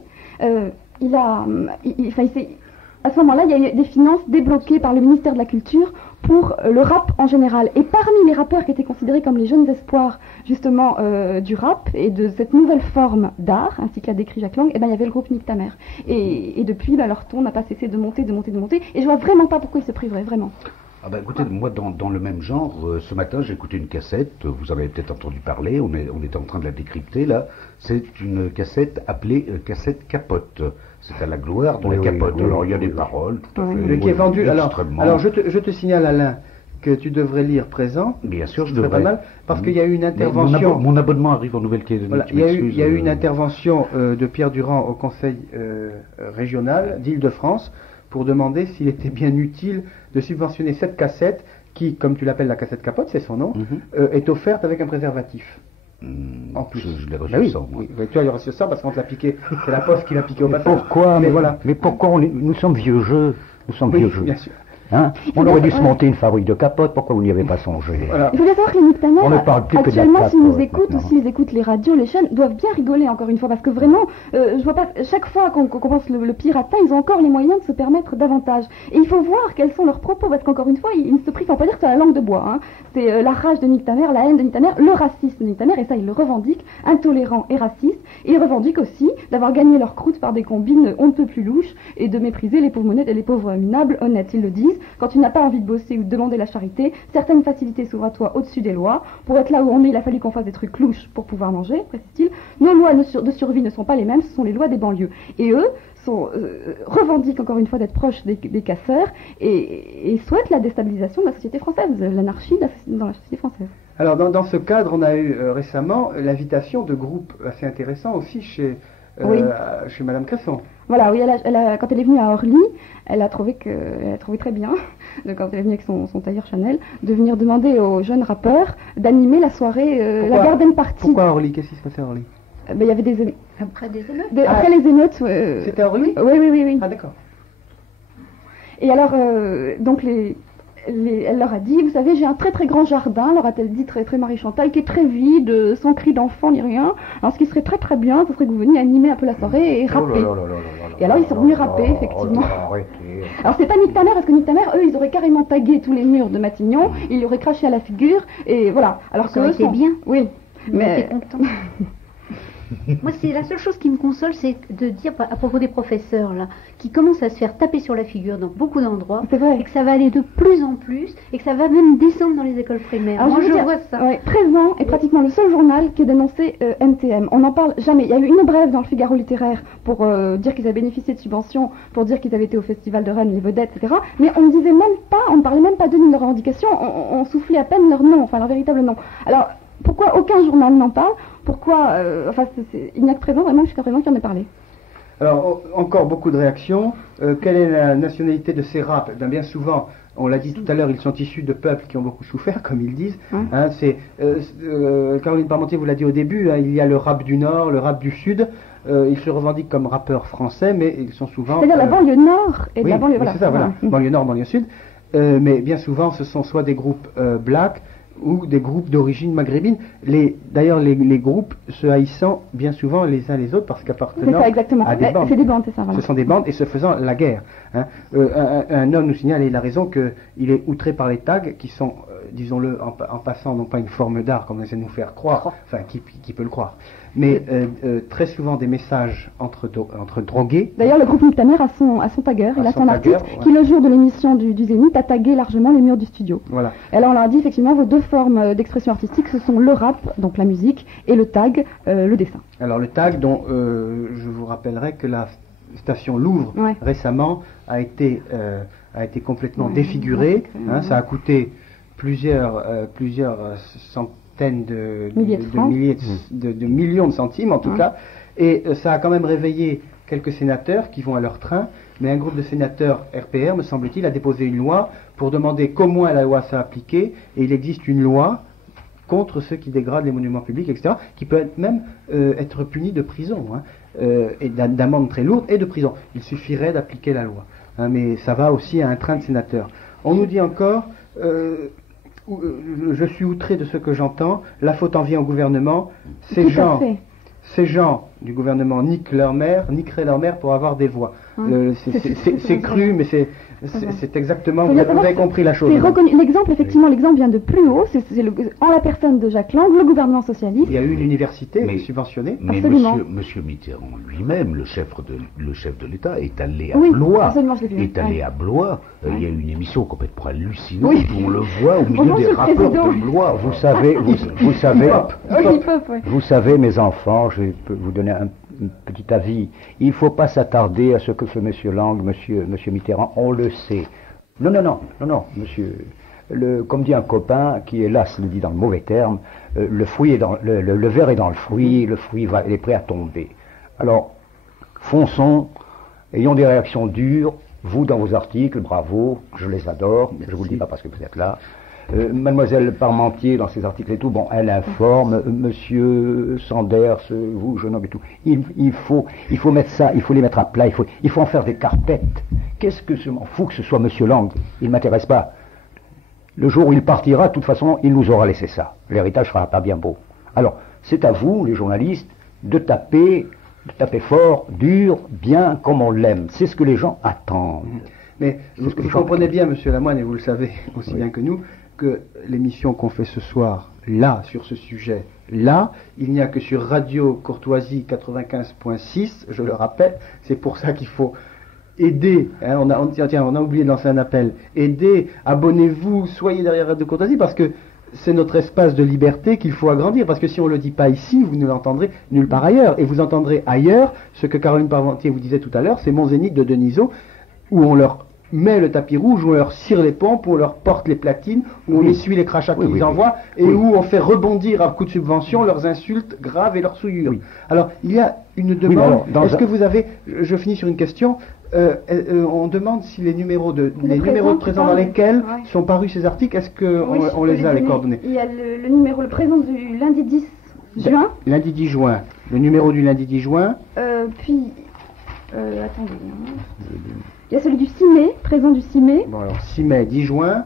à ce moment-là, il y a eu des finances débloquées par le ministère de la Culture pour le rap en général. Et parmi les rappeurs qui étaient considérés comme les jeunes espoirs justement du rap et de cette nouvelle forme d'art, ainsi que l'a décrit Jack Lang, il y avait le groupe Nic ta mère. Et depuis, leur ton n'a pas cessé de monter. Et je vois vraiment pas pourquoi ils se priveraient, vraiment. Ah bah écoutez, moi dans le même genre, ce matin j'ai écouté une cassette, vous en avez peut-être entendu parler, on était en train de la décrypter là, c'est une cassette appelée cassette capote. C'est à la gloire de la capote. Alors il y a des paroles tout à fait. Mais qui est vendu. Extrêmement. Alors je te signale, Alain, que tu devrais lire Présent. Bien sûr, je Ce serait devrais. pas mal, parce qu'il y a eu une Mais intervention. mon abonnement arrive en Nouvelle-Calédonie. Voilà, tu il y a m'excuses, eu une intervention de Pierre Durand au Conseil régional d'Île-de-France pour demander s'il était bien utile de subventionner cette cassette qui, comme tu l'appelles la cassette capote, c'est son nom, est offerte avec un préservatif. En plus. Je l'ai reçu Ben oui, sans, moi. oui, ben, tu as reçu ça parce qu'on te l'a piqué. C'est la poste qui l'a piqué au passage. Pourquoi Mais voilà. Mais pourquoi nous sommes vieux jeux. Nous sommes Oui, vieux jeux. bien sûr. Hein, on aurait dû se monter une fabrique de capotes, pourquoi vous n'y avez pas songé? Voilà. Il faut bien savoir que les Nic ta mère, On ne parle plus que de la actuellement, s'ils nous capote, écoutent ou maintenant. s'ils écoutent les radios, les chaînes, doivent bien rigoler encore une fois, parce que vraiment, je vois pas, chaque fois qu'on commence le piratin, ils ont encore les moyens de se permettre davantage. Et il faut voir quels sont leurs propos, parce qu'encore une fois, ils ne se privent, on peut pas dire que c'est la langue de bois, hein. C'est la rage de Nic ta mère, la haine de Nic ta mère, le racisme de Nic ta mère, et ça, ils le revendiquent, intolérant et raciste, et ils revendiquent aussi d'avoir gagné leur croûte par des combines on ne peut plus louches, et de mépriser les pauvres honnêtes et les pauvres minables honnêtes. Ils le disent, quand tu n'as pas envie de bosser ou de demander la charité, certaines facilités s'ouvrent à toi au-dessus des lois. Pour être là où on est, il a fallu qu'on fasse des trucs louches pour pouvoir manger, précise-t-il. Nos lois de survie ne sont pas les mêmes, ce sont les lois des banlieues. Et eux revendiquent encore une fois d'être proches des casseurs et souhaitent la déstabilisation de la société française, l'anarchie dans la société française. Alors dans ce cadre, on a eu récemment l'invitation de groupes assez intéressants aussi chez Madame Cresson. Voilà, oui, quand elle est venue à Orly, elle a trouvé très bien, quand elle est venue avec son tailleur Chanel, de venir demander aux jeunes rappeurs d'animer la soirée, la garden party. Pourquoi à Orly? Qu'est-ce qui se passait à Orly? Il y avait des Après des émeutes. après les émeutes. C'était à Orly? Oui. Ah d'accord. Et alors, donc elle leur a dit, vous savez, j'ai un très très grand jardin, leur a-t-elle dit très très Marie Chantal, qui est très vide, sans cri d'enfant ni rien. Alors ce qui serait très très bien, ce serait que vous veniez animer un peu la soirée et rapper. Et alors ils sont venus rapper, effectivement. Alors c'est pas Nic ta mère, parce que Nic ta mère, eux, ils auraient carrément tagué tous les murs de Matignon, ils lui auraient craché à la figure, et voilà. Alors Ça aurait été bien. Oui. Mais content. Moi, c'est la seule chose qui me console, c'est de dire à propos des professeurs là, qui commencent à se faire taper sur la figure dans beaucoup d'endroits, C'est vrai. et que ça va aller de plus en plus, et que ça va même descendre dans les écoles primaires. Alors, Moi, veux je dire, vois ça. ouais, Présent est pratiquement le seul journal qui ait dénoncé NTM. On n'en parle jamais. Il y a eu une brève dans le Figaro littéraire pour dire qu'ils avaient bénéficié de subventions, pour dire qu'ils avaient été au Festival de Rennes, les vedettes, etc. Mais on ne disait même pas, on ne parlait même pas d'eux ni de leurs revendications, on soufflait à peine leur nom, enfin leur véritable nom. Alors, pourquoi aucun journal n'en parle? Pourquoi il n'y a que Présent vraiment jusqu'à présent qui en ait parlé? Alors, encore beaucoup de réactions. Quelle est la nationalité de ces raps? Bien souvent, on l'a dit tout à l'heure, ils sont issus de peuples qui ont beaucoup souffert, comme ils disent. Hein, Caroline Parmentier vous l'a dit au début, hein, il y a le rap du Nord, le rap du Sud. Ils se revendiquent comme rappeurs français, mais ils sont souvent... C'est-à-dire la banlieue Nord et oui, la banlieue... oui, c'est ça, voilà. Banlieue Nord, banlieue Sud. Mais bien souvent, ce sont soit des groupes blacks, ou des groupes d'origine maghrébine. D'ailleurs, les groupes se haïssant bien souvent les uns les autres parce qu'appartenant C'est ça, exactement. à des bandes. C'est des bandes, c'est ça. Voilà. Ce sont des bandes et se faisant la guerre. Hein. Un homme nous signale, et il a raison, qu'il est outré par les tags qui sont, disons-le en passant, non pas une forme d'art comme on essaie de nous faire croire, enfin qui peut le croire, mais très souvent des messages entre drogués. D'ailleurs, le groupe Nic ta mère a son tagueur, il a son artiste qui, le jour de l'émission du Zénith, a tagué largement les murs du studio. Voilà. Et alors on leur a dit effectivement vos deux formes d'expression artistique, ce sont le rap, donc la musique, et le tag, le dessin. Alors le tag, dont je vous rappellerai que la station Louvre récemment a été complètement défigurée. Hein, ça a coûté plusieurs centaines de millions de centimes en tout cas, et ça a quand même réveillé quelques sénateurs qui vont à leur train, mais un groupe de sénateurs RPR, me semble-t-il, a déposé une loi pour demander comment la loi s'est appliquée, et il existe une loi contre ceux qui dégradent les monuments publics, etc., qui peut même être puni de prison, hein, et d'amende très lourde et de prison. Il suffirait d'appliquer la loi. Hein, mais ça va aussi à un train de sénateurs. On nous dit encore, je suis outré de ce que j'entends, la faute en vient au gouvernement, ces gens du gouvernement niqueraient leur mère pour avoir des voix. C'est cru, mais c'est exactement, vous avez compris la chose. L'exemple, effectivement, l'exemple vient de plus haut, en la personne de Jacques Lang, le gouvernement socialiste. Il y a eu une université subventionnée. Mais monsieur Mitterrand lui-même, le chef de l'État, est allé à Blois. Est allé à Blois. Il y a eu une émission complètement hallucinante où on le voit au milieu des rapports de Blois. Vous savez, mes enfants, je peux vous donner un petit avis. Il ne faut pas s'attarder à ce que fait monsieur Lang, monsieur Mitterrand, on le sait. Non, monsieur. Comme dit un copain qui, hélas, le dit dans le mauvais terme, le verre est dans le fruit il est prêt à tomber. Alors, fonçons, ayons des réactions dures, vous dans vos articles, bravo, je les adore, je vous le dis pas parce que vous êtes là. Mademoiselle Parmentier, dans ses articles et tout, bon, elle informe, monsieur Sanders, vous, jeune homme et tout. Il faut mettre ça, il faut les mettre à plat, il faut en faire des carpettes. Qu'est-ce que je m'en fous que ce soit monsieur Lang, il ne m'intéresse pas. Le jour où il partira, de toute façon, il nous aura laissé ça. L'héritage sera pas bien beau. Alors, c'est à vous, les journalistes, de taper fort, dur, bien, comme on l'aime. C'est ce que les gens attendent. Mais vous comprenez bien, monsieur Lamoine, et vous le savez aussi bien que nous, que l'émission qu'on fait ce soir, là, sur ce sujet, là, il n'y a que sur Radio Courtoisie 95.6, je le rappelle, c'est pour ça qu'il faut aider, hein, on a oublié de lancer un appel, aidez, abonnez-vous, soyez derrière Radio Courtoisie, parce que c'est notre espace de liberté qu'il faut agrandir, parce que si on ne le dit pas ici, vous ne l'entendrez nulle part ailleurs, et vous entendrez ailleurs ce que Caroline Parmentier vous disait tout à l'heure, c'est Mon Zénith de Denisot, où on leur met le tapis rouge, où on leur cire les pompes, où on leur porte les platines, où on essuie les crachats qu'ils envoient, et où on fait rebondir à coup de subvention leurs insultes graves et leurs souillures. Alors, il y a une demande. Est-ce que vous avez, je finis sur une question, on demande si les numéros de présents dans lesquels sont parus ces articles, est-ce qu'on les a, les coordonnées? Il y a le présent du lundi 10 juin. Lundi 10 juin. Le numéro du lundi 10 juin. Puis, attendez. Il y a celui du 6 mai, présent du 6 mai. Bon, alors 6 mai, 10 juin.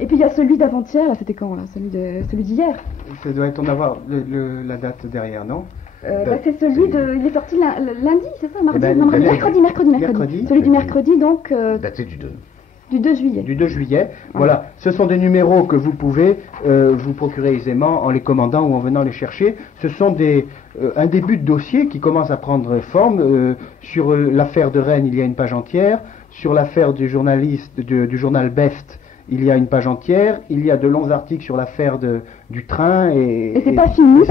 Et puis il y a celui d'avant-hier, là, c'était quand, là? Celui d'hier. Ça doit être, on avoir la date derrière, non? C'est celui il est sorti lundi, c'est ça? Mercredi. Celui du mercredi, donc. Daté du 2. Du 2 juillet. Du 2 juillet. Voilà. Ce sont des numéros que vous pouvez vous procurer aisément en les commandant ou en venant les chercher. Ce sont un début de dossier qui commence à prendre forme. Sur l'affaire de Rennes, il y a une page entière. Sur l'affaire du journaliste du journal Best, il y a une page entière. Il y a de longs articles sur l'affaire du train. Et c'est pas fini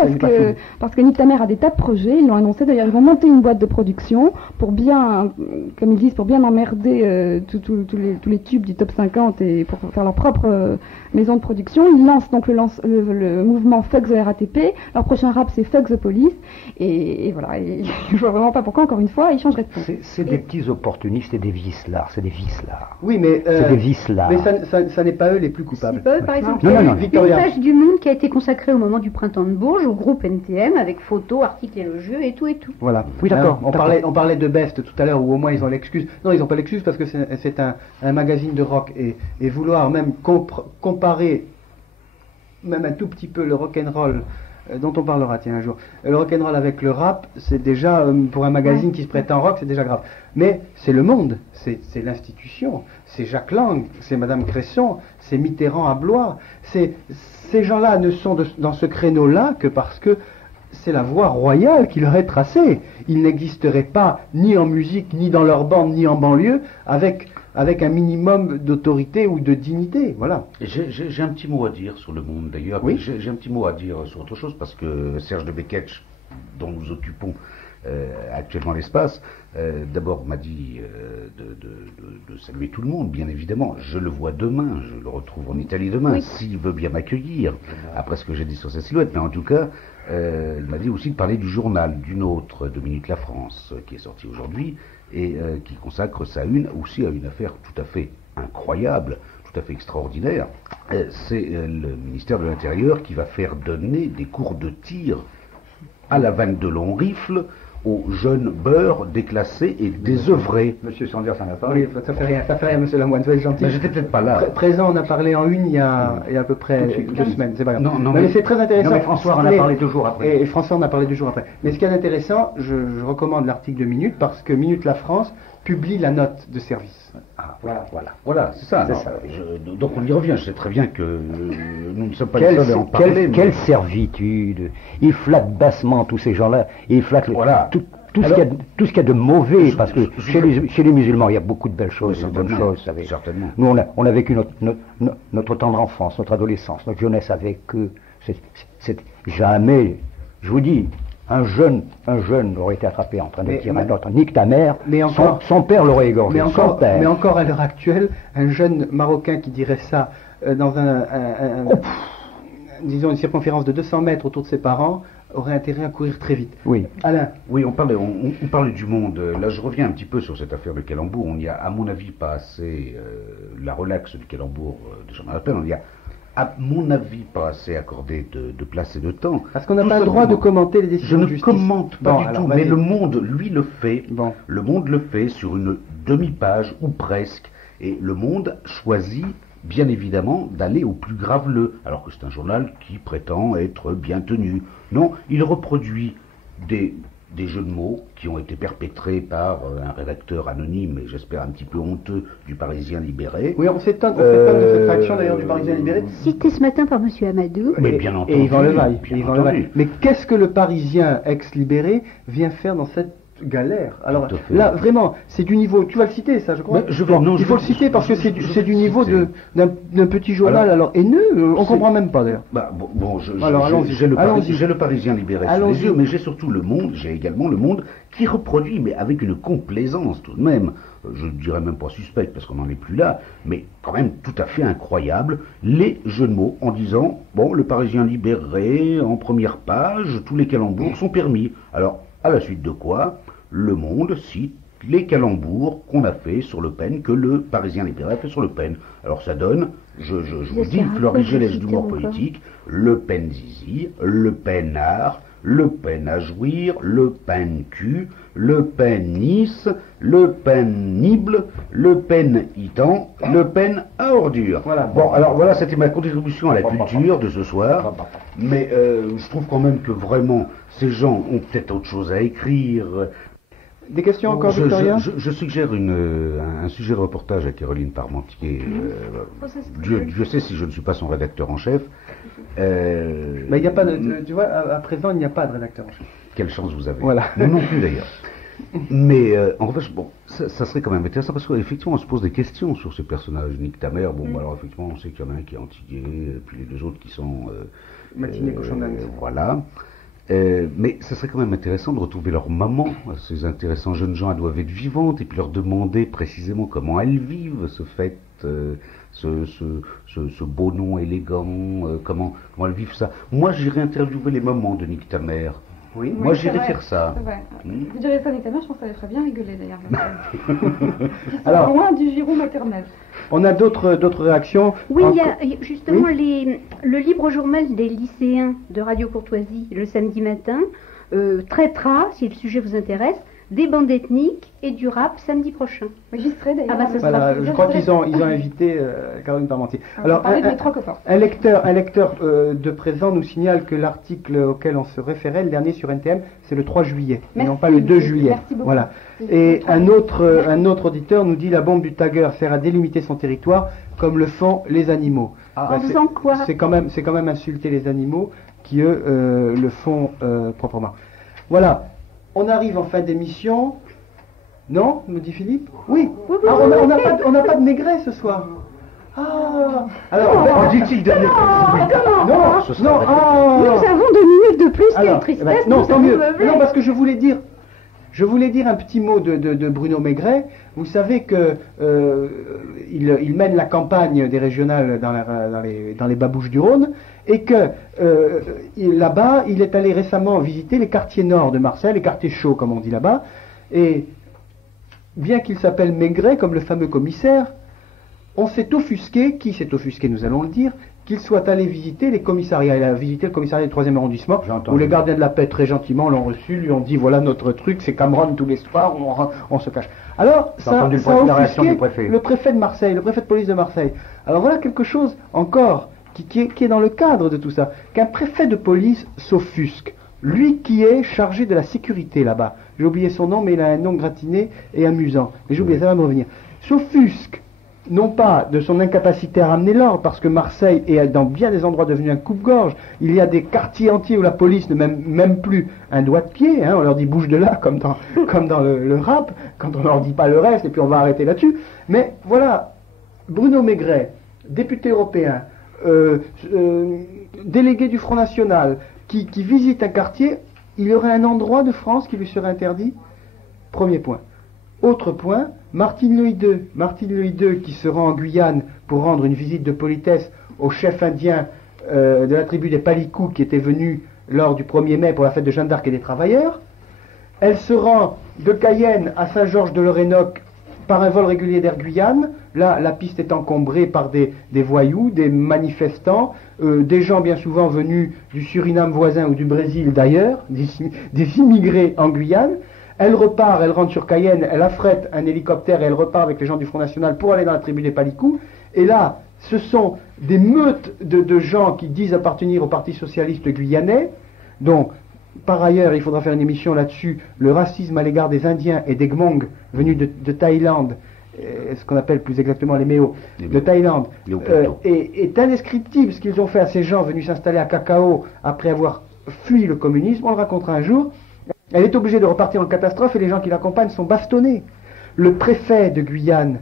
parce que Nick Tamer a des tas de projets. Ils l'ont annoncé. D'ailleurs, ils vont monter une boîte de production pour bien, comme ils disent, pour bien emmerder tous les tubes du top 50 et pour faire leur propre maison de production. Ils lancent donc le mouvement Fuck the RATP. Leur prochain rap, c'est Fuck the Police. Et voilà. Et je vois vraiment pas pourquoi, encore une fois, ils changeraient de ton. C'est des petits opportunistes et des vicelards. C'est des vicelards. Oui, mais c'est des vicelards. Mais ça n'est pas eux les plus coupables. C'est pas eux, par exemple. Il y a une page du Monde qui a été consacrée au moment du printemps de Bourges, au groupe NTM, avec photos, articles élogieux et tout et tout. Voilà. Oui, d'accord. On parlait de Best tout à l'heure, où au moins ils ont l'excuse. Non, ils n'ont pas l'excuse parce que c'est un magazine de rock. Et vouloir même comparer, même un tout petit peu, le rock'n'roll, dont on parlera, tiens, un jour. Le rock'n'roll avec le rap, c'est déjà, pour un magazine qui se prétend rock, c'est déjà grave. Mais c'est le Monde, c'est l'institution, c'est Jacques Lang, c'est Madame Cresson, c'est Mitterrand à Blois. Ces gens-là ne sont dans ce créneau-là que parce que c'est la voie royale qui leur est tracée. Ils n'existeraient pas ni en musique, ni dans leur bande, ni en banlieue, avec un minimum d'autorité ou de dignité. Voilà. J'ai un petit mot à dire sur le Monde, d'ailleurs. Oui. J'ai un petit mot à dire sur autre chose, parce que Serge de Beketch, dont nous occupons actuellement l'espace, d'abord m'a dit de saluer tout le monde, bien évidemment. Je le vois demain, je le retrouve en Italie demain, s'il veut bien m'accueillir, après ce que j'ai dit sur sa silhouette. Mais en tout cas, il m'a dit aussi de parler du journal, d'une autre, de Minute La France, qui est sorti aujourd'hui, et qui consacre sa une aussi à une affaire tout à fait incroyable, tout tout à fait extraordinaire. C'est le ministère de l'Intérieur qui va faire donner des cours de tir à la vanne de long rifle aux jeunes beurs déclassés et désœuvrés. Monsieur Sanders en a parlé. Oui, ça fait rien, monsieur Lemoine, soyez gentil. Mais j'étais peut-être pas là. Présent, on a parlé en une il y a à peu près 2 semaines, c'est pas grave. Non, mais c'est très intéressant. Non, mais François en a parlé 2 jours après. Et François en a parlé 2 jours après. Mais ce qui est intéressant, je recommande l'article de Minute, parce que Minute La France publie la note de service. Ah, voilà, c'est ça. Donc on y revient, je sais très bien que nous ne sommes pas les Quelle, seuls à en parler. quelle servitude. Ils flattent bassement tous ces gens-là. Ils flattent Voilà. tout ce qu'il y a de mauvais, parce que chez les musulmans, il y a beaucoup de belles choses, de bonnes choses, vous savez. Certainement. Nous, on a vécu notre tendre enfance, notre adolescence, notre jeunesse avec eux. C'est jamais, je vous dis, un jeune aurait été attrapé en train de tirer un autre. Nique ta mère, mais encore, son père l'aurait égorgé. Mais encore à l'heure actuelle, un jeune Marocain qui dirait ça dans disons une circonférence de 200 mètres autour de ses parents aurait intérêt à courir très vite. Oui. Alain. Oui, on parle du monde. Là, je reviens un petit peu sur cette affaire de calembour. On y a, à mon avis, pas assez la relaxe du calembour de Jean-Marie Le Pen. On y a, à mon avis, pas assez accordé de place et de temps. Parce qu'on n'a pas le droit de commenter les décisions de justice. Je ne commente pas du tout, mais le monde, lui, le fait. Bon. Le monde le fait sur une demi-page ou presque. Et le monde choisit, bien évidemment, d'aller au plus graveleux, alors que c'est un journal qui prétend être bien tenu. Non, il reproduit des jeux de mots qui ont été perpétrés par un rédacteur anonyme et j'espère un petit peu honteux du Parisien Libéré. Oui, on s'étonne de cette réaction d'ailleurs du Parisien Libéré. Cité ce matin par monsieur Amadou. Mais bien entendu. Et Yvan Levaille. Mais qu'est-ce que le Parisien ex-libéré vient faire dans cette galère? Alors là, vraiment, c'est du niveau. Tu vas le citer, ça, je crois. Il faut le citer parce que c'est du niveau d'un petit journal alors haineux. On comprend même pas d'ailleurs. J'ai le Parisien Libéré sous les yeux, mais j'ai surtout Le Monde. J'ai également Le Monde qui reproduit, mais avec une complaisance tout de même. Je ne dirais même pas suspecte parce qu'on n'en est plus là, mais quand même tout à fait incroyable, les jeux de mots en disant, bon, le Parisien Libéré, en première page, tous les calembours sont permis. Alors, à la suite de quoi, Le Monde cite les calembours qu'on a fait sur Le Pen, que le Parisien Libéré a fait sur Le Pen. Alors ça donne, je vous dis, florigélès d'humour politique, Le Pen zizi, Le Pen art, Le Pen à jouir, Le Pen cul, Le Pen Nice, Le Pen nible, Le Pen itan, Le Pen à ordure. Voilà. Bon, alors voilà, c'était ma contribution à la culture de ce soir, mais je trouve quand même que vraiment, ces gens ont peut-être autre chose à écrire. Des questions encore, Victoria? Je suggère un sujet de reportage à Caroline Parmentier. Dieu sait si je ne suis pas son rédacteur en chef. Mais il n'y a pas tu vois, à présent, il n'y a pas de rédacteur en chef. Quelle chance vous avez. Voilà. Moi non plus d'ailleurs. Mais en revanche, bon, ça serait quand même intéressant parce qu'effectivement, on se pose des questions sur ces personnages. Nique ta mère, bon, alors effectivement, on sait qu'il y en a un qui est antillais, et puis les 2 autres qui sont. Matinée cochon d'Inde. Voilà. Mais ça serait quand même intéressant de retrouver leur maman, ces intéressants jeunes gens, elles doivent être vivantes, et puis leur demander précisément comment elles vivent ce fait, ce beau nom élégant, comment elles vivent ça. Moi, j'irais interviewer les mamans de Nique ta mère. Oui. Moi, j'irais faire ça. Vous direz ça, Nique ta mère, je pense que ça les ferait bien rigoler d'ailleurs. Alors, loin du giron maternel. On a d'autres réactions. Oui, il y a justement le libre journal des lycéens de Radio Courtoisie le samedi matin traitera, si le sujet vous intéresse, des bandes ethniques et du rap samedi prochain. Oui, j'y serai d'ailleurs. Ah bah, ça voilà, je crois qu'ils ont invité Caroline Parmentier. Alors, un lecteur de présent nous signale que l'article auquel on se référait, le dernier sur NTM, c'est le 3 juillet, et non pas le 2 juillet. Merci beaucoup. Voilà. Et un autre auditeur nous dit la bombe du Tagger sert à délimiter son territoire comme le font les animaux. En faisant quoi? C'est quand même insulter les animaux qui eux le font proprement. Voilà. On arrive en fin d'émission. Non, me dit Philippe. Oui. Ah, on n'a pas de Maigret ce soir. Ah. Alors, dit-il dernier. Non. Nous avons 2 minutes de plus, quelle tristesse. Non, tant mieux. Non, parce que je voulais dire un petit mot de Bruno Maigret. Vous savez que il mène la campagne des régionales dans les Bas-Bouches du Rhône et que là-bas, il est allé récemment visiter les quartiers nord de Marseille, les quartiers chauds comme on dit là-bas. Et bien qu'il s'appelle Maigret, comme le fameux commissaire, on s'est offusqué, qui s'est offusqué, nous allons le dire, qu'il soit allé visiter les commissariats. Il a visité le commissariat du 3e arrondissement, où les gardiens de la paix, très gentiment, l'ont reçu, lui ont dit, voilà notre truc, c'est Cameron tous les soirs, on se cache. Alors, ça a offusqué le préfet de Marseille, le préfet de police de Marseille. Alors voilà quelque chose encore qui est dans le cadre de tout ça, qu'un préfet de police s'offusque. Lui qui est chargé de la sécurité là-bas. J'ai oublié son nom, mais il a un nom gratiné et amusant. Mais j'ai oublié, ça va me revenir. S'offusque, non pas de son incapacité à ramener l'ordre, parce que Marseille est dans bien des endroits devenu un coupe-gorge. Il y a des quartiers entiers où la police ne même plus un doigt de pied. Hein, on leur dit bouge de là, comme dans le rap, quand on leur dit pas le reste, et puis on va arrêter là-dessus. Mais voilà, Bruno Maigret, député européen, délégué du Front National, qui visite un quartier, il y aurait un endroit de France qui lui serait interdit. Premier point. Autre point, Martine Loïdeux qui se rend en Guyane pour rendre une visite de politesse au chef indien de la tribu des Palicous qui était venu lors du 1er mai pour la fête de Jeanne d'Arc et des Travailleurs. Elle se rend de Cayenne à Saint-Georges-de-Lorenoc par un vol régulier d'Air Guyane. Là, la piste est encombrée par des voyous, des manifestants, des gens bien souvent venus du Suriname voisin ou du Brésil d'ailleurs, des immigrés en Guyane. Elle repart, elle rentre sur Cayenne, elle affrète un hélicoptère et elle repart avec les gens du Front National pour aller dans la tribu des Palicous. Et là, ce sont des meutes de gens qui disent appartenir au Parti Socialiste Guyanais, dont, par ailleurs, il faudra faire une émission là-dessus, le racisme à l'égard des Indiens et des Hmong venus de Thaïlande, ce qu'on appelle plus exactement les Méos, de Thaïlande, est indescriptible ce qu'ils ont fait à ces gens venus s'installer à Cacao après avoir fui le communisme. On le racontera un jour. Elle est obligée de repartir en catastrophe et les gens qui l'accompagnent sont bastonnés. Le préfet de Guyane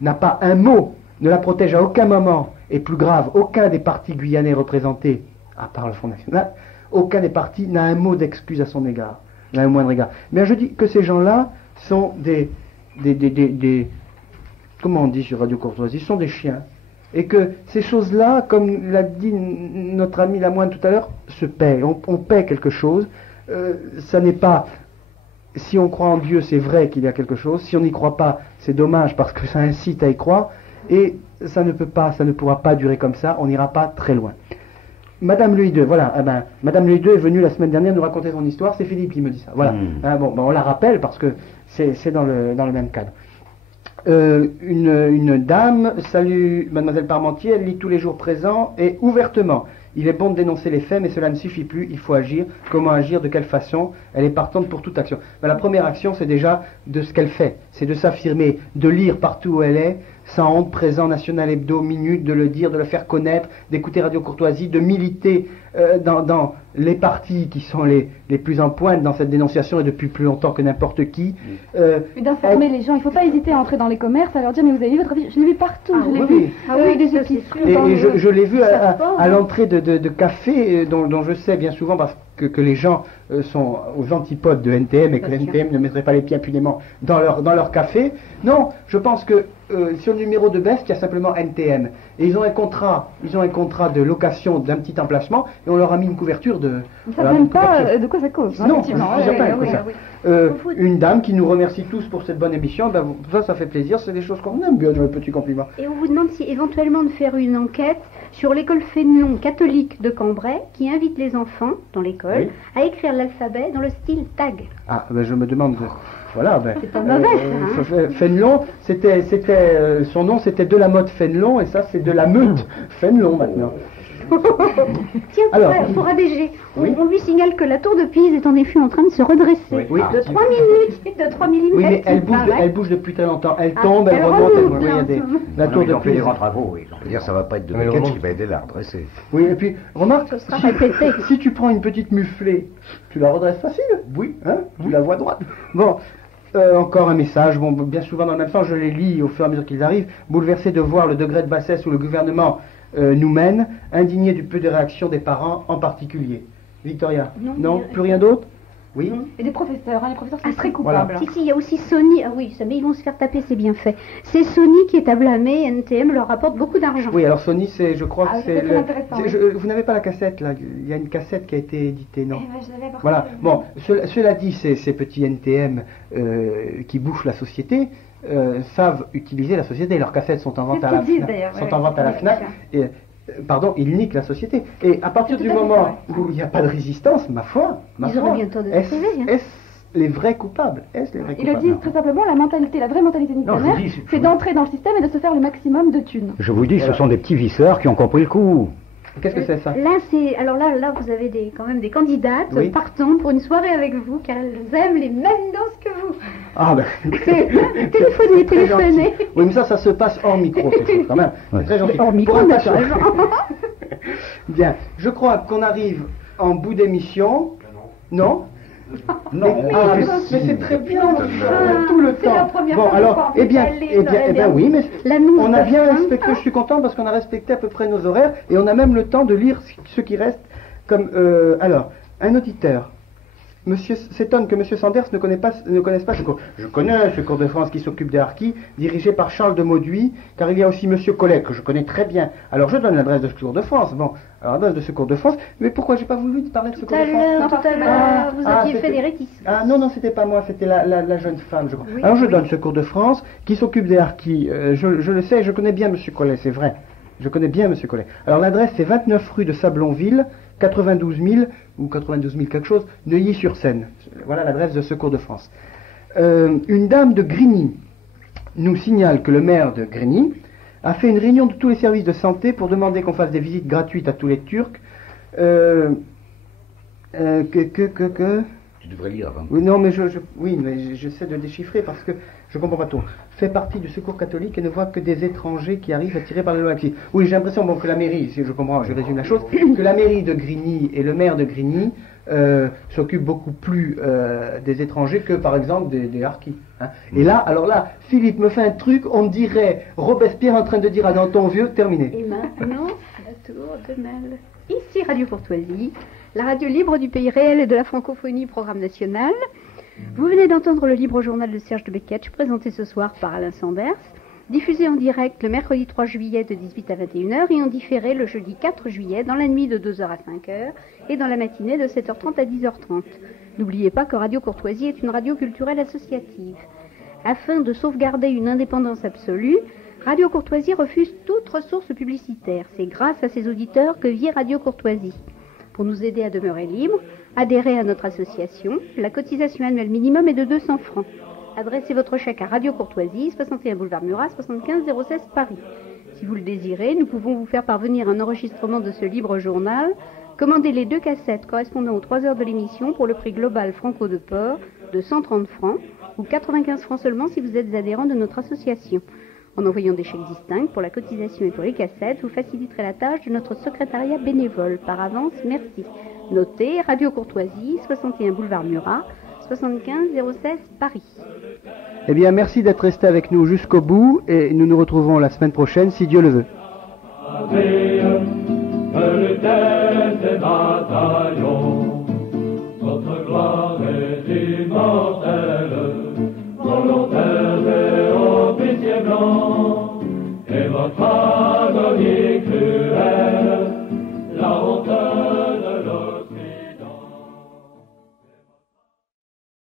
n'a pas un mot, ne la protège à aucun moment, et plus grave, aucun des partis guyanais représentés, à part le Front National, aucun des partis n'a un mot d'excuse à son égard, n'a un moindre égard. Mais je dis que ces gens-là sont des comment on dit sur Radio Courtoisie, sont des chiens. Et que ces choses-là, comme l'a dit notre ami Lamoine tout à l'heure, se paient. On paie quelque chose. Ça n'est pas, si on croit en Dieu, c'est vrai qu'il y a quelque chose. Si on n'y croit pas, c'est dommage parce que ça incite à y croire. Et ça ne pourra pas durer comme ça. On n'ira pas très loin. Madame Loïdeux, voilà. Madame Loïdeux est venue la semaine dernière nous raconter son histoire. C'est Philippe qui me dit ça. Voilà. On la rappelle parce que c'est dans le même cadre. Une dame salue Mademoiselle Parmentier. Elle lit tous les jours présents et ouvertement. Il est bon de dénoncer les faits, mais cela ne suffit plus, il faut agir. Comment agir, de quelle façon? Elle est partante pour toute action. La première action, c'est déjà de ce qu'elle fait, c'est de s'affirmer, de lire partout où elle est, sans honte, présent, National Hebdo, Minute, de le dire, de le faire connaître, d'écouter Radio Courtoisie, de militer dans les partis qui sont les plus en pointe dans cette dénonciation et depuis plus longtemps que n'importe qui. D'informer les gens, il ne faut pas hésiter à entrer dans les commerces, à leur dire mais vous avez vu votre avis, je l'ai vu partout, des épiceries. Et je l'ai vu à l'entrée de café dont je sais bien souvent parce que les gens sont aux antipodes de NTM et que NTM ne mettrait pas les pieds impunément dans leur café. Non, je pense que sur le numéro de Best, il y a simplement NTM. Et ils ont un contrat de location d'un petit emplacement et on leur a mis une couverture de... Ils ne savent même pas de quoi ça cause. Non, une dame qui nous remercie tous pour cette bonne émission. Ça fait plaisir, c'est des choses qu'on aime bien, un petit compliment. Et on vous demande si éventuellement de faire une enquête sur l'école Fénelon catholique de Cambrai qui invite les enfants dans l'école à écrire l'alphabet dans le style tag. Ah, je me demande... Voilà, c'est pas mauvais, Fénelon, son nom c'était de la mode Fénelon et ça c'est de la meute Fénelon maintenant. Tiens, pour ABG, on lui signale que la tour de Pise est en effet en train de se redresser. De 3 minutes. Oui, mais elle bouge depuis très longtemps. Elle tombe, elle remonte. La tour de Pise. Ils ont fait des grands travaux. Dire ça va pas être de maquette qui va aider à la redresser. Oui, et puis remarque, si tu prends une petite muflée, tu la redresses facile. Oui, hein, tu la vois droite. Bon. Encore un message, bien souvent dans le même sens, je les lis au fur et à mesure qu'ils arrivent, bouleversé de voir le degré de bassesse où le gouvernement nous mène, indigné du peu de réaction des parents en particulier. Victoria? Non, plus rien d'autre? Oui. Et des professeurs, les professeurs sont très coupables. Si, il y a aussi Sony, mais ils vont se faire taper, c'est bien fait. C'est Sony qui est à blâmer, NTM leur rapporte beaucoup d'argent. Oui, alors Sony, je crois que c'est... Vous n'avez pas la cassette, là, il y a une cassette qui a été éditée, non? Voilà, bon, cela dit, ces petits NTM qui bouffent la société, savent utiliser la société. Leurs cassettes sont en vente C'est à ce la qu'ils disent, FNAC. d'ailleurs, Sont ouais, en vente à la ouais, FNAC. c'est Et, pardon, ils niquent la société. Et à partir C'est du tout à fait moment vrai. où il n'y a pas de résistance, ma foi, Ils auraient bien tort de se est-ce priver, hein. est-ce les vrais coupables? Est-ce les vrais Il le coupables? dit très simplement, la mentalité, la vraie mentalité Non, je missionnaire, vous dis, c'est d'entrer dans le système et de se faire le maximum de thunes. Je vous dis, Voilà. ce sont des petits visseurs qui ont compris le coup. Qu'est-ce que c'est ça? Là, vous avez quand même des candidates Oui. partant pour une soirée avec vous, car elles aiment les mêmes danses que vous. Ah ben, Téléphonez, très gentil. téléphonez. Oui, mais ça se passe hors micro, ces choses, quand même. C'est très gentil. Hors micro, Pour un naturellement. Bien, je crois qu'on arrive en bout d'émission. Non? Non, Ah, mais c'est très bien, tout le C'est la temps. première Bon, fois alors, qu'on parle eh bien, oui, mais L'annonce on a de bien fin. respecté, je suis content parce qu'on a respecté à peu près nos horaires et on a même le temps de lire ce qui reste comme, alors, un auditeur. Monsieur s'étonne que Monsieur Sanders ne connaisse pas ce cours. Je connais ce cours de France qui s'occupe des harkis, dirigé par Charles de Mauduit, car il y a aussi Monsieur Collet, que je connais très bien. Alors je donne l'adresse de ce cours de France. Bon, alors l'adresse de ce cours de France, mais pourquoi j'ai pas voulu parler de ce Tout cours à de France? l'heure, tout à l'heure, vous aviez fait c'était- des réticences. Ah non, c'était pas moi, c'était la jeune femme, je crois. Oui, Alors je oui. donne ce cours de France qui s'occupe des harkis. Je le sais, je connais bien Monsieur Collet, c'est vrai. Je connais bien Monsieur Collet. Alors l'adresse c'est 29 rue de Sablonville, 92 000 ou 92 000 quelque chose, Neuilly-sur-Seine. Voilà l'adresse de ce cours de France. Une dame de Grigny nous signale que le maire de Grigny a fait une réunion de tous les services de santé pour demander qu'on fasse des visites gratuites à tous les Turcs. Tu devrais lire avant. Oui, non, mais j'essaie de déchiffrer parce que je comprends pas tout. Fait partie du secours catholique et ne voit que des étrangers qui arrivent attirés par le laxisme. Oui, j'ai l'impression que la mairie, si je comprends, je résume la chose, que la mairie de Grigny et le maire de Grigny s'occupent beaucoup plus des étrangers que par exemple des harkis. Hein. Et là, alors là, Philippe me fait un truc, on dirait Robespierre en train de dire à Danton vieux, terminé. Et maintenant, à la tour de Mel. Ici Radio Courtoisie, la radio libre du pays réel et de la francophonie, programme national. Vous venez d'entendre le libre journal de Serge de Beketch, présenté ce soir par Alain Sanders, diffusé en direct le mercredi 3 juillet de 18 à 21h et en différé le jeudi 4 juillet dans la nuit de 2h à 5h et dans la matinée de 7h30 à 10h30. N'oubliez pas que Radio Courtoisie est une radio culturelle associative. Afin de sauvegarder une indépendance absolue, Radio Courtoisie refuse toute ressource publicitaire. C'est grâce à ses auditeurs que vit Radio Courtoisie. Pour nous aider à demeurer libre, adhérez à notre association. La cotisation annuelle minimum est de 200 francs. Adressez votre chèque à Radio Courtoisie, 61 boulevard Murat, 75 016 Paris. Si vous le désirez, nous pouvons vous faire parvenir un enregistrement de ce libre journal. Commandez les 2 cassettes correspondant aux 3 heures de l'émission pour le prix global franco de port de 130 francs ou 95 francs seulement si vous êtes adhérent de notre association. En envoyant des chèques distincts pour la cotisation et pour les cassettes, vous faciliterez la tâche de notre secrétariat bénévole. Par avance, merci. Notez Radio Courtoisie, 61 boulevard Murat, 75 016 Paris. Eh bien, merci d'être resté avec nous jusqu'au bout et nous nous retrouvons la semaine prochaine si Dieu le veut. Le bataillon